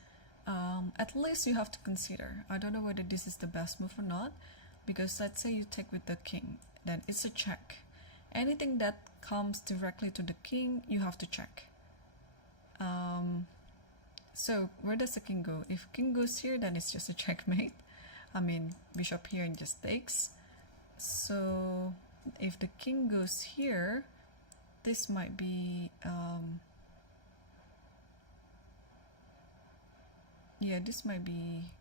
at least you have to consider. I don't know whether this is the best move or not, because let's say you take with the king, then it's a check. Anything that comes directly to the king, you have to check. So where does the king go? If king goes here, then it's just a checkmate. I mean, bishop here and just takes. So if the king goes here, this might be yeah, this might be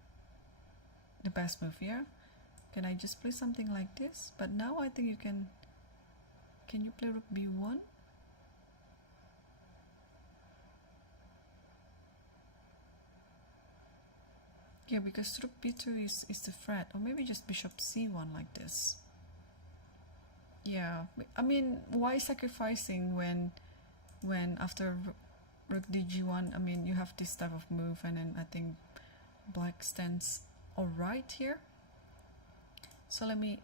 the best move here. Can I just play something like this? But now I think you can you play rook b1? Yeah, because rook b2 is the threat, or maybe just bishop c1 like this. Yeah, I mean, why sacrificing when after rook dg1, I mean, you have this type of move, and then I think black stands alright here. So let me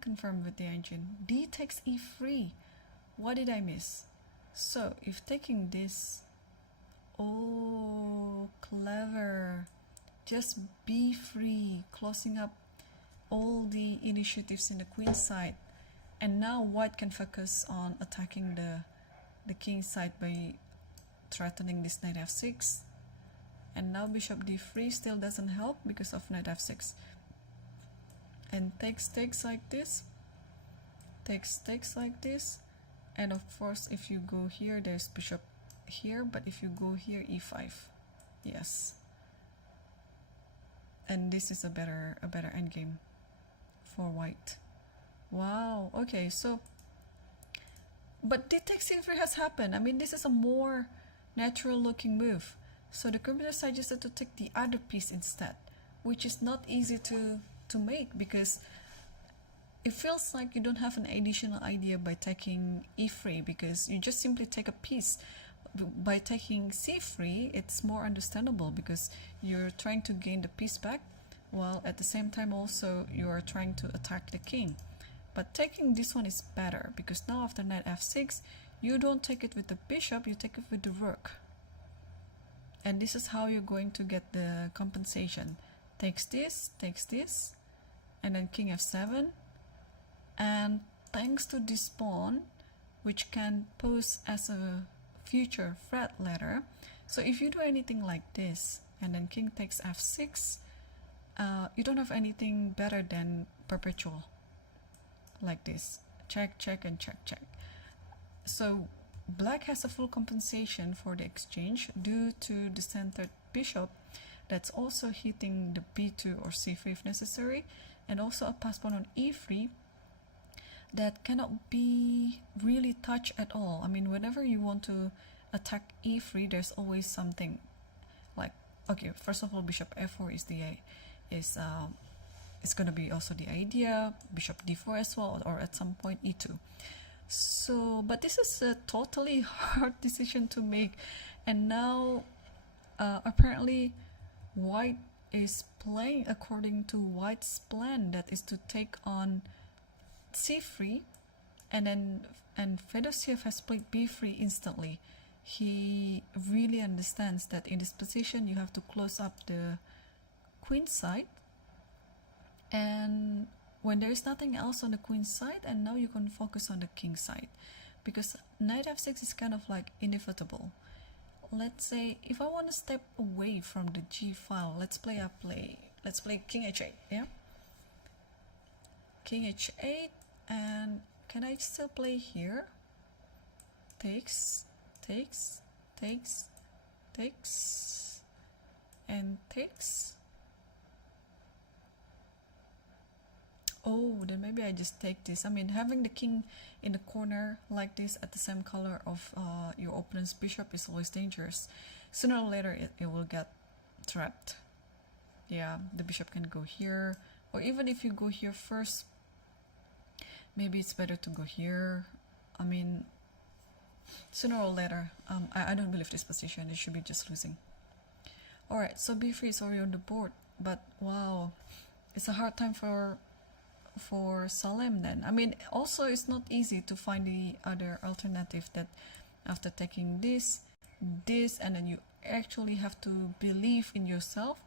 confirm with the engine. D takes e3. What did I miss? So if taking this, oh, clever. Just b3, closing up all the initiatives in the queen side. And now white can focus on attacking the king side by threatening this knight f6. And now bishop d3 still doesn't help because of knight f6. And takes like this. Takes like this. And of course, if you go here, there's bishop here. But if you go here, e5. Yes. And this is a better endgame for white. Wow. Okay, so but d takes e3 has happened. I mean, this is a more natural looking move. So the computer suggested to take the other piece instead, which is not easy to make, because it feels like you don't have an additional idea by taking e3, because you just simply take a piece. By taking c3, it's more understandable because you're trying to gain the piece back, while at the same time also you are trying to attack the king. But taking this one is better, because now after knight f6, you don't take it with the bishop, you take it with the rook. And this is how you're going to get the compensation. Takes this, and then king f7. And thanks to this pawn, which can pose as a future threat later. So if you do anything like this, and then king takes f6, you don't have anything better than perpetual. Like this. Check, and check. So black has a full compensation for the exchange due to the centered bishop that's also hitting the b2 or c3 if necessary, and also a pass pawn on e3 that cannot be really touched at all. I mean, whenever you want to attack e3, there's always something like, okay, first of all, bishop f4 it's going to be also the idea, bishop d4 as well, or at some point e2. So, but this is a totally hard decision to make, and now apparently white is playing according to white's plan, that is to take on c3, and Fedosiev has played b3 instantly. He really understands that in this position you have to close up the queen side, and when there is nothing else on the queen side, and now you can focus on the king side, because knight f6 is kind of like inevitable. Let's say if I want to step away from the g file, let's play king h8. Yeah, king h8. And can I still play here? Takes, takes and takes. Oh, then maybe I just take this. I mean, having the king in the corner like this at the same color of your opponent's bishop is always dangerous. Sooner or later it will get trapped. Yeah, the bishop can go here, or even if you go here first, maybe it's better to go here. I mean, sooner or later, I don't believe this position. It should be just losing. Alright, so b3 is already on the board, but wow, it's a hard time for Salem then. I mean, also it's not easy to find the other alternative that after taking this, and then you actually have to believe in yourself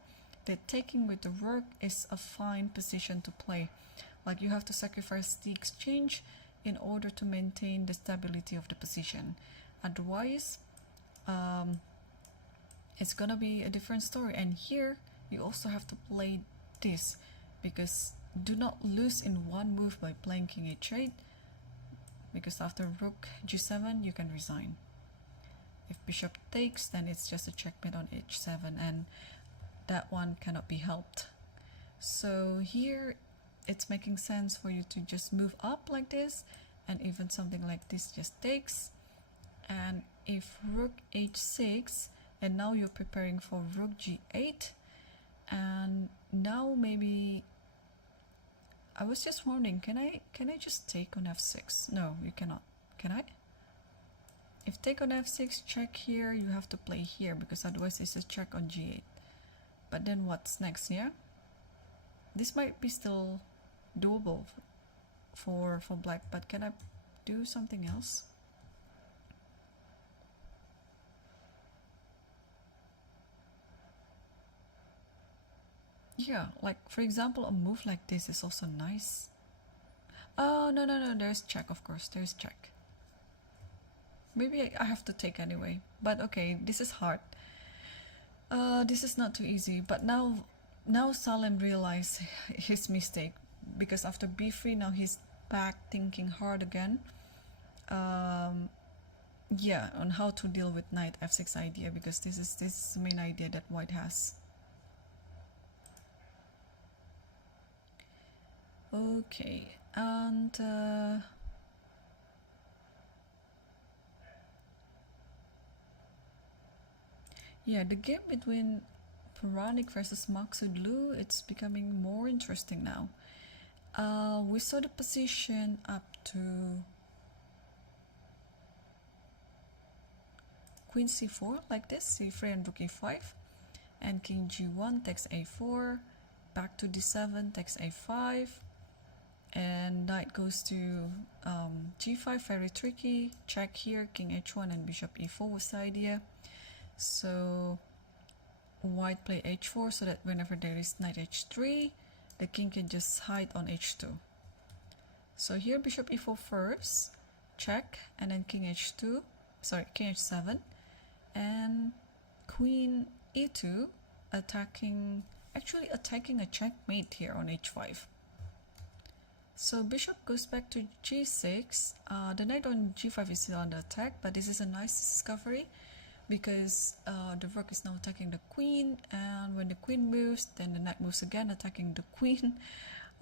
that taking with the rook is a fine position to play. Like, you have to sacrifice the exchange in order to maintain the stability of the position. Otherwise, it's gonna be a different story. And here you also have to play this, because do not lose in one move by playing king h8, because after rook g7 you can resign. If bishop takes, then it's just a checkmate on h7, and that one cannot be helped. So here it's making sense for you to just move up like this, and even something like this just takes. And if rook h6, and now you're preparing for rook g8, and now maybe I was just wondering, can I just take on f6? No, you cannot. Can I? If take on f6, check here, you have to play here, because otherwise it's a check on g8. But then what's next? Yeah, this might be still doable for black, but can I do something else? Yeah, like for example, a move like this is also nice. Oh, no, there's check, of course, there's check. Maybe I have to take anyway, but okay, this is hard. This is not too easy, but now Salem realized his mistake, because after b3 now he's back thinking hard again. Yeah, on how to deal with knight f6 idea, because this is the main idea that white has. Okay, and yeah, the game between Puranik versus Maksudlu, it's becoming more interesting now. We saw the position up to queen c4 like this, c3 and rook e5, and king g1 takes a4, back to d7 takes a5, and knight goes to g5, very tricky, check here, king h1 and bishop e4 was the idea. So white play h4 so that whenever there is knight h3, the king can just hide on h2. So here bishop e4 first, check, and then king h2, sorry, king h7, and queen e2, actually attacking a checkmate here on h5. So bishop goes back to g6. The knight on g5 is still under attack, but this is a nice discovery, because the rook is now attacking the queen, and when the queen moves, then the knight moves again, attacking the queen.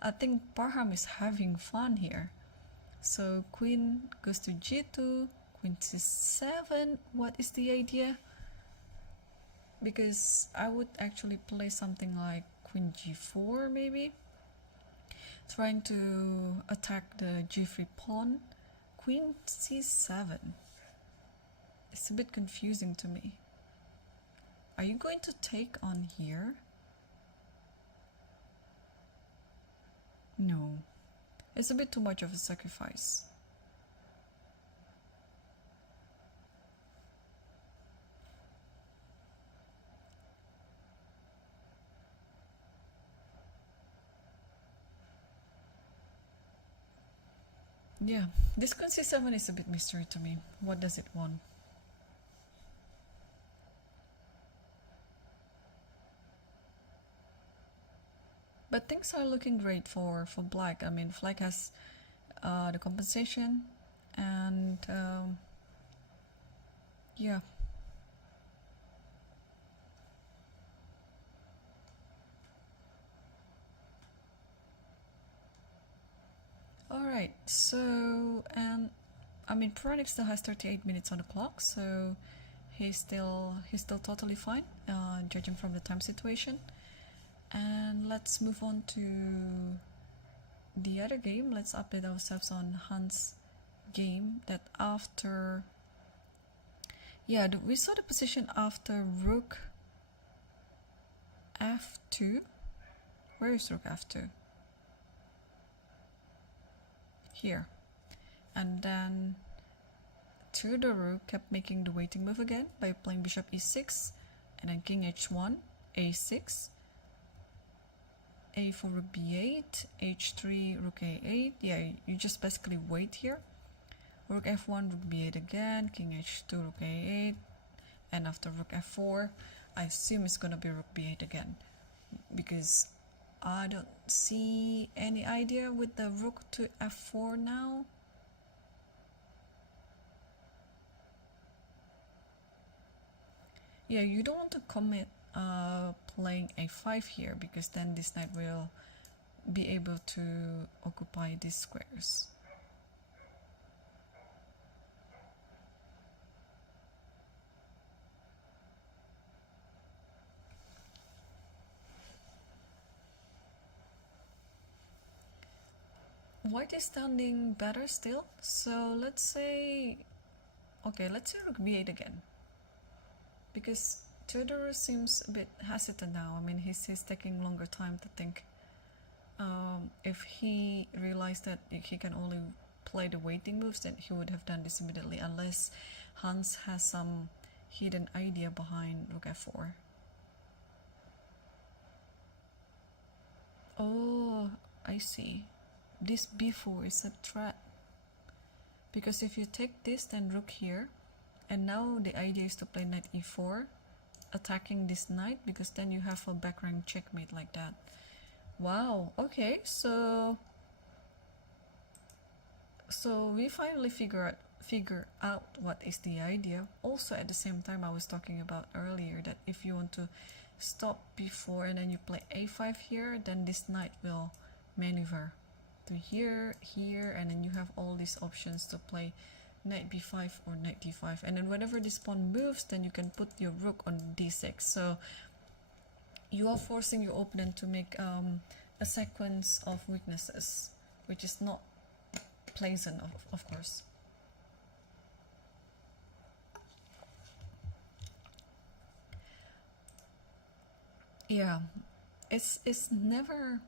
I think Parham is having fun here. So queen goes to g2, queen c7. What is the idea? Because I would actually play something like queen g4 maybe, trying to attack the g3 pawn. Queen c7. It's a bit confusing to me. Are you going to take on here? No. It's a bit too much of a sacrifice. Yeah, this queen c7 is a bit mystery to me. What does it want? But things are looking great for black. I mean, black has the compensation, and yeah. Alright, so, and I mean, Puranik still has 38 minutes on the clock, so he's still totally fine, judging from the time situation. And let's move on to the other game. Let's update ourselves on Hans' game. That after, yeah, we saw the position after Rook F2. Where is Rook F2? Here. And then Theodore kept making the waiting move again by playing bishop e6, and then king h1, a6, a4 rook b8, h3 rook a8. Yeah, you just basically wait here. Rook f1, rook b8 again, king h2, rook a8, and after rook f4, I assume it's gonna be rook b8 again, because I don't see any idea with the rook to f4 now. Yeah, you don't want to commit playing a5 here, because then this knight will be able to occupy these squares. White is standing better still, so let's say, okay, let's say rook b8 again, because Theodore seems a bit hesitant now. I mean, he's taking longer time to think. If he realized that he can only play the waiting moves, then he would have done this immediately, unless Hans has some hidden idea behind rook f4. Oh, I see. This b4 is a threat, because if you take this, then rook here, and now the idea is to play knight e4, attacking this knight, because then you have a back rank checkmate like that. Wow, okay, so we finally figure out what is the idea. Also, at the same time, I was talking about earlier that if you want to stop b4 and then you play a5 here, then this knight will maneuver to here, here, and then you have all these options to play knight b5 or knight d5, and then whenever this pawn moves, then you can put your rook on d6. So you are forcing your opponent to make a sequence of weaknesses, which is not pleasant, of course. Yeah, it's never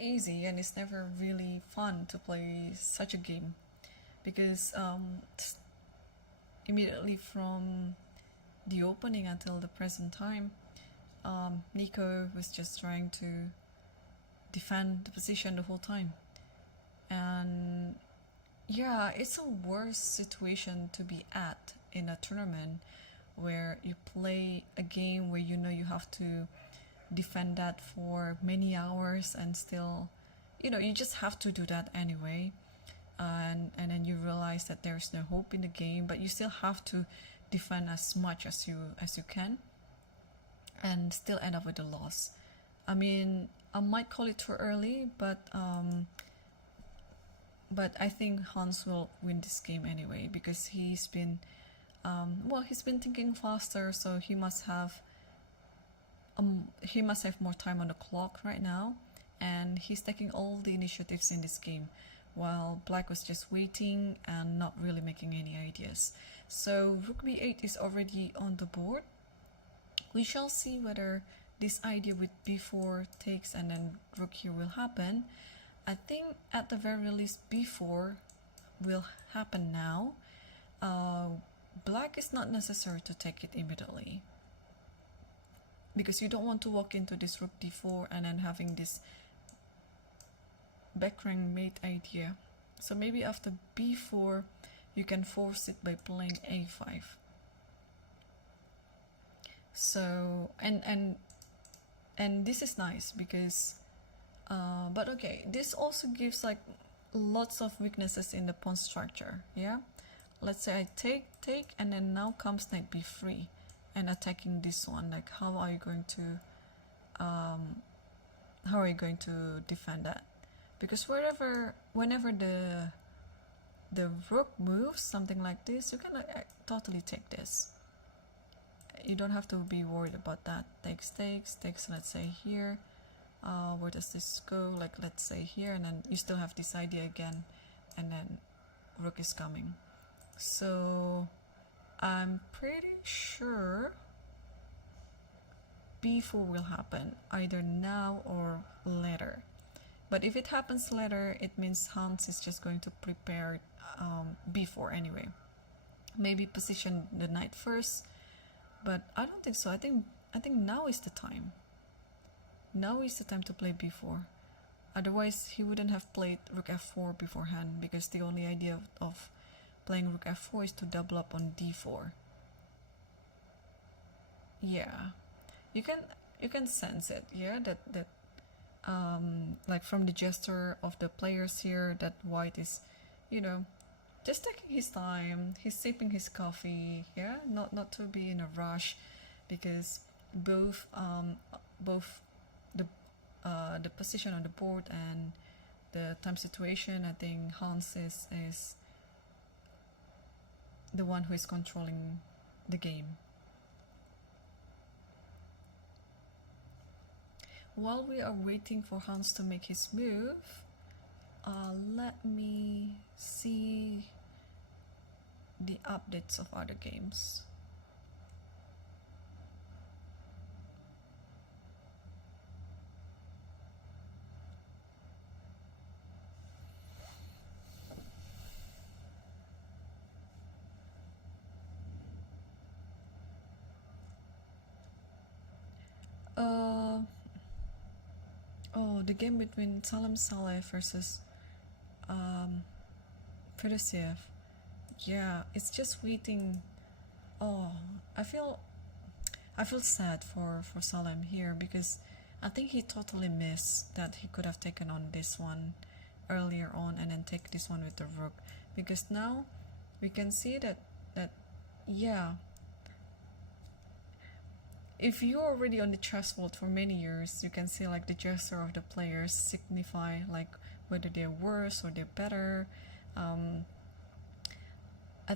easy, and it's never really fun to play such a game, because immediately from the opening until the present time, Nico was just trying to defend the position the whole time. And yeah, it's a worse situation to be at in a tournament where you play a game where you know you have to defend that for many hours, and still, you know, you just have to do that anyway. And then you realize that there's no hope in the game, but you still have to defend as much as you can, and still end up with a loss. I mean, I might call it too early, but I think Hans will win this game anyway, because he's been he's been thinking faster, so he must have more time on the clock right now, and he's taking all the initiatives in this game, while Black was just waiting and not really making any ideas. So rook b8 is already on the board. We shall see whether this idea with b4 takes and then rook here will happen. I think at the very least b4 will happen now. Black is not necessary to take it immediately, because you don't want to walk into this rook d4 and then having this back rank mate idea. So maybe after b4 you can force it by playing a5. So and this is nice, because but okay, this also gives like lots of weaknesses in the pawn structure. Yeah, let's say I take, and then now comes knight b3 and attacking this one. Like, how are you going to defend that? because whenever the rook moves something like this, you can totally take this. You don't have to be worried about that. Takes, let's say here. Where does this go? Like, let's say here, and then you still have this idea again, and then rook is coming. So I'm pretty sure b4 will happen either now or later. But if it happens later, it means Hans is just going to prepare b4 anyway. Maybe position the knight first, but I don't think so. I think now is the time. Now is the time to play b4. Otherwise, he wouldn't have played rook f4 beforehand, because the only idea of playing rook f4 is to double up on d4. Yeah, you can sense it. Yeah, that like from the gesture of the players here, that white is, you know, just taking his time. He's sipping his coffee. Yeah, not to be in a rush, because both the position on the board and the time situation, I think Hans is the one who is controlling the game. While we are waiting for Hans to make his move, let me see the updates of other games. Oh, the game between Salam Saleh versus Fedosiev. Yeah, it's just waiting. Oh, I feel sad for Salem here, because I think he totally missed that he could have taken on this one earlier on and then take this one with the rook, because now we can see that yeah, if you're already on the chessboard for many years, you can see like the gesture of the players signify like whether they're worse or they're better. I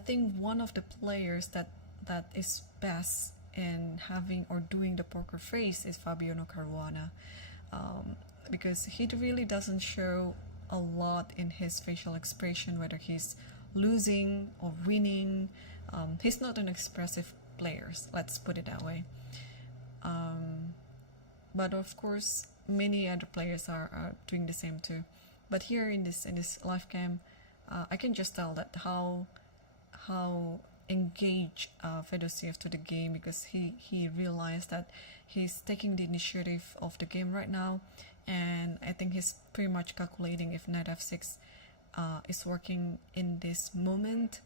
think one of the players that is best in having or doing the poker face is Fabiano Caruana, because he really doesn't show a lot in his facial expression, whether he's losing or winning. He's not an expressive player, let's put it that way. But of course, many other players are doing the same too. But here in this live cam, I can just tell that how engaged Fedosiev to the game, because he realized that he's taking the initiative of the game right now, and I think he's pretty much calculating if knight f6 is working in this moment,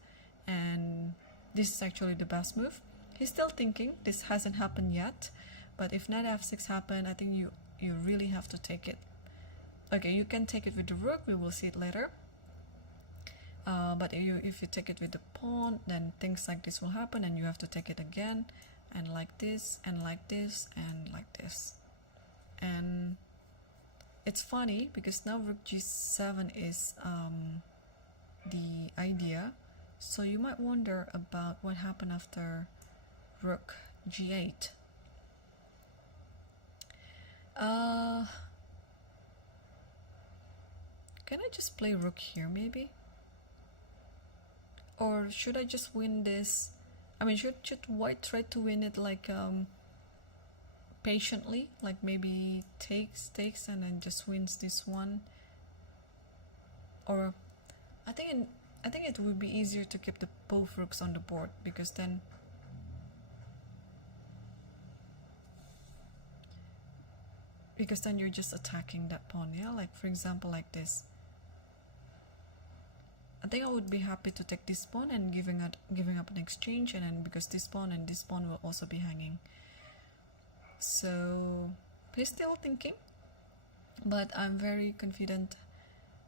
and this is actually the best move. He's still thinking, this hasn't happened yet, but if knight f6 happen, I think you really have to take it. Okay, you can take it with the rook, we will see it later. But if you take it with the pawn, then things like this will happen, and you have to take it again, and like this, and like this, and like this. And it's funny, because now rook g7 is the idea, so you might wonder about what happened after rook g8. Can I just play rook here maybe? Or should I just win this? I mean, should white try to win it like patiently, like maybe takes and then just wins this one? Or I think it would be easier to keep the both rooks on the board, because then you're just attacking that pawn. Yeah, like for example like this. I think I would be happy to take this pawn and giving up an exchange, and then because this pawn and this pawn will also be hanging. So he's still thinking, but I'm very confident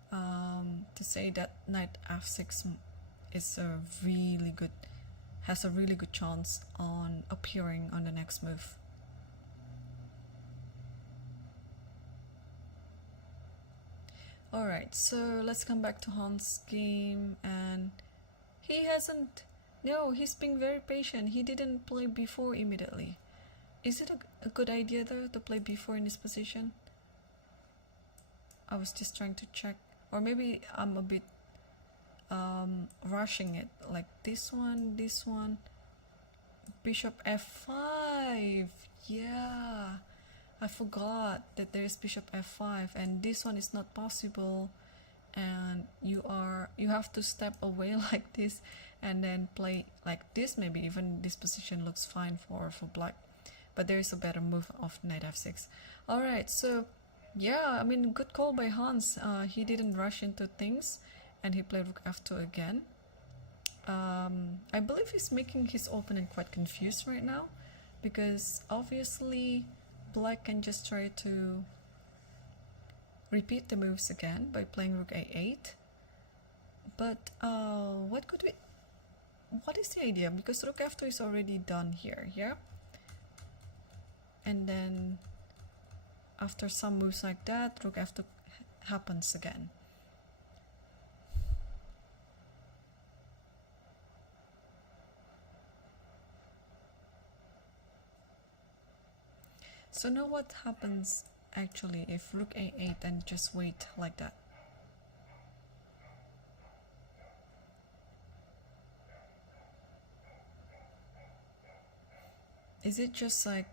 to say that knight f6 is has a really good chance on appearing on the next move. Alright, so let's come back to Hans' game, and he hasn't. No, he's being very patient. He didn't play before immediately. Is it a good idea though to play before in this position? I was just trying to check. Or maybe I'm a bit rushing it. Like this one, bishop f5. Yeah, I forgot that there is bishop f5, and this one is not possible, and you have to step away like this and then play like this. Maybe even this position looks fine for black, but there is a better move of knight f6. All right, so yeah, I mean, good call by Hans. He didn't rush into things, and he played rook f2 again. I believe he's making his opponent quite confused right now, because obviously black can just try to repeat the moves again by playing rook a8. But what is the idea? Because rook f2 is already done here, yeah? And then after some moves like that, rook f2 happens again. So now what happens actually if rook a8 and just wait like that? Is it just like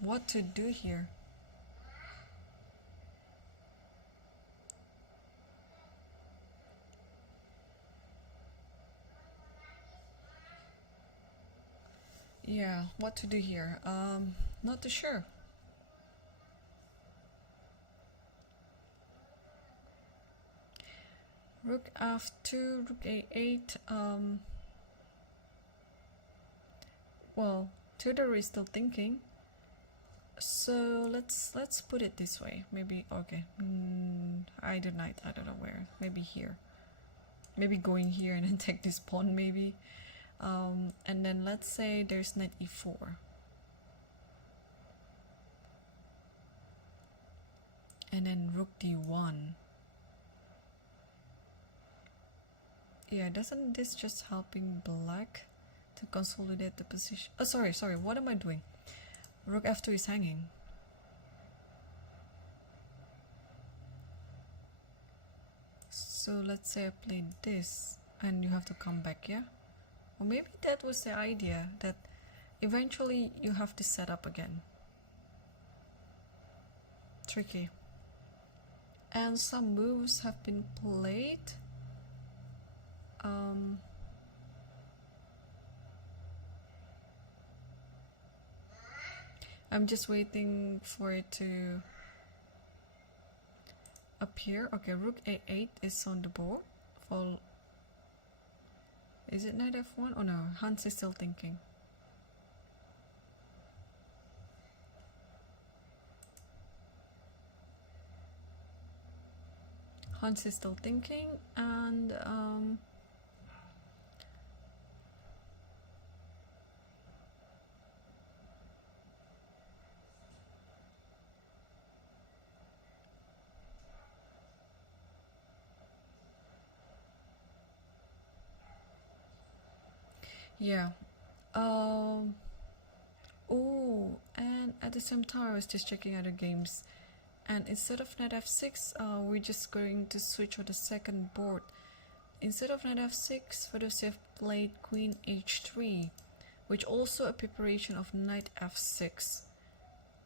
what to do here? Yeah, what to do here? Not too sure. Rook f2, rook a8. Well, Tudor is still thinking. So let's put it this way. Maybe okay. Either knight. I don't know where. Maybe here. Maybe going here and then take this pawn. Maybe. And then let's say there's knight e4. And then rook d1. Yeah, doesn't this just helping black to consolidate the position? Oh, sorry, what am I doing? Rook f2 is hanging. So let's say I played this, and you have to come back, yeah? Or maybe that was the idea, that eventually you have to set up again. Tricky. And some moves have been played. I'm just waiting for it to appear. Okay, rook a8 is on the board. Is it knight f1? Oh no, Hans is still thinking. Hans is still thinking, and yeah. Oh, and at the same time I was just checking other games, and instead of knight f6, we're just going to switch on the second board. Instead of knight f6, for those who have played queen h3, which also a preparation of knight f6.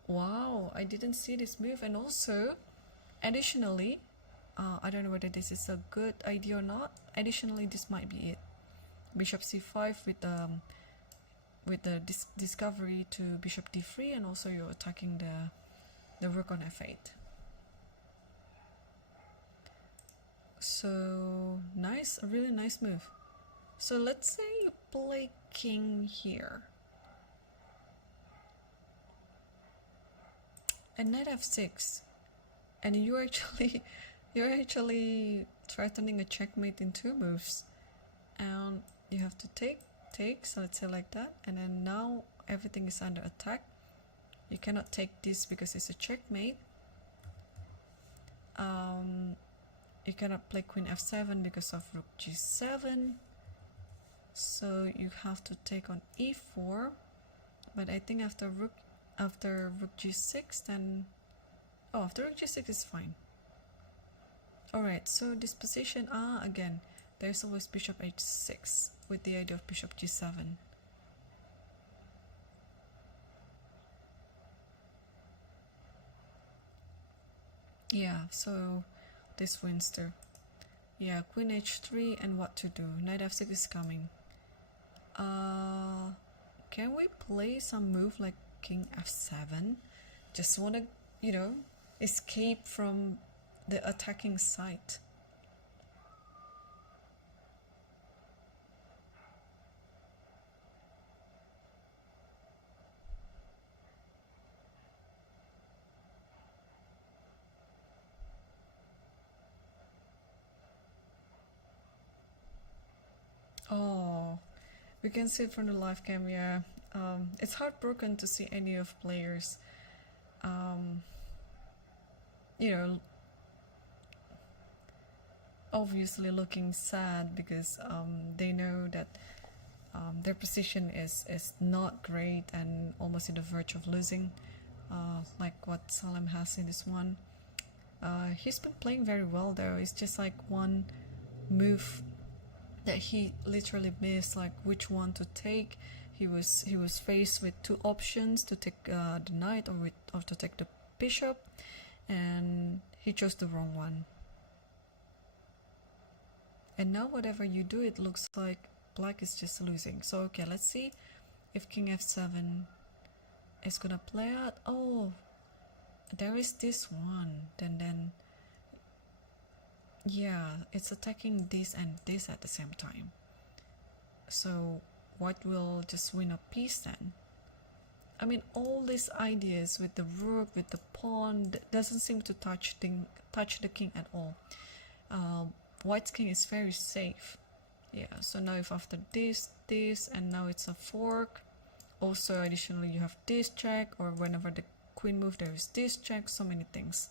Wow, I didn't see this move. And also, additionally, I don't know whether this is a good idea or not. Additionally, this might be it. Bishop c5 with the discovery to bishop d3, and also you're attacking the rook on f8. So nice, a really nice move. So let's say you play king here, and knight f6, and you're actually threatening a checkmate in 2 moves, and you have to take. So let's say like that, and then now everything is under attack. You cannot take this because it's a checkmate. You cannot play queen f7 because of rook g7. So you have to take on e4. But I think after rook g6, then after rook g6 is fine. Alright, so this position, again, there's always bishop h6 with the idea of bishop g7. Yeah, so this wins too. Yeah, queen h3, and what to do? Knight f6 is coming. Can we play some move like king f7? Just want to, you know, escape from the attacking side. Oh, we can see it from the live cam, yeah. It's heartbroken to see any of players, you know, obviously looking sad because they know that their position is not great and almost in the verge of losing, like what Salem has in this one. He's been playing very well though. It's just like one move that he literally missed, like which one to take. He was faced with two options, to take the knight or to take the bishop, and he chose the wrong one. And now whatever you do, it looks like black is just losing. So okay, let's see if king f7 is gonna play out. Oh, there is this one. Then yeah, it's attacking this and this at the same time. So white will just win a piece then. I mean, all these ideas with the rook, with the pawn, doesn't seem to touch the king at all. White's king is very safe. Yeah, so now if after this, and now it's a fork. Also, additionally, you have this check, or whenever the queen move, there is this check, so many things.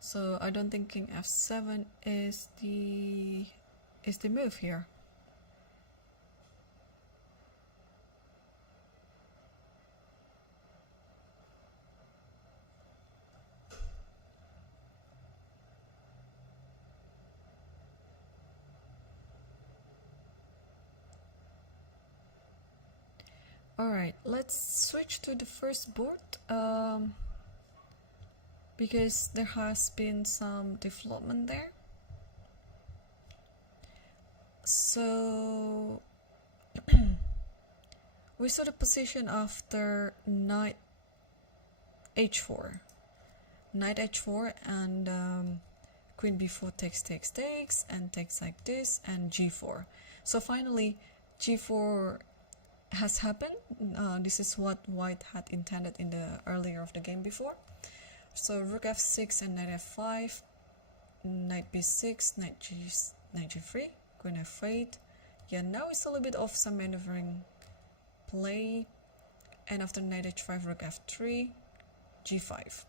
So I don't think king f7 is the move here. Alright, let's switch to the first board, because there has been some development there. So we saw the position after knight h4, and queen b4 takes, and takes like this, and g4. So finally g4 has happened. This is what white had intended in the earlier of the game before. So rook f6 and knight f5, knight b6, knight g3, queen f8. Yeah, now it's a little bit of some maneuvering play, and after knight h5, rook f3, g5.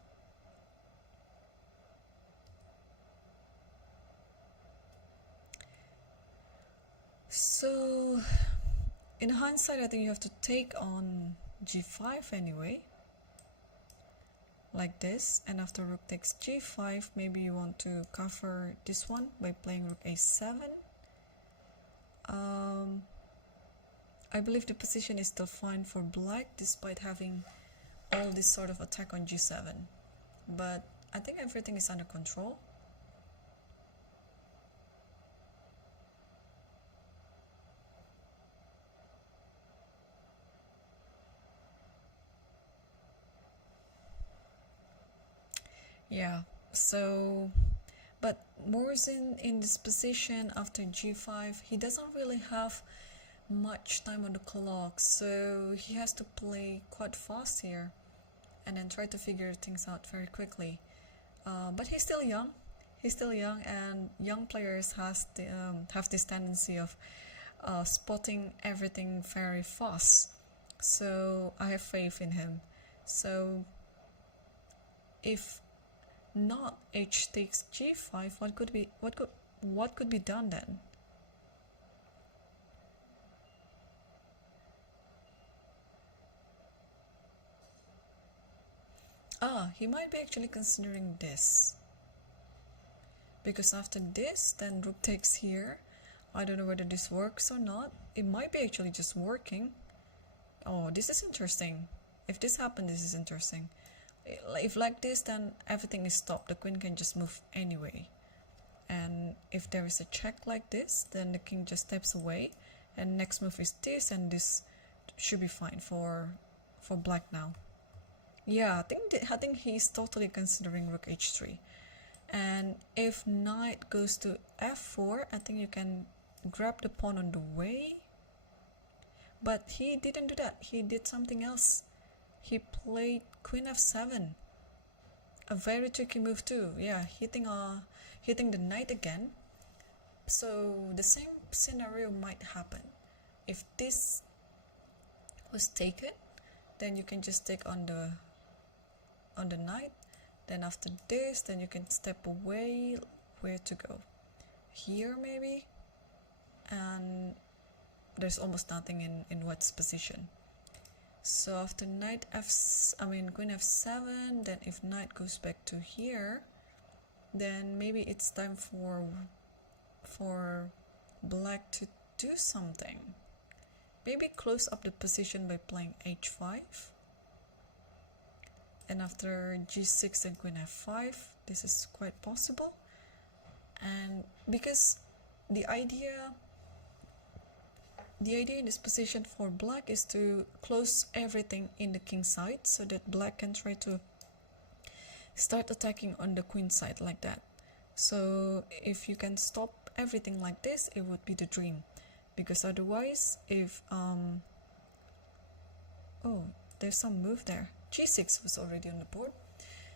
So in hindsight, I think you have to take on g5 anyway, like this, and after rook takes g5, maybe you want to cover this one by playing rook a7. I believe the position is still fine for black despite having all this sort of attack on g7, but I think everything is under control. Yeah, so, but Morrison in this position after g5, he doesn't really have much time on the clock, so he has to play quite fast here and then try to figure things out very quickly. But he's still young, and young players have this tendency of spotting everything very fast. So I have faith in him. So if not h takes g5, what could be done then? He might be actually considering this, because after this then rook takes here. I don't know whether this works or not. It might be actually just working. Oh, this is interesting. If this happened, this is interesting. If like this, then everything is stopped. The queen can just move anyway. And if there is a check like this, then the king just steps away, and next move is this, and this should be fine for black now. Yeah, I think he's totally considering rook h3. And if knight goes to f4, I think you can grab the pawn on the way. But he didn't do that. He did something else. He played queen f7. A very tricky move too. Yeah, hitting the knight again. So the same scenario might happen. If this was taken, then you can just take on the knight. Then after this, then you can step away. Where to go? Here maybe? And there's almost nothing in white's position. So after queen f7, then if knight goes back to here, then maybe it's time for black to do something. Maybe close up the position by playing h5. And after g6 and queen f5, this is quite possible. And because the idea in this position for black is to close everything in the king side, so that black can try to start attacking on the queen side like that. So if you can stop everything like this, it would be the dream. Because otherwise, if oh, there's some move there. g6 was already on the board.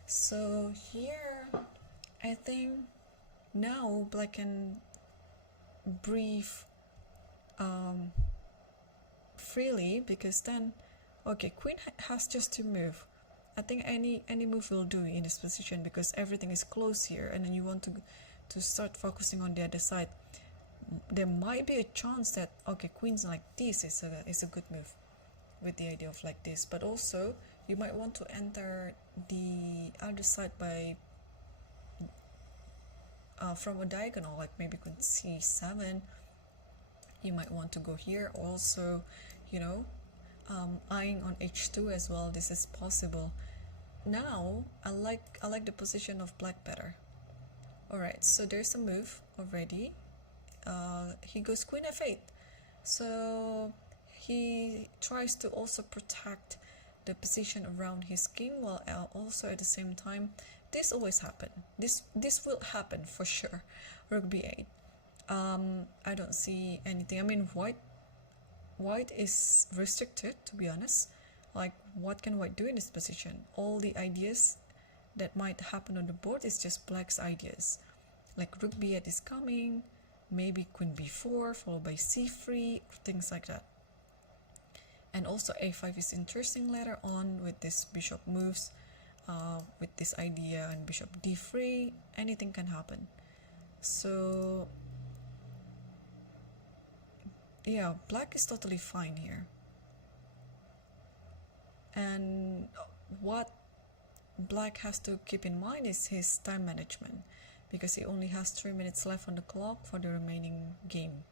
So here, I think now black can breathe freely, because then, okay, queen has just to move. I think any move will do in this position, because everything is close here, and then you want to start focusing on the other side. There might be a chance that, okay, queens like this is a good move, with the idea of like this. But also you might want to enter the other side by from a diagonal, like maybe queen c7. You might want to go here also, you know, eyeing on h2 as well. This is possible. Now I like the position of black better. Alright, so there's a move already. He goes queen f8. So he tries to also protect the position around his king, while also at the same time, this always happen. This will happen for sure. Rook b8. I don't see anything. I mean, white is restricted, to be honest. Like, what can white do in this position? All the ideas that might happen on the board is just black's ideas. Like rook b8 is coming, maybe queen b4 followed by c3, things like that. And also a5 is interesting later on with this bishop moves, with this idea, and bishop d3, anything can happen. So yeah, black is totally fine here. And what black has to keep in mind is his time management, because he only has 3 minutes left on the clock for the remaining game.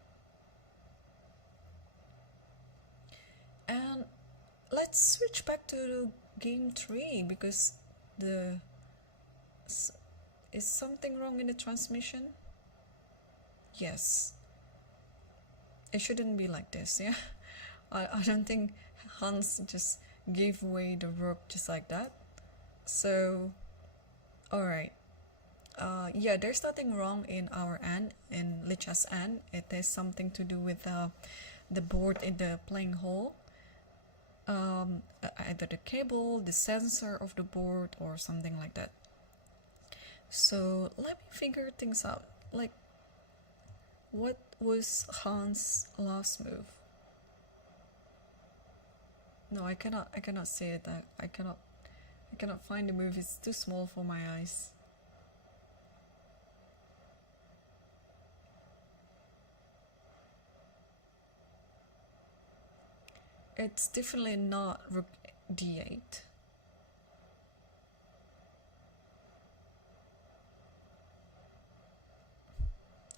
And let's switch back to game 3, because is something wrong in the transmission? Yes. It shouldn't be like this, yeah? I don't think Hans just gave away the rook just like that. So, alright. Yeah, there's nothing wrong in our end, in Lichess end. It has something to do with the board in the playing hall. Either the cable, the sensor of the board, or something like that. So let me figure things out. Like, what was Hans' last move? No, I cannot say it. I cannot I cannot find the move, it's too small for my eyes. It's definitely not rook d8.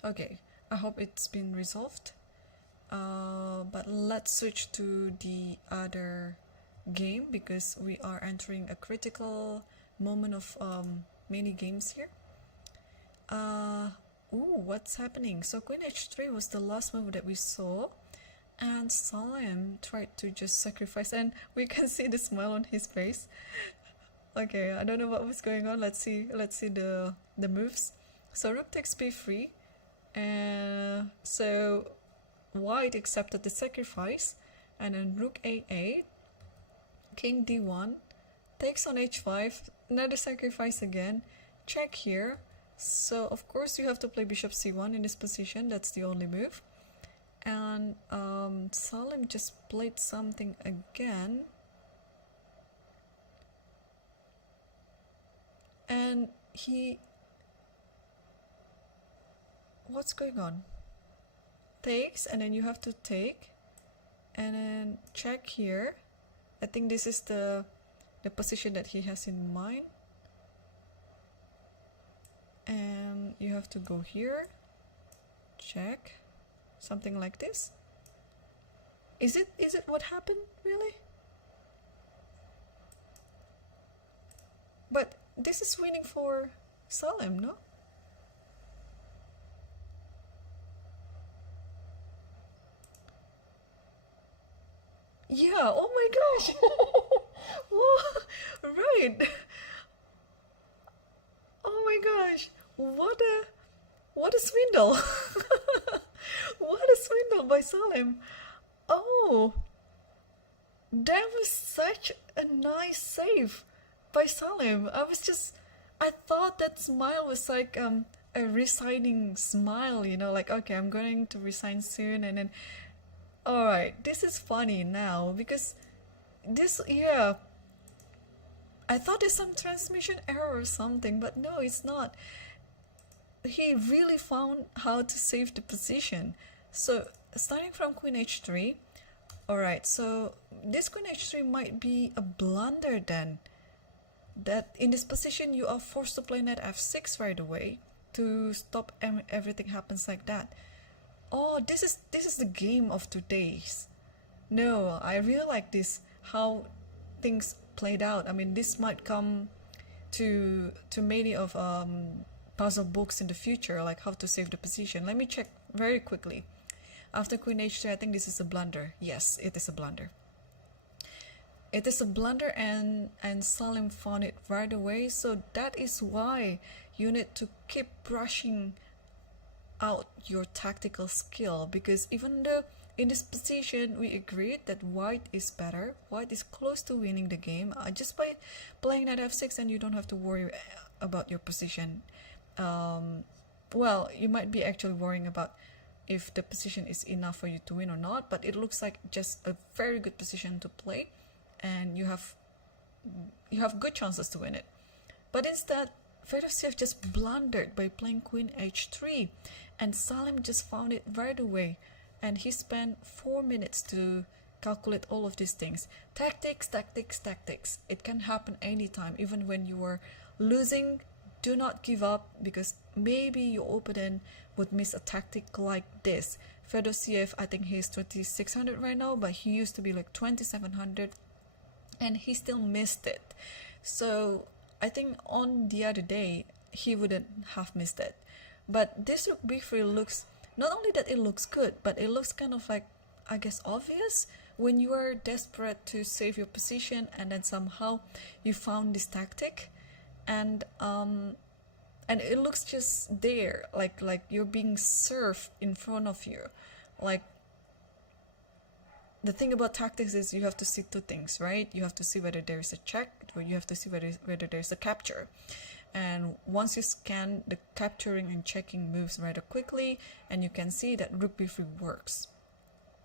Okay, I hope it's been resolved. But let's switch to the other game because we are entering a critical moment of many games here. Ooh, what's happening? So Queen h3 was the last move that we saw, and Salim tried to just sacrifice, and we can see the smile on his face. Okay, I don't know what was going on. Let's see the moves. So rook takes b3, and so white accepted the sacrifice, and then rook a8, king d1, takes on h5, another sacrifice again, check here. So of course you have to play bishop c1 in this position, that's the only move. And Salim just played something again, and what's going on? Takes, and then you have to take, and then check here. I think this is the position that he has in mind, and you have to go here, check, something like this. Is it what happened really? But this is winning for Salim, no? Yeah, oh my gosh. Whoa, right. Oh my gosh. What a swindle. What a swindle by Salim. Oh, that was such a nice save by Salim. I thought that smile was like a resigning smile, you know, like, okay, I'm going to resign soon, and then alright, this is funny now because this, yeah, I thought there's some transmission error or something, but no, it's not. He really found how to save the position. So starting from queen h3, alright, so this queen h3 might be a blunder then. That in this position you are forced to play knight f6 right away to stop everything happens like that. Oh, this is the game of today's. No, I really like this, how things played out. I mean, this might come to many of puzzle books in the future, like how to save the position. Let me check very quickly. After queen h3, I think this is a blunder. Yes, it is a blunder. It is a blunder, and Salim found it right away. So that is why you need to keep brushing out your tactical skill, because even though in this position we agreed that white is better, white is close to winning the game just by playing knight f6, and you don't have to worry about your position. Well, you might be actually worrying about if the position is enough for you to win or not, but it looks like just a very good position to play, and you have good chances to win it. But instead, Fedosiev just blundered by playing queen h3, and Salim just found it right away, and he spent 4 minutes to calculate all of these things. Tactics, tactics, tactics. It can happen anytime, even when you are losing. Do not give up, because maybe your opponent would miss a tactic like this. Fedosiev, I think he's 2600 right now, but he used to be like 2700, and he still missed it. So I think on the other day he wouldn't have missed it. But this rook b3 looks, not only that it looks good, but it looks kind of like, I guess, obvious when you are desperate to save your position, and then somehow you found this tactic, and it looks just there, like you're being served in front of you. Like, the thing about tactics is you have to see two things, right? You have to see whether there's a check, or you have to see whether there's a capture. And once you scan, the capturing and checking moves rather quickly, and you can see that rook b3 works,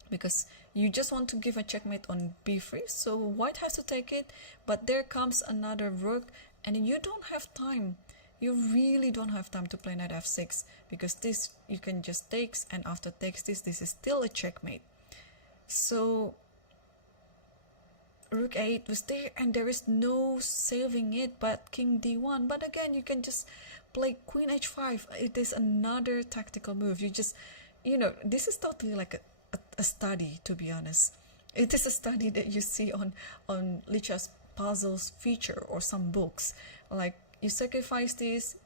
because You just want to give a checkmate on b3, so white has to take it, but there comes another rook, and you don't have time. You really don't have time to play knight f6, because this you can just takes, and after takes this is still a checkmate. So rook 8 was there, and there is no saving it but king d1. But again, you can just play queen h5. It is another tactical move. You just, this is totally like a study, to be honest. It is a study that you see on Lichess puzzles feature or some books. Like, you sacrifice this,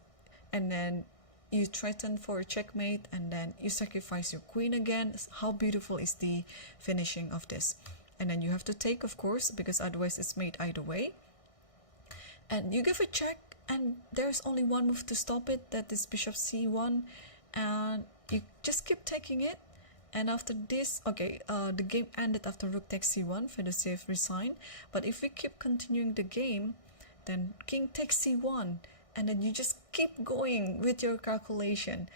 and then you threaten for a checkmate, and then you sacrifice your queen again. How beautiful is the finishing of this? And then you have to take, of course, because otherwise it's made either way. And you give a check, and there's only one move to stop it, that is bishop c1, and you just keep taking it. And after this, okay, the game ended after rook takes c1, Fedosiev resigned. But if we keep continuing the game, then king takes c1, and then you just keep going with your calculation,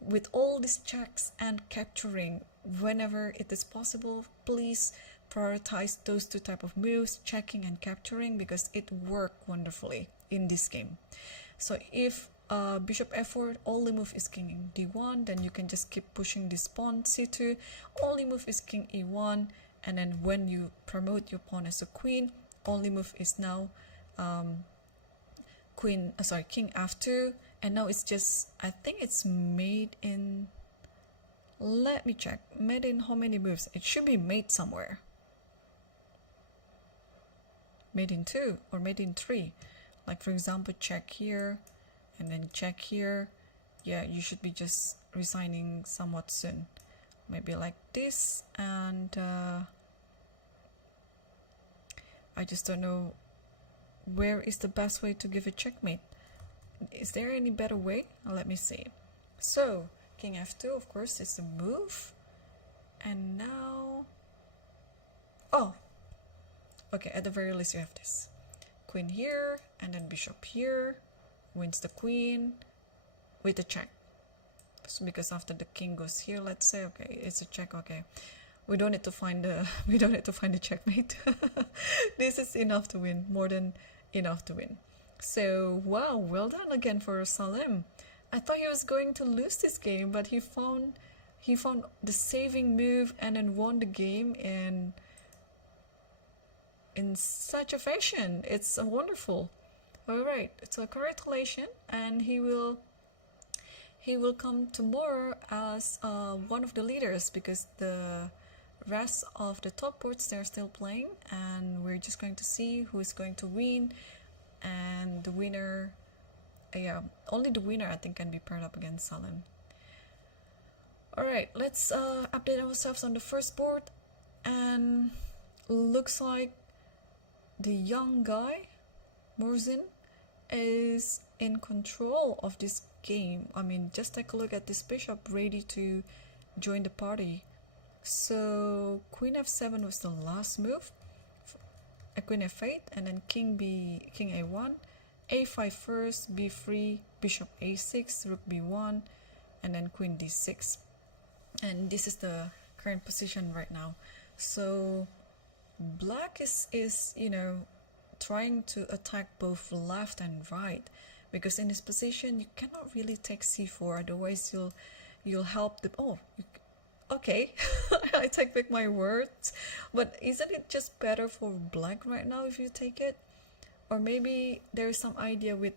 with all these checks and capturing whenever it is possible. Please prioritize those two type of moves, checking and capturing, because it worked wonderfully in this game. So if bishop f4, only move is king d1, then you can just keep pushing this pawn c2. Only move is king e1, and then when you promote your pawn as a queen, only move is now king f2. And now it's just, I think it's made in, let me check, made in how many moves? It should be made somewhere. Made in 2 or made in 3. Like, for example, check here and then check here. Yeah, you should be just resigning somewhat soon. Maybe like this, and I just don't know where is the best way to give a checkmate. Is there any better way? Let me see. So king f2, of course, is the move. And now, oh, okay, at the very least you have this queen here, and then bishop here, wins the queen with a check. So because after the king goes here, let's say, okay, it's a check. Okay, we don't need to find the checkmate. This is enough to win, more than enough to win. So wow, well done again for Salim. I thought he was going to lose this game, but he found the saving move and then won the game in such a fashion. It's wonderful. All right, so congratulations, and he will come tomorrow as one of the leaders, because the rest of the top boards, they're still playing, and we're just going to see who is going to win. And the winner, yeah, only the winner I think can be paired up against Salim. All right, let's update ourselves on the first board, and looks like the young guy Murzin is in control of this game. I mean, just take a look at this bishop ready to join the party. So queen f7 was the last move, queen f8, and then king a1, a5 first, b3, bishop a6, rook b1, and then queen d6. And this is the current position right now. So black is trying to attack both left and right, because in this position you cannot really take c4, otherwise you'll help the okay. I take back my words, but isn't it just better for black right now if you take it? Or maybe there is some idea with,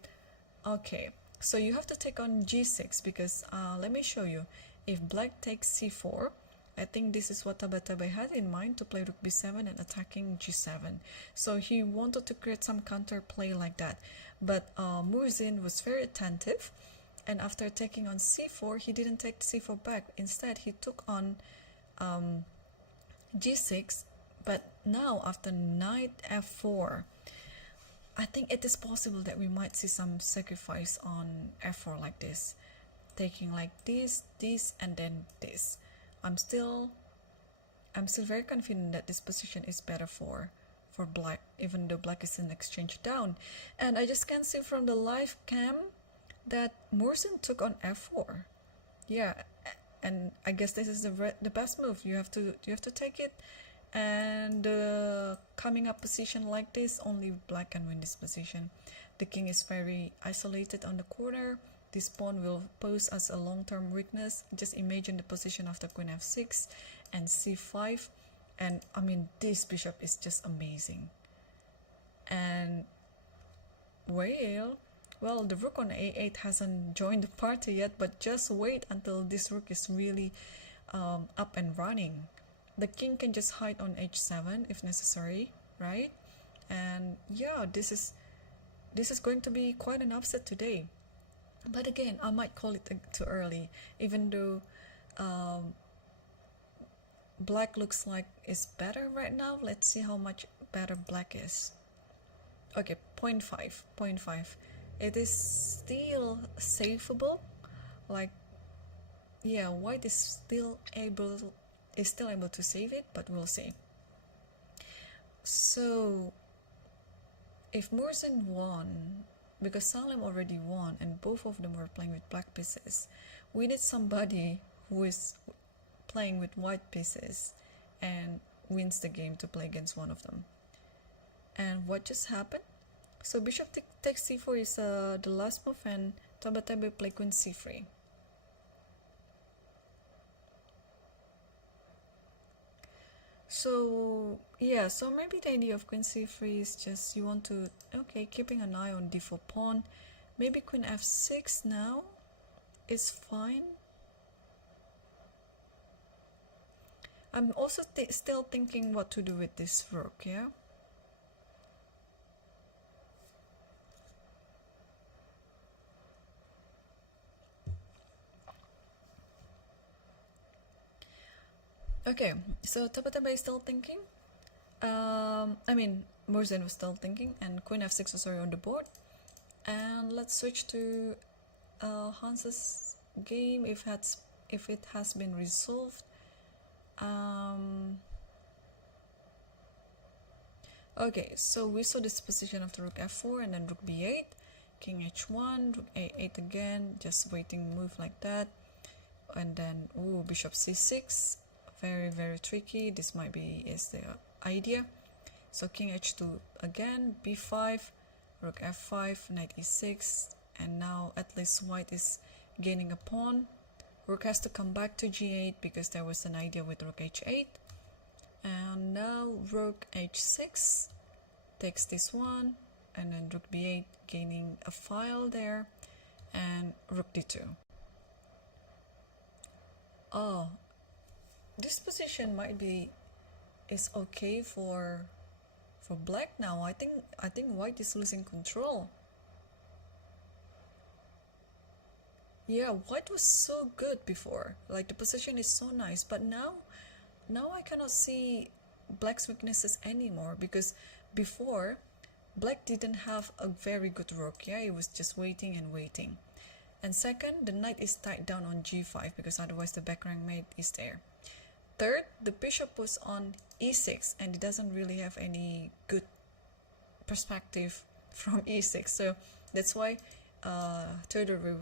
okay, so you have to take on g6, because let me show you. If black takes c4, I think this is what Tabatabai had in mind, to play rook b7 and attacking g7. So he wanted to create some counter play like that. But Murzin was very attentive, and after taking on c4, he didn't take c4 back. Instead, he took on g6. But now, after knight f4, I think it is possible that we might see some sacrifice on f4 like this. Taking like this, and then this. I'm still very confident that this position is better for black, even though black is in exchange down. And I just can see from the live cam that Murzin took on f4. Yeah, and I guess this is the best move. You have to take it, and coming up position like this, only black can win this position. The king is very isolated on the corner. This pawn will pose as a long-term weakness. Just imagine the position after queen f6 and c5, and I mean this bishop is just amazing. And well, the rook on a8 hasn't joined the party yet, but just wait until this rook is really up and running. The king can just hide on h7 if necessary, right? And yeah, this is going to be quite an upset today. But again, I might call it too early, even though black looks like it's better right now. Let's see how much better black is. Okay, 0.5. It is still safeable. Like, yeah, white is still able to save it, but we'll see. So if Morrison won, because Salem already won and both of them were playing with black pieces, we need somebody who is playing with white pieces and wins the game to play against one of them. And what just happened? So bishop takes c4 is the last move, and Tabatabai play queen c3. So yeah, so maybe the idea of queen c3 is just you want to, okay, keeping an eye on d4 pawn. Maybe queen f6 now is fine. I'm also still thinking what to do with this rook, yeah? Okay, so Tabatabai is still thinking. I mean, Morzen was still thinking, and queen f6 was already on the board. And let's switch to Hans's game if it has been resolved. Okay, so we saw this position of the rook f4 and then rook b8, king h1, rook a8 again, just waiting move like that, and then bishop c6. Very tricky. This might be is the idea. So king h2 again, b5, rook f5, knight e6, and now at least white is gaining a pawn. Rook has to come back to g8 because there was an idea with rook h8, and now rook h6 takes this one, and then rook b8 gaining a file there, and rook d2. Oh, this position might be is okay for black now. I think white is losing control. Yeah, white was so good before. Like the position is so nice, but now I cannot see black's weaknesses anymore, because before black didn't have a very good rook. Yeah, it was just waiting and waiting. And second, the knight is tied down on g5 because otherwise the back rank mate is there. Third, the bishop was on e6 and it doesn't really have any good perspective from e6, so that's why Theodore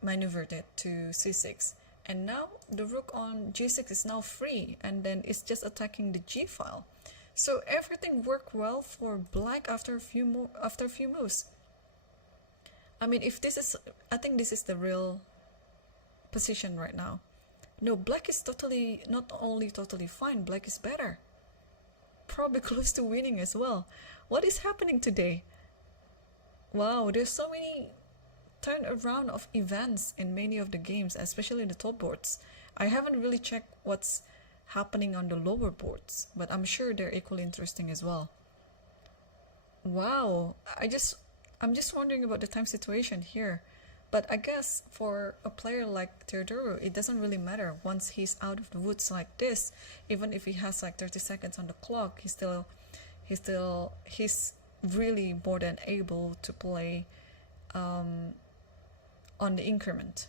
maneuvered it to c6, and now the rook on g6 is now free, and then it's just attacking the g file. So everything worked well for black after a few moves. I mean, if this is, I think this is the real position right now. No, black is not only totally fine, black is better. Probably close to winning as well. What is happening today? Wow, there's so many turnaround of events in many of the games, especially the top boards. I haven't really checked what's happening on the lower boards, but I'm sure they're equally interesting as well. Wow, I'm just wondering about the time situation here. But I guess for a player like Theodoro, it doesn't really matter once he's out of the woods like this. Even if he has like 30 seconds on the clock, he's really more than able to play on the increment.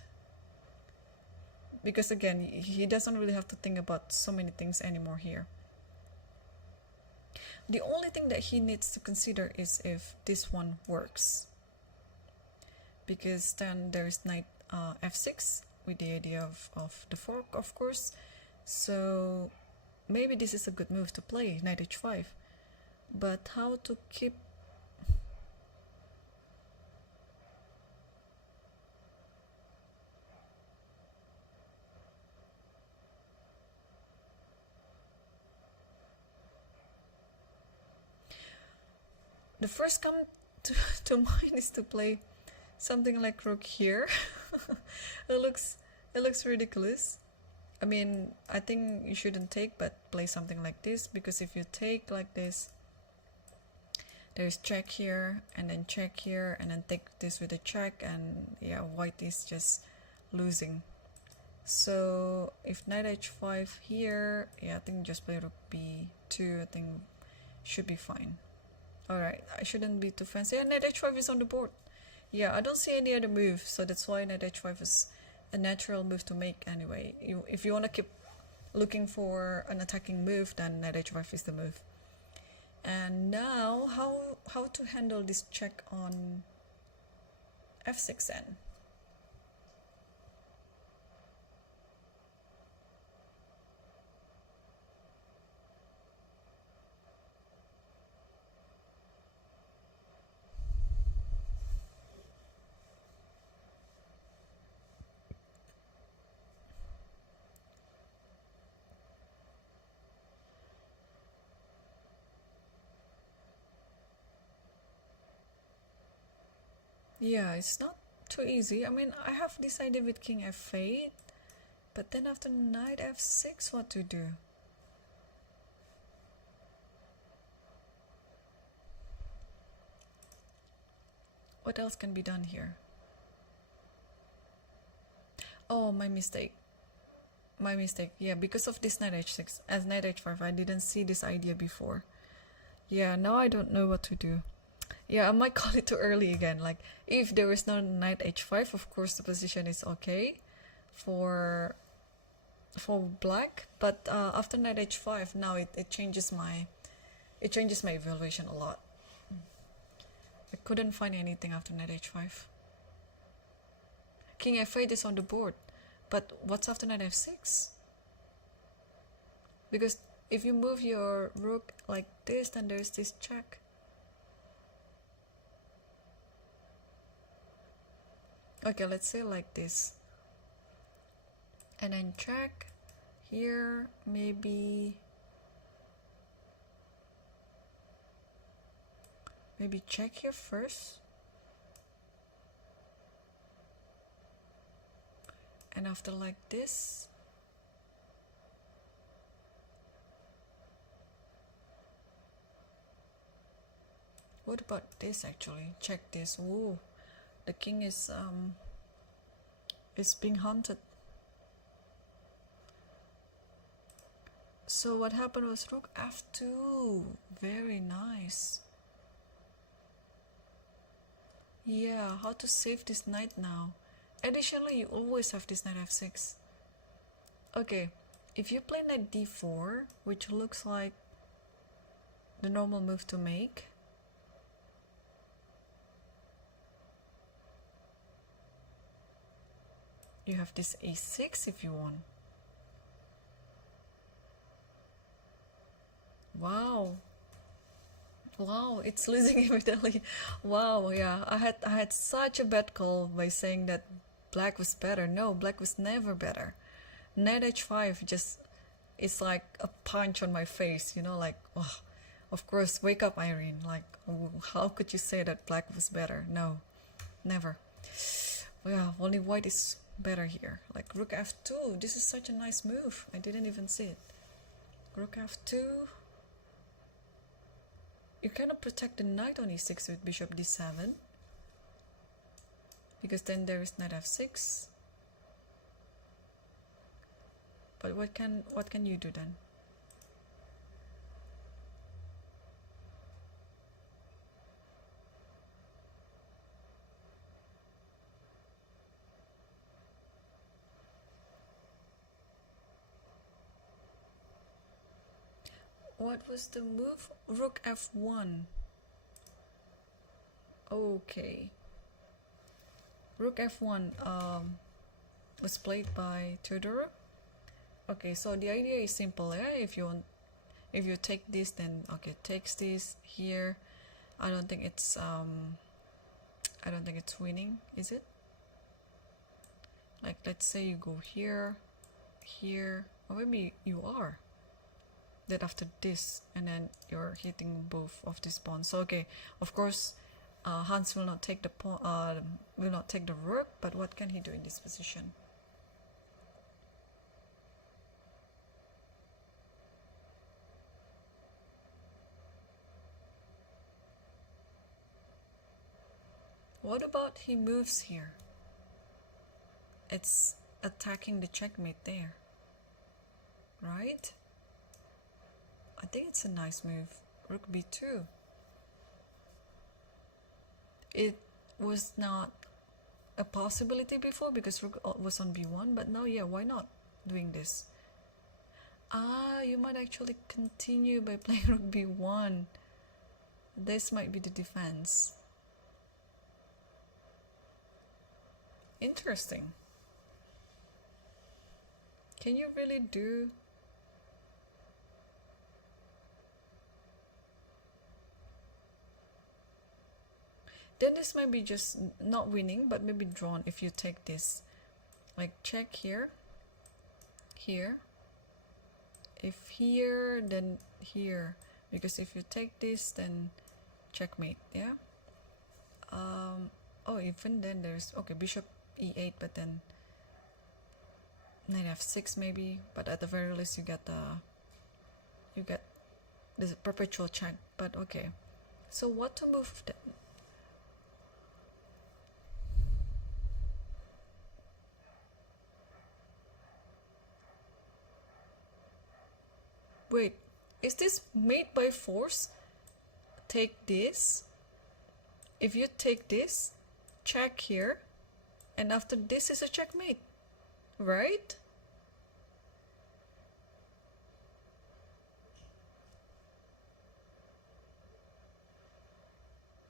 Because again, he doesn't really have to think about so many things anymore here. The only thing that he needs to consider is if this one works. Because then there's knight f6, with the idea of the fork, of course. So maybe this is a good move to play, knight h5. But how to keep... The first come to mind is to play something like rook here. it looks ridiculous. I mean, I think you shouldn't take, but play something like this, because if you take like this, there's check here and then check here and then take this with a check, and yeah, white is just losing. So if knight h5 here, yeah, I think just play rook b2, I think should be fine. Alright, I shouldn't be too fancy. Yeah, knight h5 is on the board. Yeah, I don't see any other move, so that's why knight h5 is a natural move to make anyway. If you want to keep looking for an attacking move, then knight h5 is the move. And now, how to handle this check on f6 then? Yeah, it's not too easy. I mean, I have this idea with king f8, but then after knight f6, what to do? What else can be done here? Oh, my mistake. My mistake. Yeah, because of this knight h6, as knight h5, I didn't see this idea before. Yeah, now I don't know what to do. Yeah, I might call it too early again. Like, if there is no knight h5, of course the position is okay for black. But after knight h5, now it changes my evaluation a lot. I couldn't find anything after knight h5. King f8 is on the board, but what's after knight f6? Because if you move your rook like this, then there's this check. Okay, let's say like this. And then check here, maybe check here first. And after like this, what about this actually? Check this. Ooh, the king is being hunted. So what happened was rook f2. Very nice. Yeah, how to save this knight now? Additionally, you always have this knight f6. Okay, if you play knight d4, which looks like the normal move to make, you have this a6 if you want. Wow, it's losing immediately. Wow, yeah, I had such a bad call by saying that black was better. No, black was never better. Knight h5 just, it's like a punch on my face, you know, like, oh, of course, wake up, Irene. Like, how could you say that black was better? No, never. Yeah, only white is better here. Like rook f2, this is such a nice move. I didn't even see it. Rook f2. You cannot protect the knight on e6 with bishop d7, because then there is knight f6. But what can you do then? What was the move? Rook f1. Okay. Rook f1. was played by Theodore. Okay, so the idea is simple. Yeah, if you take this, then okay, takes this here. I don't think it's winning, is it? Like, let's say you go here, here, or maybe you are. Then after this, and then you're hitting both of these pawns. So okay, of course, Hans will not take the rook. But what can he do in this position? What about he moves here? It's attacking the checkmate there, right? I think it's a nice move. Rook b2. It was not a possibility before because rook was on b1, but now, yeah, why not doing this? You might actually continue by playing rook b1. This might be the defense. Interesting. Can you really do... Then this might be just not winning, but maybe drawn if you take this. Like, check here, here. If here, then here. Because if you take this, then checkmate, yeah? Oh, even then there's... Okay, bishop e8, but then knight f6 maybe. But at the very least, you get this perpetual check. But okay. So what to move then? Wait, is this made by force? Take this. If you take this, check here, and after this is a checkmate, right?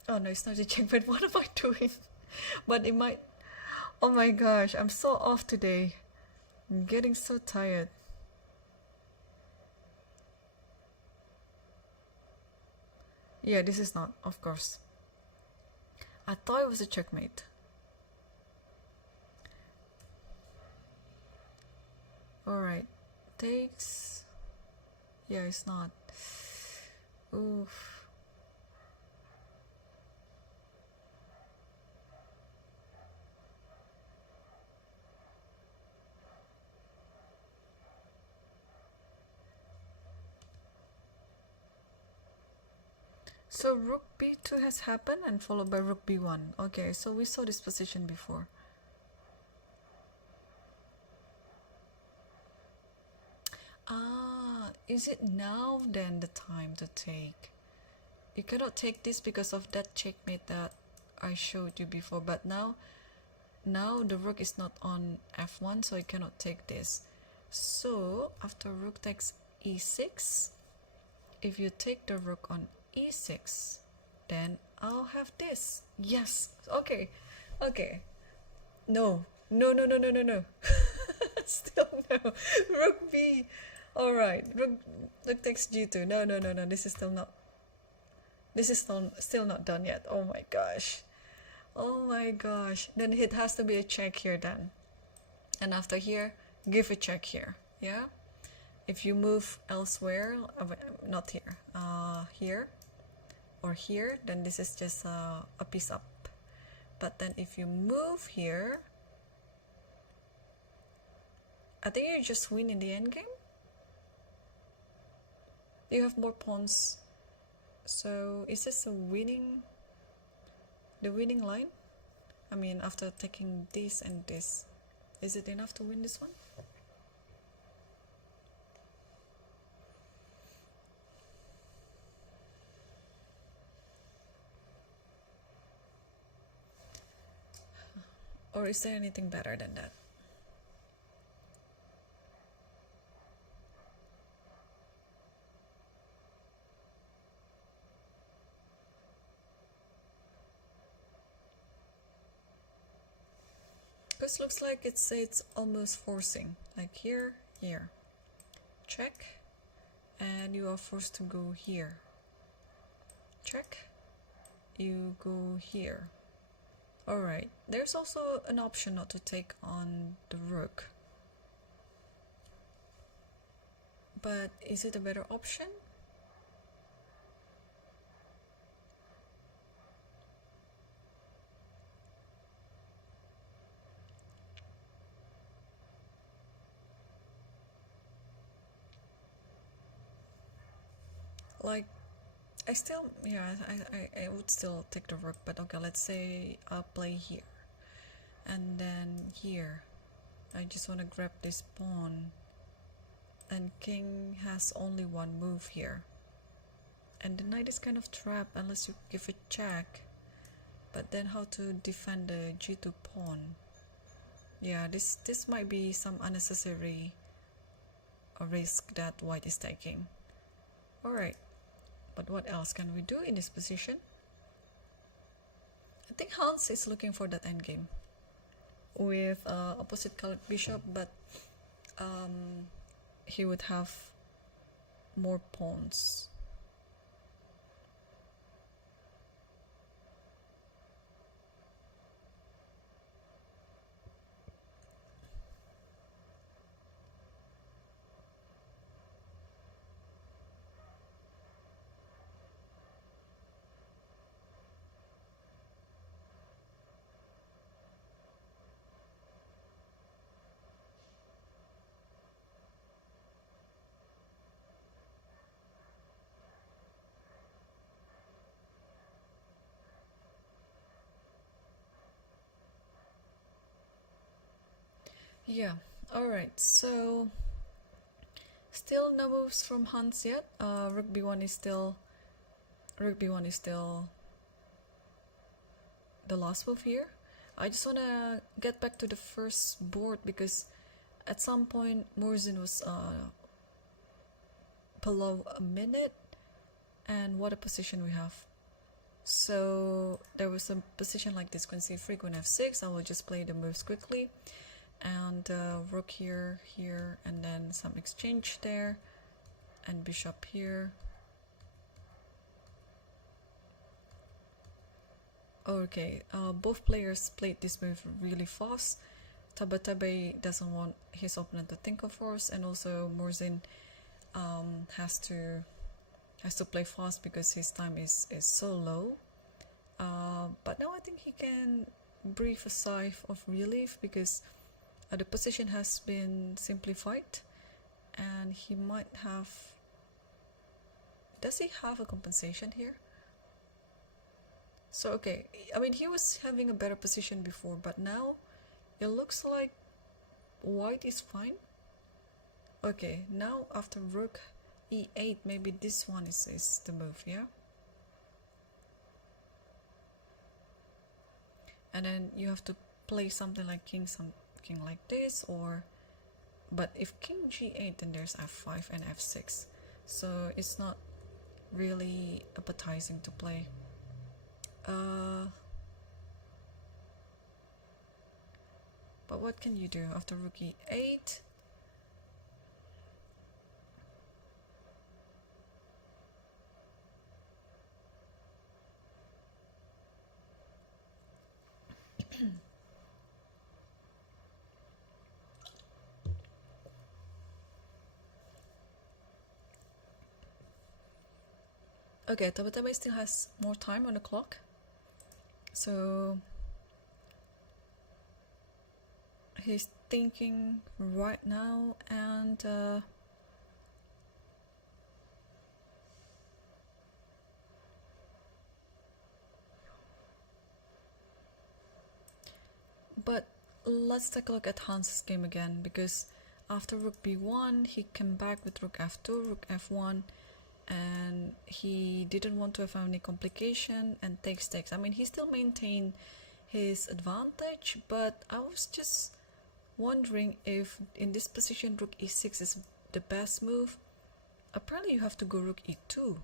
Oh no, it's not a checkmate. What am I doing? But it might... Oh my gosh, I'm so off today. I'm getting so tired. Yeah, this is not, of course. I thought it was a checkmate. Alright. Takes... Yeah, it's not. Oof. So rook b2 has happened and followed by rook b1. Okay, so we saw this position before. Is it now then the time to take? You cannot take this because of that checkmate that I showed you before, but now the rook is not on f1, so I cannot take this. So after rook takes e6, if you take the rook on e6, then I'll have this. Yes. Okay. No. Still no. Rook b. Alright. Rook takes g2. No. This is still not. This is still not done yet. Oh my gosh. Then it has to be a check here then. And after here, give a check here. Yeah. If you move elsewhere, not here, here or here, then this is just a piece up. But then if you move here, I think you just win in the endgame. You have more pawns. So is this the winning line? I mean, after taking this and this, is it enough to win this one? Or is there anything better than that? Because looks like it's almost forcing, like here, here, check, and you are forced to go here, check, you go here. Alright, there's also an option not to take on the rook, but is it a better option? Like, I still, yeah, I would still take the rook, but okay, let's say I'll play here, and then here, I just want to grab this pawn, and king has only one move here, and the knight is kind of trapped unless you give a check, but then how to defend the g2 pawn? Yeah, this might be some unnecessary risk that white is taking. Alright. But what else can we do in this position? I think Hans is looking for that endgame with opposite colored bishop, but he would have more pawns. Yeah, alright, so still no moves from Hans yet. Rook b1 is still the last move here. I just wanna get back to the first board because at some point Murzin was below a minute, and what a position we have. So there was a position like this, queen c3, queen f6. I will just play the moves quickly, and rook here, here, and then some exchange there, and bishop here. Okay, both players played this move really fast. Tabatabai doesn't want his opponent to think of force, and also Murzin has to play fast because his time is so low. But now I think he can breathe a sigh of relief because the position has been simplified, and he might have. Does he have a compensation here? So okay, I mean he was having a better position before, but now it looks like white is fine. Okay, now after rook e8, maybe this one is the move, yeah? And then you have to play something like king like this, or but if king g8, then there's f5 and f6, so it's not really appetizing to play. But what can you do after rook e8? Okay, Tabatabai still has more time on the clock, so he's thinking right now, and but let's take a look at Hans's game again, because after rook b1 he came back with rook f2, rook f1, and he didn't want to have any complication and takes. I mean, he still maintained his advantage, but I was just wondering if in this position rook e6 is the best move. Apparently you have to go rook e2,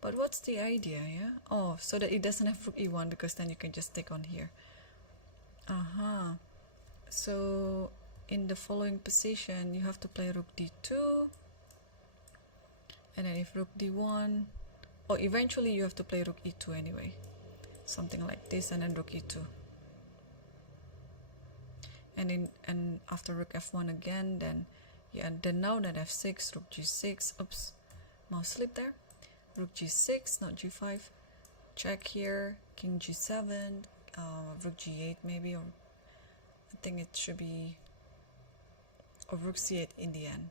but what's the idea? Yeah, oh, so that it doesn't have rook e1, because then you can just take on here. So in the following position, you have to play rook d2, and then if rook d1, or eventually you have to play rook e2 anyway, something like this, and then rook e2. And after rook f1 again, then yeah, then now that f6, rook g6, oops, mouse slip there, rook g6, not g5, check here, king g7, rook g8 maybe, or I think it should be, or rook c8 in the end.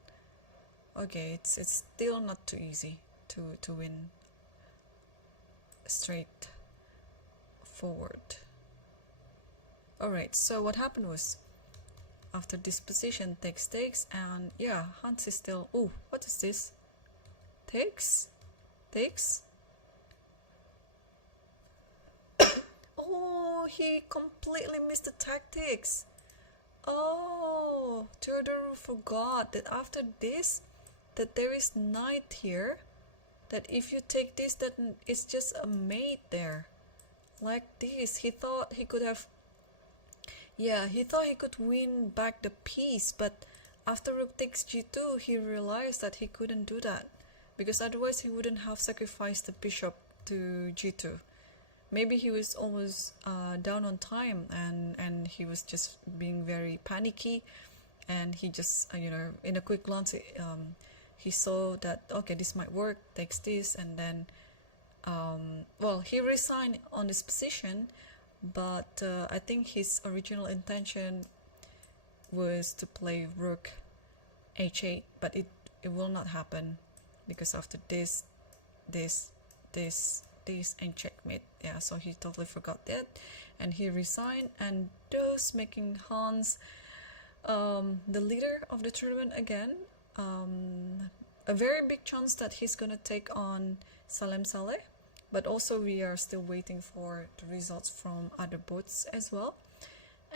Okay, it's still not too easy to win straight forward. Alright, so what happened was, after this position, takes, and yeah, Hans is still, oh, what is this? Takes? Oh, he completely missed the tactics. Oh, Theodore forgot that after this, that there is knight here, that if you take this, that it's just a mate there. Like this, he thought he could have, yeah, he thought he could win back the piece, but after rook takes g2, he realized that he couldn't do that, because otherwise he wouldn't have sacrificed the bishop to g2. Maybe he was almost down on time, and he was just being very panicky, and he just, you know, in a quick glance, he saw that, okay, this might work, takes this, and then, well, he resigned on this position, but I think his original intention was to play rook h8, but it will not happen, because after this, and checkmate. Yeah, so he totally forgot that, and he resigned, and thus making Hans the leader of the tournament again. A very big chance that he's gonna take on Salem Saleh, but also we are still waiting for the results from other boards as well.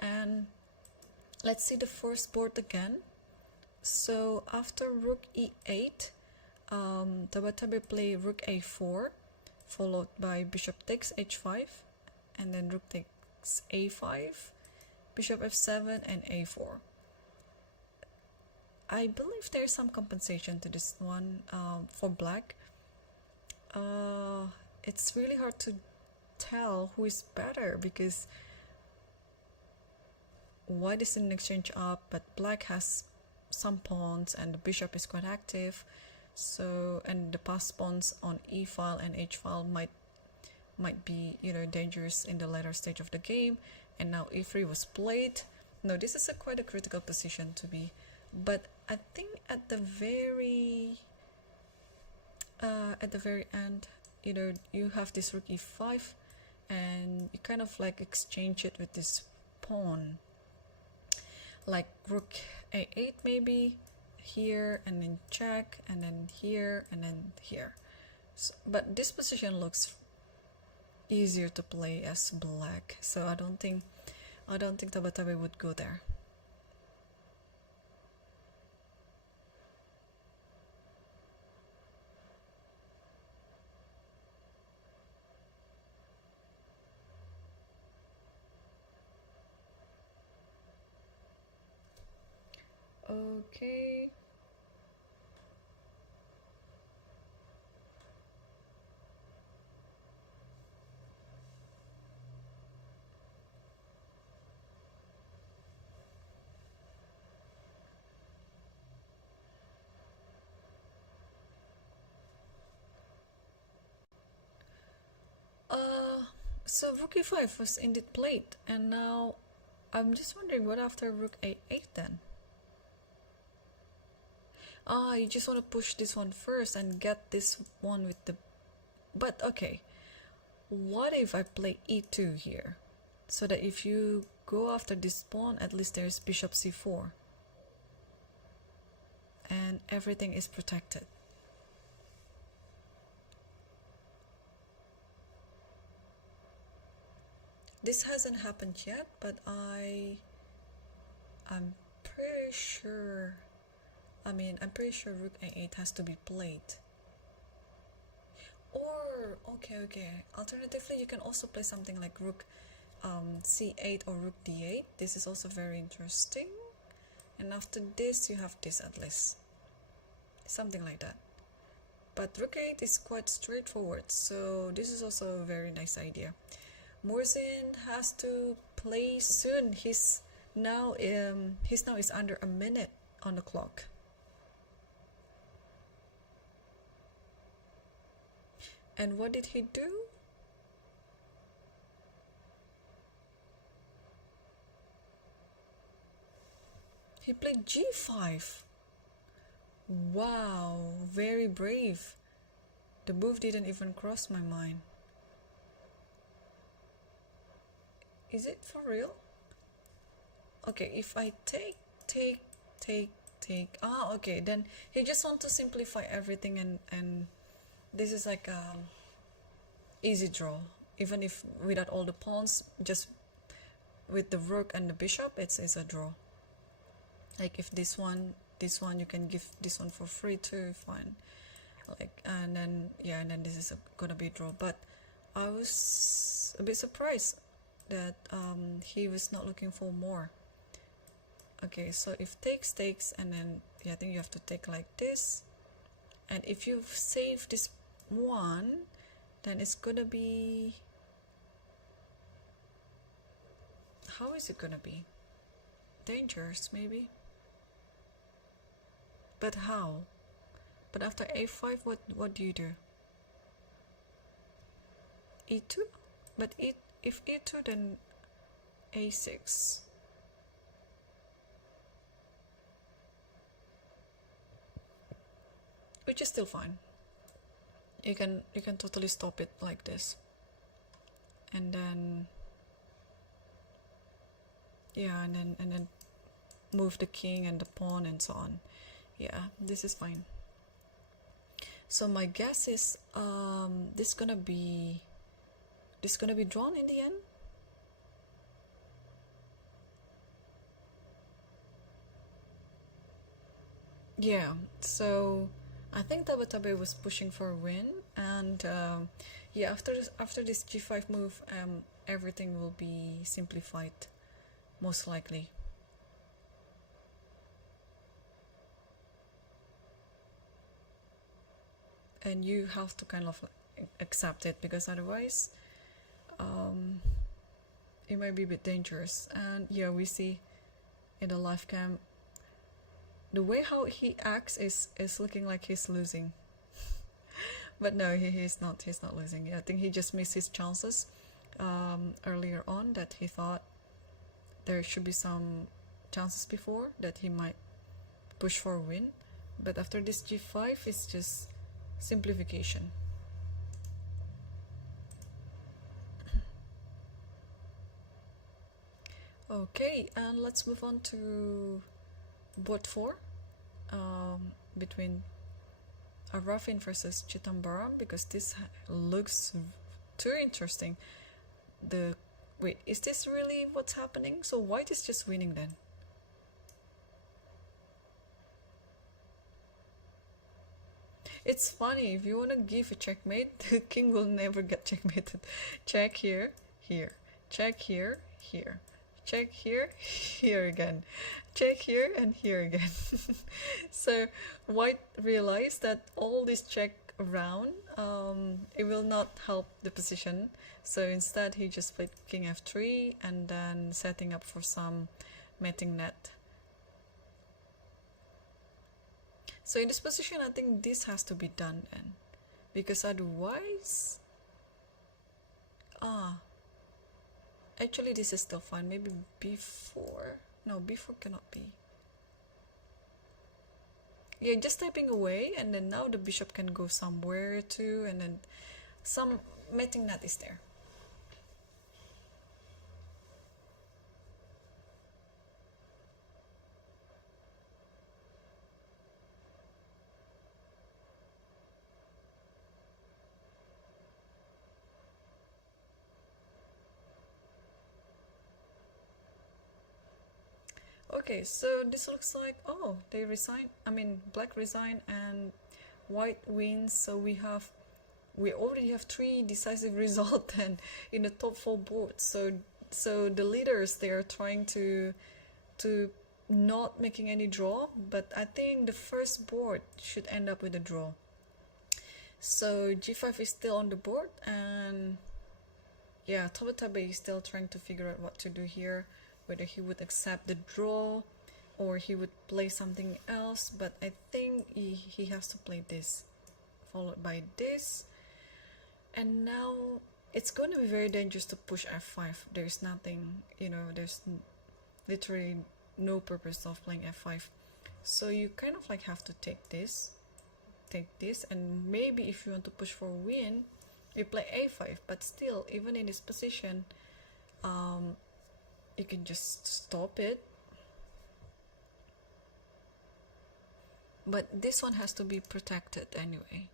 And let's see the first board again. So after rook e8, Tabatabai play rook a4, followed by bishop takes h5, and then rook takes a5, bishop f7, and a4. I believe there's some compensation to this one for black. It's really hard to tell who is better, because white is in exchange up, but black has some pawns and the bishop is quite active. So, and the passed pawns on e file and h file might be, you know, dangerous in the later stage of the game. And now e3 was played. No, this is quite a critical position to be, but I think at the very end, you know, you have this rook e5, and you kind of like exchange it with this pawn, like rook a8 maybe here, and then check, and then here, and then here. So, but this position looks easier to play as black, so I don't think Tabatabai would go there. Okay. So rook e5 was indeed played, and now I'm just wondering what after rook a8 then. Ah, you just want to push this one first and get this one with the... But okay, what if I play e2 here? So that if you go after this pawn, at least there's bishop c4. And everything is protected. This hasn't happened yet, but I'm pretty sure... I'm pretty sure rook a8 has to be played. Or, okay, alternatively, you can also play something like rook c8 or rook d8. This is also very interesting. And after this, you have this at least. Something like that. But rook 8 is quite straightforward, so this is also a very nice idea. Murzin has to play soon. He's now is under a minute on the clock. And what did he do? He played g5. Wow, very brave. The move didn't even cross my mind. Is it for real? Okay, if I take. Ah, okay, then he just want to simplify everything, and this is like easy draw. Even if without all the pawns, just with the rook and the bishop, it's a draw. Like if this one, you can give this one for free too, fine. Like, and then yeah, and then this is gonna be a draw. But I was a bit surprised that he was not looking for more. Okay, so if takes, and then yeah, I think you have to take like this, and if you save this one, then it's gonna be, how is it gonna be? Dangerous maybe, but how? But after a5, what do you do? e2, but if e2, then a6. Which is still fine. You can totally stop it like this, and then yeah, and then move the king and the pawn and so on. Yeah, this is fine. So my guess is this gonna be drawn in the end. Yeah, so I think Tabatabe was pushing for a win, and yeah, after this g5 move, everything will be simplified, most likely. And you have to kind of accept it, because otherwise it might be a bit dangerous. And yeah, we see in the live cam the way how he acts is looking like he's losing. But no, he's not losing. I think he just missed his chances earlier on, that he thought there should be some chances before that he might push for a win. But after this g5, it's just simplification. Okay, and let's move on to board 4 between Arafin versus Chithambaram, because this looks too interesting. Wait, is this really what's happening? So white is just winning then? It's funny, if you want to give a checkmate, the king will never get checkmated. Check here, here, check here, here, check here, here again, check here, and here again. So white realized that all this check around, it will not help the position. So instead he just played king f3 and then setting up for some mating net. So in this position, I think this has to be done then, because otherwise, actually this is still fine. Maybe b4. No, b4 cannot be. Yeah, just typing away, and then now the bishop can go somewhere too, and then some mating net is there. Okay, so this looks like, oh, they resign. I mean, black resign and white wins. So we already have 3 decisive results and in the top 4 boards. So So the leaders, they are trying to not making any draw, but I think the first board should end up with a draw. So g5 is still on the board, and yeah, Tabatabai is still trying to figure out what to do here, whether he would accept the draw or he would play something else, but I think he has to play this, followed by this. And now it's going to be very dangerous to push f5. There's nothing, you know, there's literally no purpose of playing f5. So you kind of like have to take this, and maybe if you want to push for a win, you play a5. But still, even in this position, you can just stop it. But this one has to be protected anyway.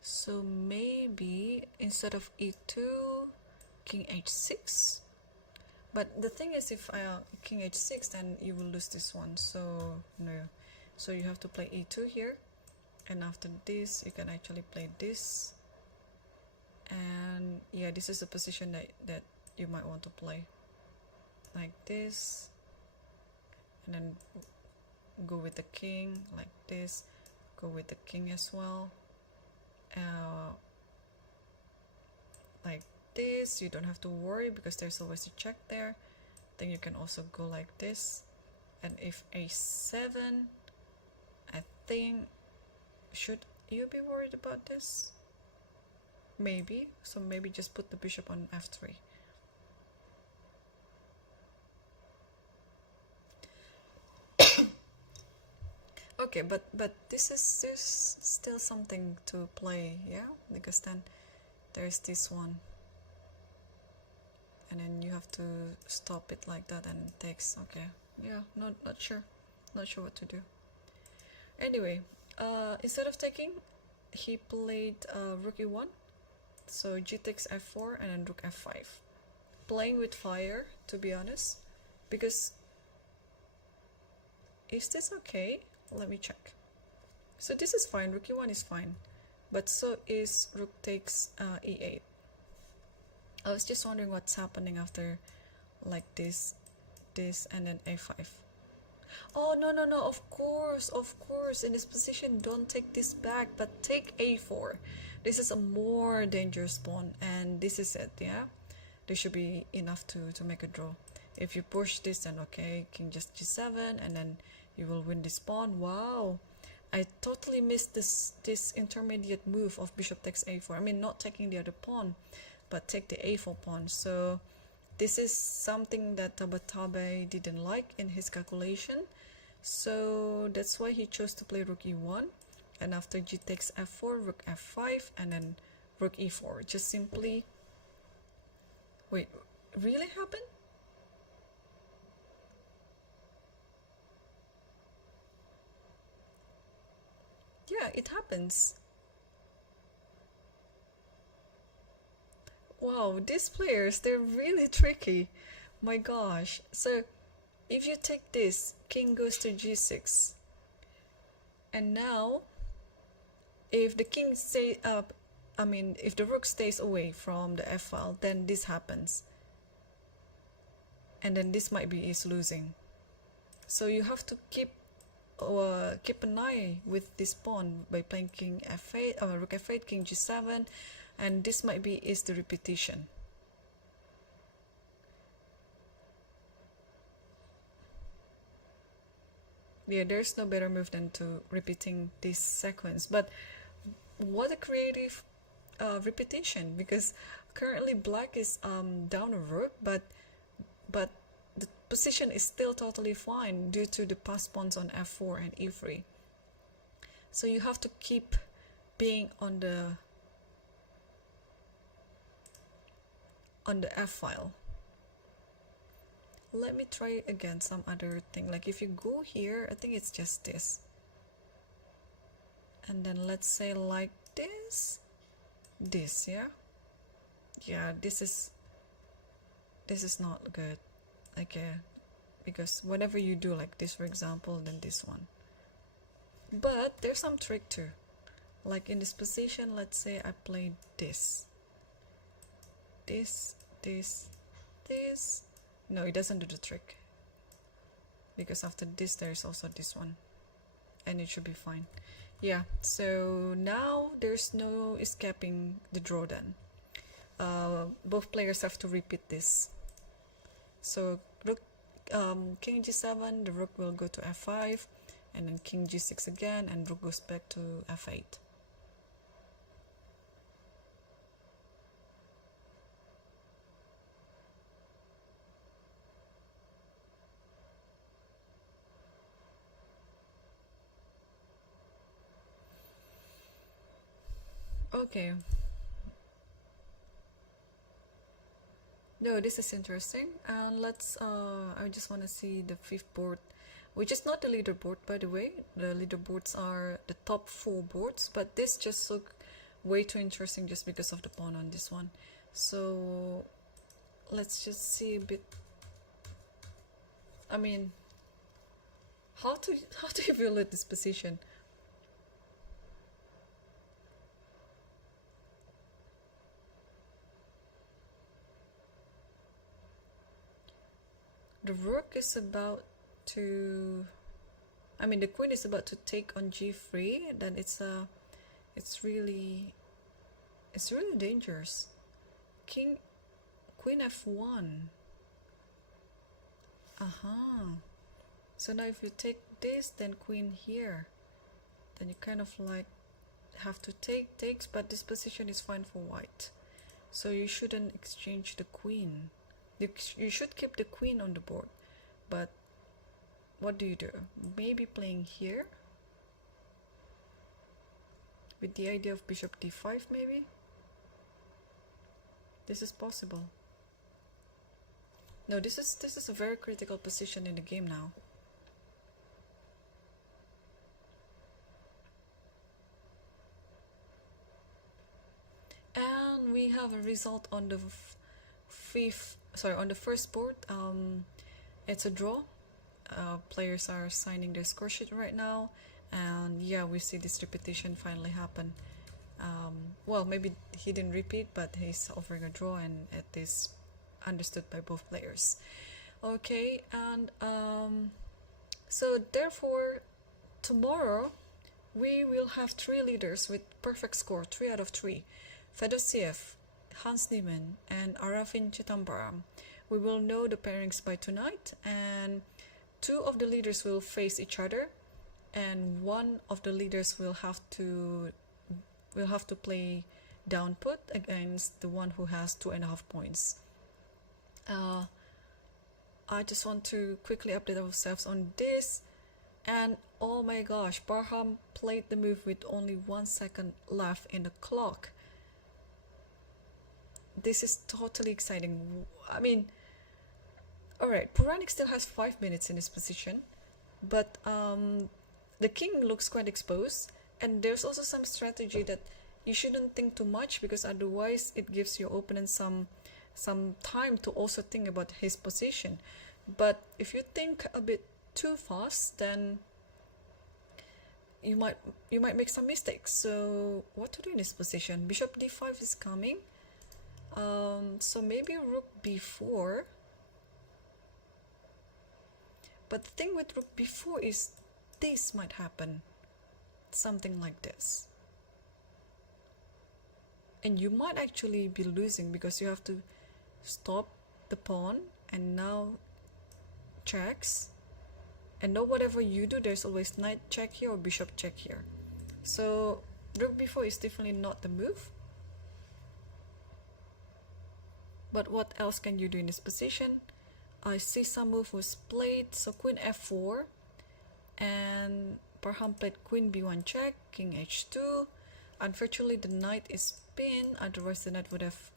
So maybe instead of e2, king h6. But the thing is, if king h6, then you will lose this one. So no. So you have to play e2 here, and after this you can actually play this. And yeah, this is the position that you might want to play, like this, and then go with the king like this, go with the king as well, like this. You don't have to worry because there's always a check there. Then you can also go like this, and if a7, I think, should you be worried about this? Maybe. So maybe just put the bishop on f3. Okay, but this is still something to play, yeah, because then there's this one, and then you have to stop it like that, and it takes, okay, yeah, not sure what to do. Anyway, instead of taking, he played rook e1, so g takes f4 and then rook f5, playing with fire, to be honest, because is this okay? Let me check. So this is fine, rook e1 is fine, but so is rook takes e8. I was just wondering what's happening after like this, and then a5. Oh, no, of course, in this position, don't take this back, but take a4. This is a more dangerous pawn, and this is it, yeah? This should be enough to make a draw. If you push this, then okay, king just g7, and then you will win this pawn. Wow, I totally missed this intermediate move of bishop takes a4. I mean, not taking the other pawn, but take the a4 pawn. So this is something that Tabatabai didn't like in his calculation. So that's why he chose to play rook e1, and after g takes f4, rook f5, and then rook e4. Just simply, wait, really happened? Yeah, it happens. Wow, these players, they're really tricky. My gosh. So if you take this, king goes to g6. And now, if the king stay up, I mean, if the rook stays away from the f-file, then this happens. And then this might be is losing. So you have to keep an eye with this pawn by playing king f8, rook f8, king g7, and this might be is the repetition. Yeah, there's no better move than to repeating this sequence. But what a creative repetition, because currently black is down a rook, but the position is still totally fine due to the passed pawns on f4 and e3. So you have to keep being on the f-file. Let me try again some other thing. Like if you go here, I think it's just this. And then let's say like this, yeah? Yeah, this is not good. Okay, because whenever you do like this, for example, then this one. But there's some trick too. Like in this position, let's say I played this. This. No, it doesn't do the trick. Because after this, there's also this one. And it should be fine. Yeah, so now there's no escaping the draw then. Both players have to repeat this. So rook, king g7, the rook will go to f5, and then king g6 again, and rook goes back to f8. Okay. No, this is interesting. And let's, I just want to see the fifth board, which is not the leaderboard, by the way. The leaderboards are the top 4 boards, but this just looked way too interesting just because of the pawn on this one. So let's just see a bit. I mean, how to evaluate this position? The rook is about to, I mean, the queen is about to take on g3. Then it's really dangerous. Queen f1. So now if you take this, then queen here, then you kind of like have to takes, but this position is fine for white. So you shouldn't exchange the queen. You should keep the queen on the board, but what do you do? Maybe playing here with the idea of bishop d5 maybe? This is possible. No, this is a very critical position in the game now. And we have a result on the on the first board. It's a draw. Players are signing their score sheet right now, and yeah, we see this repetition finally happen. Well, maybe he didn't repeat, but he's offering a draw, and it is understood by both players. Okay, and so therefore tomorrow we will have 3 leaders with perfect score, 3 out of 3. Fedosiev, Hans Niemann, and Arafin Chitambaram. We will know the pairings by tonight, and 2 of the leaders will face each other, and 1 of the leaders will have to play down put against the one who has 2.5 points. I just want to quickly update ourselves on this, and oh my gosh, Barham played the move with only 1 second left in the clock. This is totally exciting. I mean, alright, Puranik still has 5 minutes in this position, but the king looks quite exposed, and there's also some strategy that you shouldn't think too much, because otherwise it gives your opponent some time to also think about his position. But if you think a bit too fast, then you might make some mistakes. So what to do in this position? Bishop d5 is coming. So maybe rook b4. But the thing with rook b4 is this might happen. Something like this. And you might actually be losing, because you have to stop the pawn, and now checks. And now whatever you do, there's always knight check here or bishop check here. So rook b4 is definitely not the move. But what else can you do in this position? I see some move was played. So queen f4, and Parham played queen b1 check, king h2. Unfortunately, the knight is pinned, otherwise the knight would have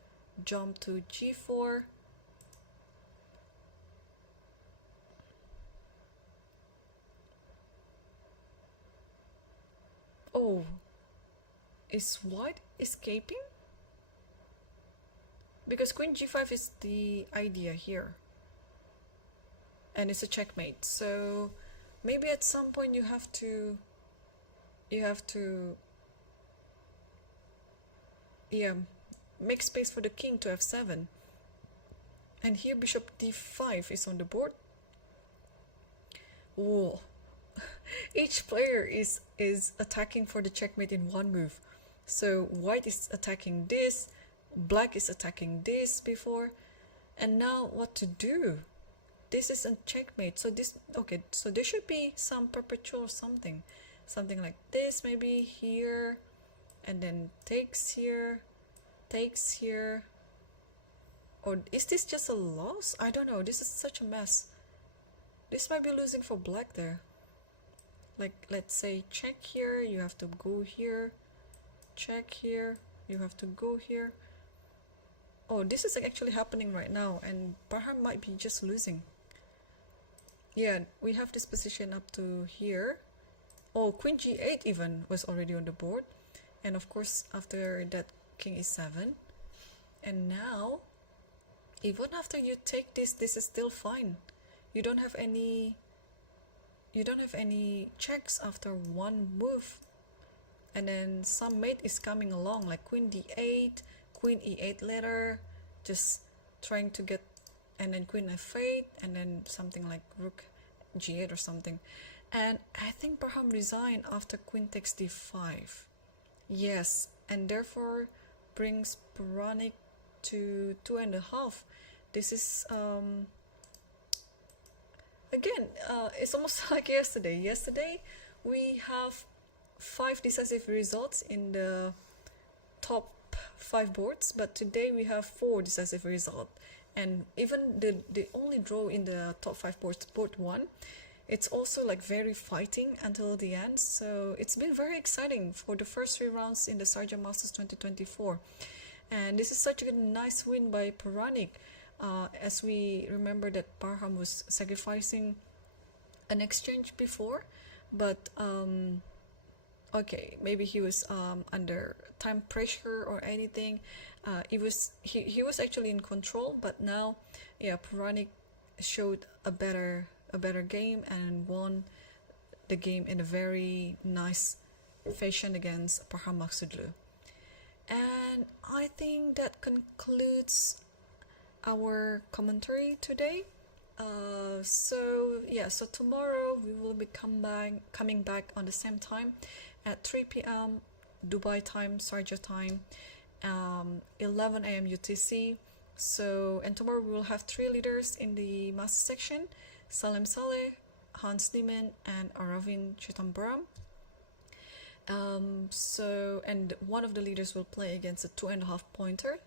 jumped to g4. Oh, is white escaping? Because queen g5 is the idea here, and it's a checkmate. So maybe at some point you have to yeah, make space for the king to f7. And here bishop d5 is on the board. Whoa. Each player is attacking for the checkmate in one move. So white is attacking this, black is attacking this before, and now what to do? This is a checkmate. So this, okay, so there should be some perpetual something like this, maybe here, and then takes here, or is this just a loss? I don't know. This is such a mess. This might be losing for black there. Like, let's say check here, you have to go here, check here, you have to go here. Oh, this is actually happening right now, and Parham might be just losing. Yeah, we have this position up to here. Oh, queen g8 even was already on the board. And of course, after that, king e7. And now, even after you take this, this is still fine. You don't have any checks after one move. And then some mate is coming along, like queen d8, queen e8 later, just trying to get, and then queen f8, and then something like rook g8 or something. And I think Parham resigned after queen takes d5. Yes, and therefore brings Puranik to 2.5. This is again, it's almost like yesterday. Yesterday we have 5 decisive results in the top 5 boards, but today we have 4 decisive results. And even the only draw in the top 5 boards, board 1, it's also like very fighting until the end. So it's been very exciting for the first 3 rounds in the Sharjah Masters 2024. And this is such a nice win by Puranik. As we remember that Parham was sacrificing an exchange before, but okay, maybe he was under time pressure or anything. He was actually in control, but now, yeah, Puranik showed a better game and won the game in a very nice fashion against Parham Maksudlu. And I think that concludes our commentary today. So tomorrow we will be coming back on the same time at 3 p.m. Dubai time, Sharjah time, 11 a.m. UTC. So, and tomorrow we will have 3 leaders in the master section: Salem Saleh, Hans Niemann, and Aravin Chitambaram. And one of the leaders will play against a 2.5 pointer.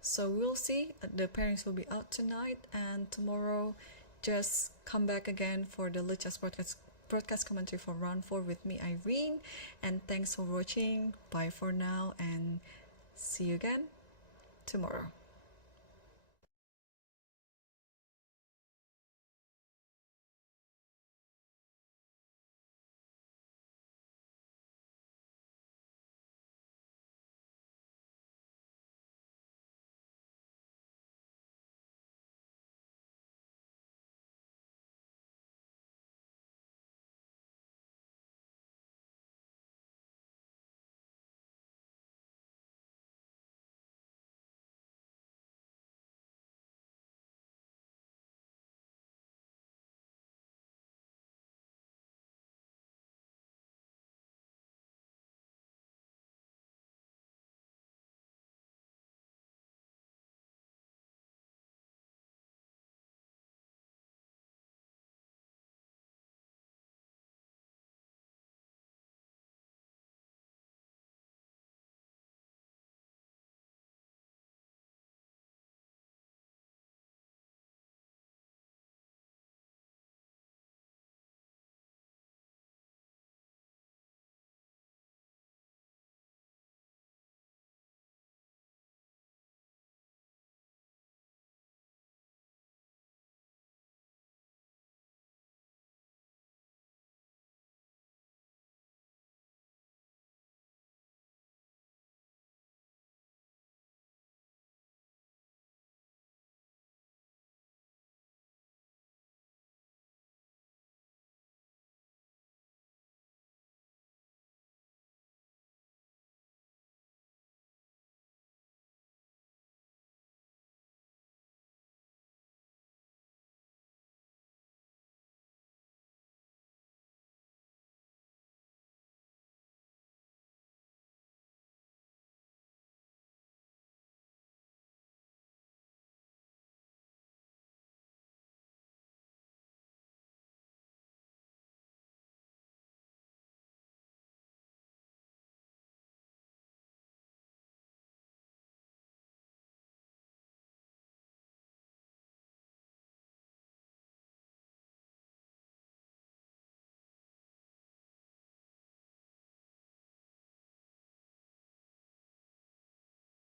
So we'll see. The pairings will be out tonight, and tomorrow just come back again for the Lichess broadcast commentary for round 4 with me, Irene. And thanks for watching. Bye for now, and see you again tomorrow.